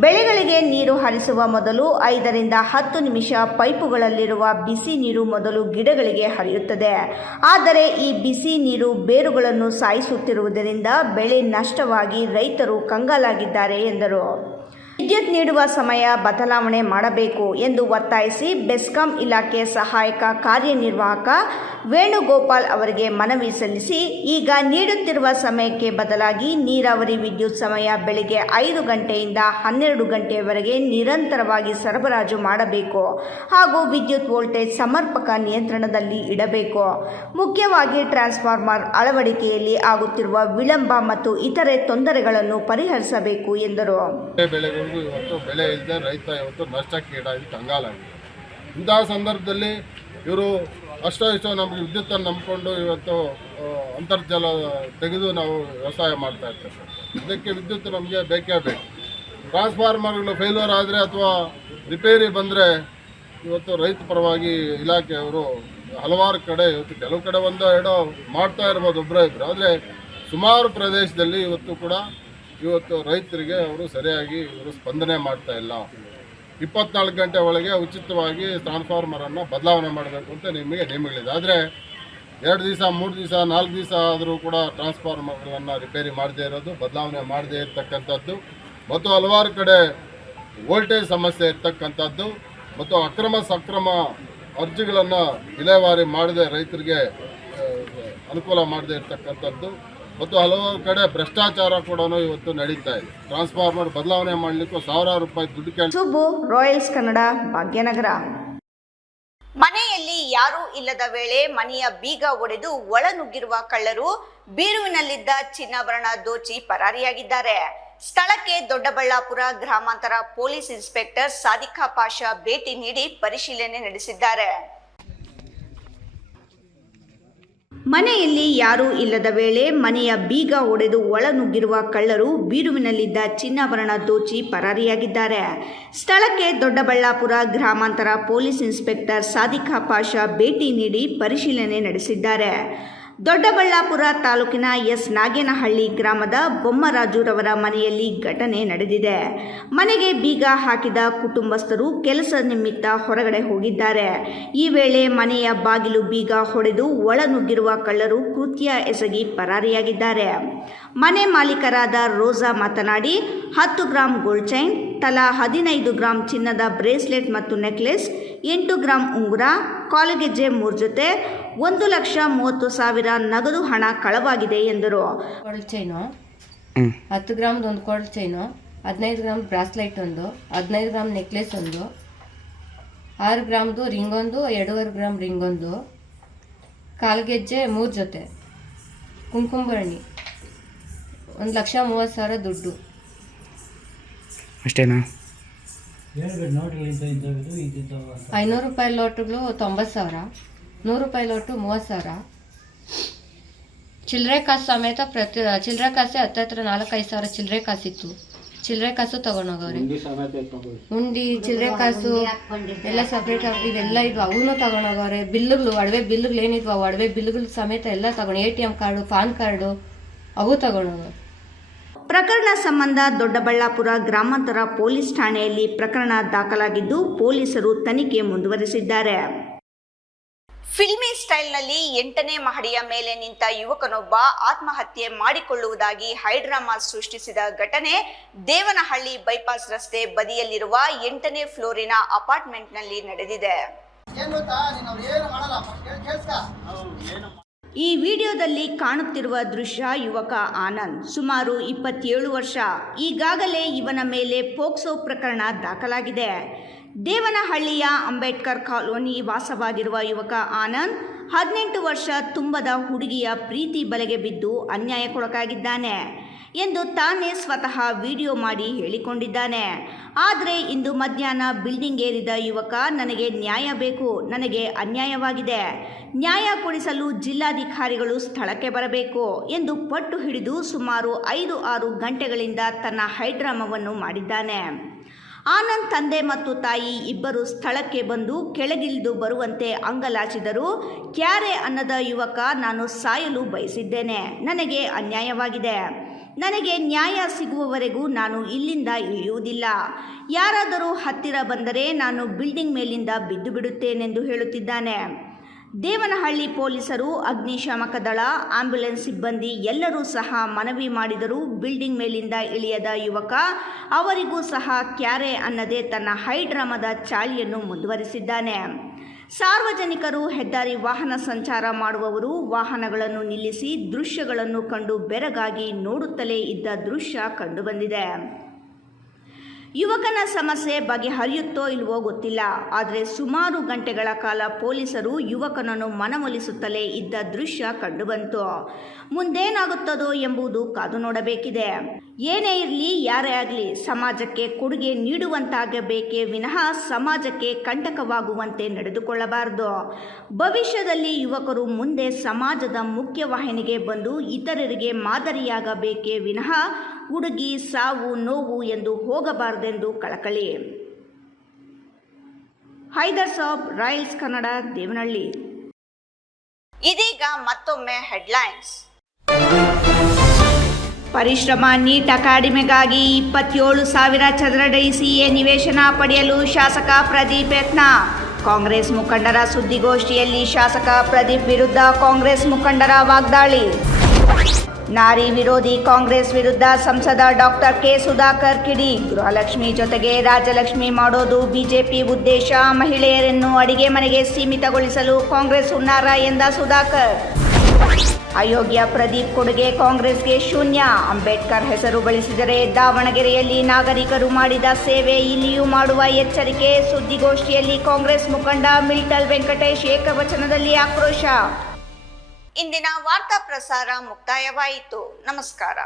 ಬೆಳೆಗಳಿಗೆ ನೀರು ಹರಿಸುವ ಮೊದಲು 5 ರಿಂದ 10 ನಿಮಿಷ ಪೈಪುಗಳಲ್ಲಿರುವ ಬಿಸಿ ನೀರು ಮೊದಲು ಗಿಡಗಳಿಗೆ ಹರಿಯುತ್ತದೆ. ಆದರೆ ಈ ಬಿಸಿ ನೀರು ಬೇರುಗಳನ್ನು ಸಾಯಿಸುತ್ತಿರುವುದರಿಂದ ಬೆಳೆ ನಷ್ಟವಾಗಿ ರೈತರು ಕಂಗಾಲಾಗಿದ್ದಾರೆ ಎಂದರು. ವಿದ್ಯುತ್ ನೀಡುವ ಸಮಯ ಬದಲಾವಣೆ ಮಾಡಬೇಕು ಎಂದು ಒತ್ತಾಯಿಸಿ ಬೆಸ್ಕಾಂ ಇಲಾಖೆ ಸಹಾಯಕ ಕಾರ್ಯನಿರ್ವಾಹಕ ವೇಣುಗೋಪಾಲ್ ಅವರಿಗೆ ಮನವಿ ಸಲ್ಲಿಸಿ, ಈಗ ನೀಡುತ್ತಿರುವ ಸಮಯಕ್ಕೆ ಬದಲಾಗಿ ನೀರಾವರಿ ವಿದ್ಯುತ್ ಸಮಯ ಬೆಳಗ್ಗೆ 5 ಗಂಟೆಯಿಂದ 12 ಗಂಟೆಯವರೆಗೆ ನಿರಂತರವಾಗಿ ಸರಬರಾಜು ಮಾಡಬೇಕು ಹಾಗೂ ವಿದ್ಯುತ್ ವೋಲ್ಟೇಜ್ ಸಮರ್ಪಕ ನಿಯಂತ್ರಣದಲ್ಲಿ ಇಡಬೇಕು. ಮುಖ್ಯವಾಗಿ ಟ್ರಾನ್ಸ್ಫಾರ್ಮರ್ ಅಳವಡಿಕೆಯಲ್ಲಿ ಆಗುತ್ತಿರುವ ವಿಳಂಬ ಮತ್ತು ಇತರೆ ತೊಂದರೆಗಳನ್ನು ಪರಿಹರಿಸಬೇಕು ಎಂದರು. ಇವತ್ತು ಬೆಲೆ ಇಲ್ಲದೆ ರೈತ ಇವತ್ತು ನಷ್ಟಕ್ಕೀಡಾಗಿ ಕಂಗಾಲಾಗಿದೆ. ಇಂತಹ ಸಂದರ್ಭದಲ್ಲಿ ಇವರು ಅಷ್ಟೋ ಇಷ್ಟೋ ನಮಗೆ ವಿದ್ಯುತ್ತನ್ನು ನಂಬಿಕೊಂಡು ಇವತ್ತು ಅಂತರ್ಜಲ ತೆಗೆದು ನಾವು ವ್ಯವಸಾಯ ಮಾಡ್ತಾ ಇರ್ತೇವೆ. ಇದಕ್ಕೆ ವಿದ್ಯುತ್ ನಮಗೆ ಬೇಕೇ ಬೇಕು. ಟ್ರಾನ್ಸ್ಫಾರ್ಮರ್ಗಳು ಫೇಲ್ಯೂರ್ ಆದರೆ ಅಥವಾ ರಿಪೇರಿ ಬಂದರೆ ಇವತ್ತು ರೈತ ಪರವಾಗಿ ಇಲಾಖೆಯವರು ಹಲವಾರು ಕಡೆ ಇವತ್ತು ಕೆಲವು ಕಡೆ 1-2 ಮಾಡ್ತಾ ಇರ್ಬೋದು, ಒಬ್ಬರೇ ಇಬ್ಬರು, ಆದರೆ ಸುಮಾರು ಪ್ರದೇಶದಲ್ಲಿ ಇವತ್ತು ರೈತರಿಗೆ ಅವರು ಸರಿಯಾಗಿ ಸ್ಪಂದನೆ ಮಾಡ್ತಾ ಇಲ್ಲ. 24 ಗಂಟೆ ಒಳಗೆ ಉಚಿತವಾಗಿ ಟ್ರಾನ್ಸ್ಫಾರ್ಮರನ್ನು ಬದಲಾವಣೆ ಮಾಡಬೇಕು ಅಂತ ನಿಮಗೆ ನೇಮಗಳಿದೆ. ಆದರೆ 2 ದಿವಸ 3 ದಿವಸ 4 ದಿವಸ ಆದರೂ ಕೂಡ ಟ್ರಾನ್ಸ್ಫಾರ್ಮರ್ಗಳನ್ನು ರಿಪೇರಿ ಮಾಡದೇ ಇರೋದು, ಬದಲಾವಣೆ ಮಾಡದೇ ಇರತಕ್ಕಂಥದ್ದು ಮತ್ತು ಹಲವಾರು ಕಡೆ ವೋಲ್ಟೇಜ್ ಸಮಸ್ಯೆ ಇರ್ತಕ್ಕಂಥದ್ದು ಮತ್ತು ಅಕ್ರಮ ಸಕ್ರಮ ಅರ್ಜಿಗಳನ್ನು ವಿಲೇವಾರಿ ಮಾಡದೆ ರೈತರಿಗೆ ಅನುಕೂಲ ಮಾಡದೇ ಇರತಕ್ಕಂಥದ್ದು ಮತ್ತು ಹಲವಾರು ಕಡೆ ಭ್ರಷ್ಟಾಚಾರ ಕೂಡ ಇವತ್ತು ನಡೀತಾ ಇದೆ. ಟ್ರಾನ್ಸ್ಫಾರ್ಮರ್ ಬದಲಾವಣೆ ಮಾಡಲಿಕ್ಕೂ ಸಾವಿರಾರು ರೂಪಾಯಿ ದುಡ್ಡು ಸುಬ್ಬು, ರಾಯಲ್ಸ್ ಕನ್ನಡ, ಭಾಗ್ಯನಗರ. ಮನೆಯಲ್ಲಿ ಯಾರೂ ಇಲ್ಲದ ವೇಳೆ ಮನೆಯ ಬೀಗ ಒಡೆದು ಒಳನುಗ್ಗಿರುವ ಕಳ್ಳರು ಬೀರುವಿನಲ್ಲಿದ್ದ ಚಿನ್ನಾಭರಣ ದೋಚಿ ಪರಾರಿಯಾಗಿದ್ದಾರೆ. ಸ್ಥಳಕ್ಕೆ ದೊಡ್ಡಬಳ್ಳಾಪುರ ಗ್ರಾಮಾಂತರ ಪೊಲೀಸ್ ಇನ್ಸ್ಪೆಕ್ಟರ್ ಸಾದಿಖಾ ಪಾಷಾ ಭೇಟಿ ನೀಡಿ ಪರಿಶೀಲನೆ ನಡೆಸಿದ್ದಾರೆ. ಮನೆಯಲ್ಲಿ ಯಾರೂ ಇಲ್ಲದ ವೇಳೆ ಮನೆಯ ಬೀಗ ಒಡೆದು ಒಳನುಗ್ಗಿರುವ ಕಳ್ಳರು ಬೀರುವಿನಲ್ಲಿದ್ದ ಚಿನ್ನಾಭರಣ ದೋಚಿ ಪರಾರಿಯಾಗಿದ್ದಾರೆ. ಸ್ಥಳಕ್ಕೆ ದೊಡ್ಡಬಳ್ಳಾಪುರ ಗ್ರಾಮಾಂತರ ಪೊಲೀಸ್ ಇನ್ಸ್ಪೆಕ್ಟರ್ ಸಾದಿಖಾ ಪಾಷಾ ಭೇಟಿ ನೀಡಿ ಪರಿಶೀಲನೆ ನಡೆಸಿದ್ದಾರೆ. ದೊಡ್ಡಬಳ್ಳಾಪುರ ತಾಲೂಕಿನ ಎಸ್ ನಾಗೇನಹಳ್ಳಿ ಗ್ರಾಮದ ಬೊಮ್ಮರಾಜುರವರ ಮನೆಯಲ್ಲಿ ಘಟನೆ ನಡೆದಿದೆ. ಮನೆಗೆ ಬೀಗ ಹಾಕಿದ ಕುಟುಂಬಸ್ಥರು ಕೆಲಸ ನಿಮಿತ್ತ ಹೊರಗಡೆ ಹೋಗಿದ್ದಾರೆ. ಈ ವೇಳೆ ಮನೆಯ ಬಾಗಿಲು ಬೀಗ ಹೊಡೆದು ಒಳನುಗ್ಗಿರುವ ಕಳ್ಳರು ಕೃತ್ಯ ಎಸಗಿ ಪರಾರಿಯಾಗಿದ್ದಾರೆ. ಮನೆ ಮಾಲೀಕರಾದ ರೋಜಾ ಮಾತನಾಡಿ 10 ಗ್ರಾಂ ಗೋಲ್ಡ್ ಚೈನ್, ತಲಾ 15 ಗ್ರಾಂ ಚಿನ್ನದ ಬ್ರೇಸ್ಲೆಟ್ ಮತ್ತು ನೆಕ್ಲೆಸ್, 8 ಗ್ರಾಂ ಉಂಗುರ, ಕಾಲುಗೆಜ್ಜೆ 3 ಜೊತೆ, 1,30,000 ನಗದು ಹಣ ಕಳವಾಗಿದೆ ಎಂದರು. ಗೋಲ್ಡ್ ಚೈನು 10 ಗ್ರಾಮ್ದು ಒಂದು ಗೋಲ್ಡ್ ಚೈನು, 15 ಗ್ರಾಮ್ ಬ್ರಾಸ್ಲೈಟ್ ಒಂದು, 15 ಗ್ರಾಮ್ ನೆಕ್ಲೆಸ್ ಒಂದು, 6 ಗ್ರಾಮ್ದು ರಿಂಗ್ ಒಂದು, 2.5 ಗ್ರಾಮ್ ರಿಂಗ್ ಒಂದು, ಕಾಲ್ಗೆಜ್ಜೆ 3 ಜೊತೆ, ಕುಂಕುಮಭರಣಿ, 1,30,30,000 ದುಡ್ಡು. ಅಷ್ಟೇನಾ? 500 ರೂಪಾಯಿ ಲೋಟುಗಳು 90,000, 100 ರೂಪಾಯಿ ಲೋಟು 30,000, ಚಿಲ್ಲರೆ ಕಾಸು ಸಮೇತ ಚಿಲ್ಲರೆ ಕಾಸೆ ಹತ್ತತ್ರ 4-5 ಚಿಲ್ಲರೆ ಕಾಸಿತ್ತು. ಚಿಲ್ಲರೆ ಕಾಸು ತಗೊಂಡೋಗವ್ರೆ. ಉಂಡಿ ಚಿಲ್ಲರೆ ಕಾಸು ಎಲ್ಲ ಸಪ್ರೇಟ್ ಇವೆಲ್ಲ ಇದ್ವು, ಅವನು ತಗೊಂಡೋಗವ್ರೆ. ಬಿಲ್ಲುಗಳು, ಒಡವೆ ಬಿಲ್ಲುಗಳು ಏನಿದ್ವು, ಆ ಒಡವೆ ಬಿಲ್ಲುಗಳು ಸಮೇತ ಎಲ್ಲ ತಗೊಂಡು, ATM ಕಾರ್ಡು, ಪಾನ್ ಕಾರ್ಡು ಅವು ತಗೊಂಡೋಗವ್ರೆ. ಪ್ರಕರಣ ಸಂಬಂಧ ದೊಡ್ಡಬಳ್ಳಾಪುರ ಗ್ರಾಮಾಂತರ ಪೊಲೀಸ್ ಠಾಣೆಯಲ್ಲಿ ಪ್ರಕರಣ ದಾಖಲಾಗಿದ್ದು ಪೊಲೀಸರು ತನಿಖೆ ಮುಂದುವರೆಸಿದ್ದಾರೆ. ಫಿಲ್ಮಿ ಸ್ಟೈಲ್ನಲ್ಲಿ 8ನೇ ಮಹಡಿಯ ಮೇಲೆ ನಿಂತ ಯುವಕನೊಬ್ಬ ಆತ್ಮಹತ್ಯೆ ಮಾಡಿಕೊಳ್ಳುವುದಾಗಿ ಹೈಡ್ರಾಮಾ ಸೃಷ್ಟಿಸಿದ ಘಟನೆ ದೇವನಹಳ್ಳಿ ಬೈಪಾಸ್ ರಸ್ತೆ ಬದಿಯಲ್ಲಿರುವ 8ನೇ ಫ್ಲೋರಿನ ಅಪಾರ್ಟ್ಮೆಂಟ್ನಲ್ಲಿ ನಡೆದಿದೆ. ಈ ವಿಡಿಯೋದಲ್ಲಿ ಕಾಣುತ್ತಿರುವ ದೃಶ್ಯ ಯುವಕ ಆನಂದ್, ಸುಮಾರು 27 ವರ್ಷ. ಈಗಾಗಲೇ ಇವನ ಮೇಲೆ ಪೋಕ್ಸೋ ಪ್ರಕರಣ ದಾಖಲಾಗಿದೆ. ದೇವನಹಳ್ಳಿಯ ಅಂಬೇಡ್ಕರ್ ಕಾಲೋನಿ ವಾಸವಾಗಿರುವ ಯುವಕ ಆನಂದ್ 18 ವರ್ಷ ತುಂಬದ ಹುಡುಗಿಯ ಪ್ರೀತಿ ಬಲೆಗೆ ಬಿದ್ದು ಅನ್ಯಾಯಕ್ಕೊಳಗಾಗಿದ್ದಾನೆ ಎಂದು ತಾನೇ ಸ್ವತಃ ವಿಡಿಯೋ ಮಾಡಿ ಹೇಳಿಕೊಂಡಿದ್ದಾನೆ. ಆದರೆ ಇಂದು ಮಧ್ಯಾಹ್ನ ಬಿಲ್ಡಿಂಗ್ ಏರಿದ ಯುವಕ ನನಗೆ ನ್ಯಾಯ ಬೇಕು, ನನಗೆ ಅನ್ಯಾಯವಾಗಿದೆ, ನ್ಯಾಯ ಕೊಡಿಸಲು ಜಿಲ್ಲಾಧಿಕಾರಿಗಳು ಸ್ಥಳಕ್ಕೆ ಬರಬೇಕು ಎಂದು ಪಟ್ಟು ಹಿಡಿದು ಸುಮಾರು 5-6 ಗಂಟೆಗಳಿಂದ ತನ್ನ ಹೈಡ್ರಾಮವನ್ನು ಮಾಡಿದ್ದಾನೆ. ಆನಂದ್ ತಂದೆ ಮತ್ತು ತಾಯಿ ಇಬ್ಬರು ಸ್ಥಳಕ್ಕೆ ಬಂದು ಕೆಳಗಿಳಿದು ಬರುವಂತೆ ಅಂಗಲಾಚಿದರು. ಕ್ಯಾರೆ ಅನ್ನದ ಯುವಕ, ನಾನು ಸಾಯಲು ಬಯಸಿದ್ದೇನೆ, ನನಗೆ ಅನ್ಯಾಯವಾಗಿದೆ, ನನಗೆ ನ್ಯಾಯ ಸಿಗುವವರೆಗೂ ನಾನು ಇಲ್ಲಿಂದ ಇಳಿಯುವುದಿಲ್ಲ, ಯಾರಾದರೂ ಹತ್ತಿರ ಬಂದರೆ ನಾನು ಬಿಲ್ಡಿಂಗ್ ಮೇಲಿಂದ ಬಿದ್ದು ಬಿಡುತ್ತೇನೆಂದು ಹೇಳುತ್ತಿದ್ದಾನೆ. ದೇವನಹಳ್ಳಿ ಪೊಲೀಸರು, ಅಗ್ನಿಶಾಮಕ ದಳ, ಆಂಬ್ಯುಲೆನ್ಸ್ ಸಿಬ್ಬಂದಿ ಎಲ್ಲರೂ ಸಹ ಮನವಿ ಮಾಡಿದರೂ ಬಿಲ್ಡಿಂಗ್ ಮೇಲಿಂದ ಇಳಿಯದ ಯುವಕ ಅವರಿಗೂ ಸಹ ಕ್ಯಾರೆ ಅನ್ನದೇ ತನ್ನ ಹೈಡ್ರಾಮದ ಚಾಳಿಯನ್ನು ಮುಂದುವರಿಸಿದ್ದಾನೆ. ಸಾರ್ವಜನಿಕರು, ಹೆದ್ದಾರಿ ವಾಹನ ಸಂಚಾರ ಮಾಡುವವರು ವಾಹನಗಳನ್ನು ನಿಲ್ಲಿಸಿ ದೃಶ್ಯಗಳನ್ನು ಕಂಡು ಬೆರಗಾಗಿ ನೋಡುತ್ತಲೇ ಇದ್ದ ದೃಶ್ಯ ಕಂಡುಬಂದಿದೆ. ಯುವಕನ ಸಮಸ್ಯೆ ಬಗೆಹರಿಯುತ್ತೋ ಇಲ್ವೋ ಗೊತ್ತಿಲ್ಲ, ಆದರೆ ಸುಮಾರು ಗಂಟೆಗಳ ಕಾಲ ಪೊಲೀಸರು ಯುವಕನನ್ನು ಮನವೊಲಿಸುತ್ತಲೇ ಇದ್ದ ದೃಶ್ಯ ಕಂಡುಬಂತು. ಮುಂದೇನಾಗುತ್ತದೋ ಎಂಬುದು ಕಾದು ನೋಡಬೇಕಿದೆ. ಏನೇ ಇರಲಿ, ಯಾರೇ ಆಗಲಿ ಸಮಾಜಕ್ಕೆ ಕೊಡುಗೆ ನೀಡುವಂತಾಗಬೇಕೇ ವಿನಃ ಸಮಾಜಕ್ಕೆ ಕಂಟಕವಾಗುವಂತೆ ನಡೆದುಕೊಳ್ಳಬಾರದು. ಭವಿಷ್ಯದಲ್ಲಿ ಯುವಕರು ಮುಂದೆ ಸಮಾಜದ ಮುಖ್ಯವಾಹಿನಿಗೆ ಬಂದು ಇತರರಿಗೆ ಮಾದರಿಯಾಗಬೇಕೇ ವಿನಃ ಹುಡುಗಿ ಸಾವು ನೋವು ಎಂದು ಹೋಗಬಾರದೆಂದು ಕಳಕಳಿ. ಹೈದರ್ ಸಾಬ್, ರಾಯಲ್ಸ್ ಕನ್ನಡ, ದೇವನಹಳ್ಳಿ. ಇದೀಗ ಮತ್ತೊಮ್ಮೆ ಹೆಡ್ಲೈನ್ಸ್. ಪರಿಶ್ರಮ ನೀಟ್ ಅಕಾಡೆಮಿಗಾಗಿ 27,000 ಚದರಡಿ ಸಿಎ ನಿವೇಶನ ಪಡೆಯಲು ಶಾಸಕ ಪ್ರದೀಪ್ ಯತ್ನ. ಕಾಂಗ್ರೆಸ್ ಮುಖಂಡರ ಸುದ್ದಿಗೋಷ್ಠಿಯಲ್ಲಿ ಶಾಸಕ ಪ್ರದೀಪ್ ವಿರುದ್ಧ ಕಾಂಗ್ರೆಸ್ ಮುಖಂಡರ ವಾಗ್ದಾಳಿ. ನಾರಿ ವಿರೋಧಿ ಕಾಂಗ್ರೆಸ್ ವಿರುದ್ಧ ಸಂಸದ ಡಾಕ್ಟರ್ ಕೆ ಸುಧಾಕರ್ ಕಿಡಿ. ಗೃಹಲಕ್ಷ್ಮಿ ಜೊತೆಗೆ ರಾಜಲಕ್ಷ್ಮಿ ಮಾಡೋದು ಬಿಜೆಪಿ ಉದ್ದೇಶ, ಮಹಿಳೆಯರನ್ನು ಅಡಿಗೆ ಮನೆಗೆ ಸೀಮಿತಗೊಳಿಸಲು ಕಾಂಗ್ರೆಸ್ ಹುನ್ನಾರ ಎಂದ ಸುಧಾಕರ್. ಅಯೋಗ್ಯ ಪ್ರದೀಪ್ ಕೊಡುಗೆ ಕಾಂಗ್ರೆಸ್ಗೆ ಶೂನ್ಯ, ಅಂಬೇಡ್ಕರ್ ಹೆಸರು ಬಳಸಿದರೆ ದಾವಣಗೆರೆಯಲ್ಲಿ ನಾಗರಿಕರು ಮಾಡಿದ ಸೇವೆ ಇಲ್ಲಿಯೂ ಮಾಡುವ ಎಚ್ಚರಿಕೆ. ಸುದ್ದಿಗೋಷ್ಠಿಯಲ್ಲಿ ಕಾಂಗ್ರೆಸ್ ಮುಖಂಡ ಮಿಲ್ಟಲ್ ವೆಂಕಟೇಶ್ ಏಕವಚನದಲ್ಲಿ ಆಕ್ರೋಶ. ಇಂದಿನ ವಾರ್ತಾ ಪ್ರಸಾರ ಮುಕ್ತಾಯವಾಯಿತು. ನಮಸ್ಕಾರ.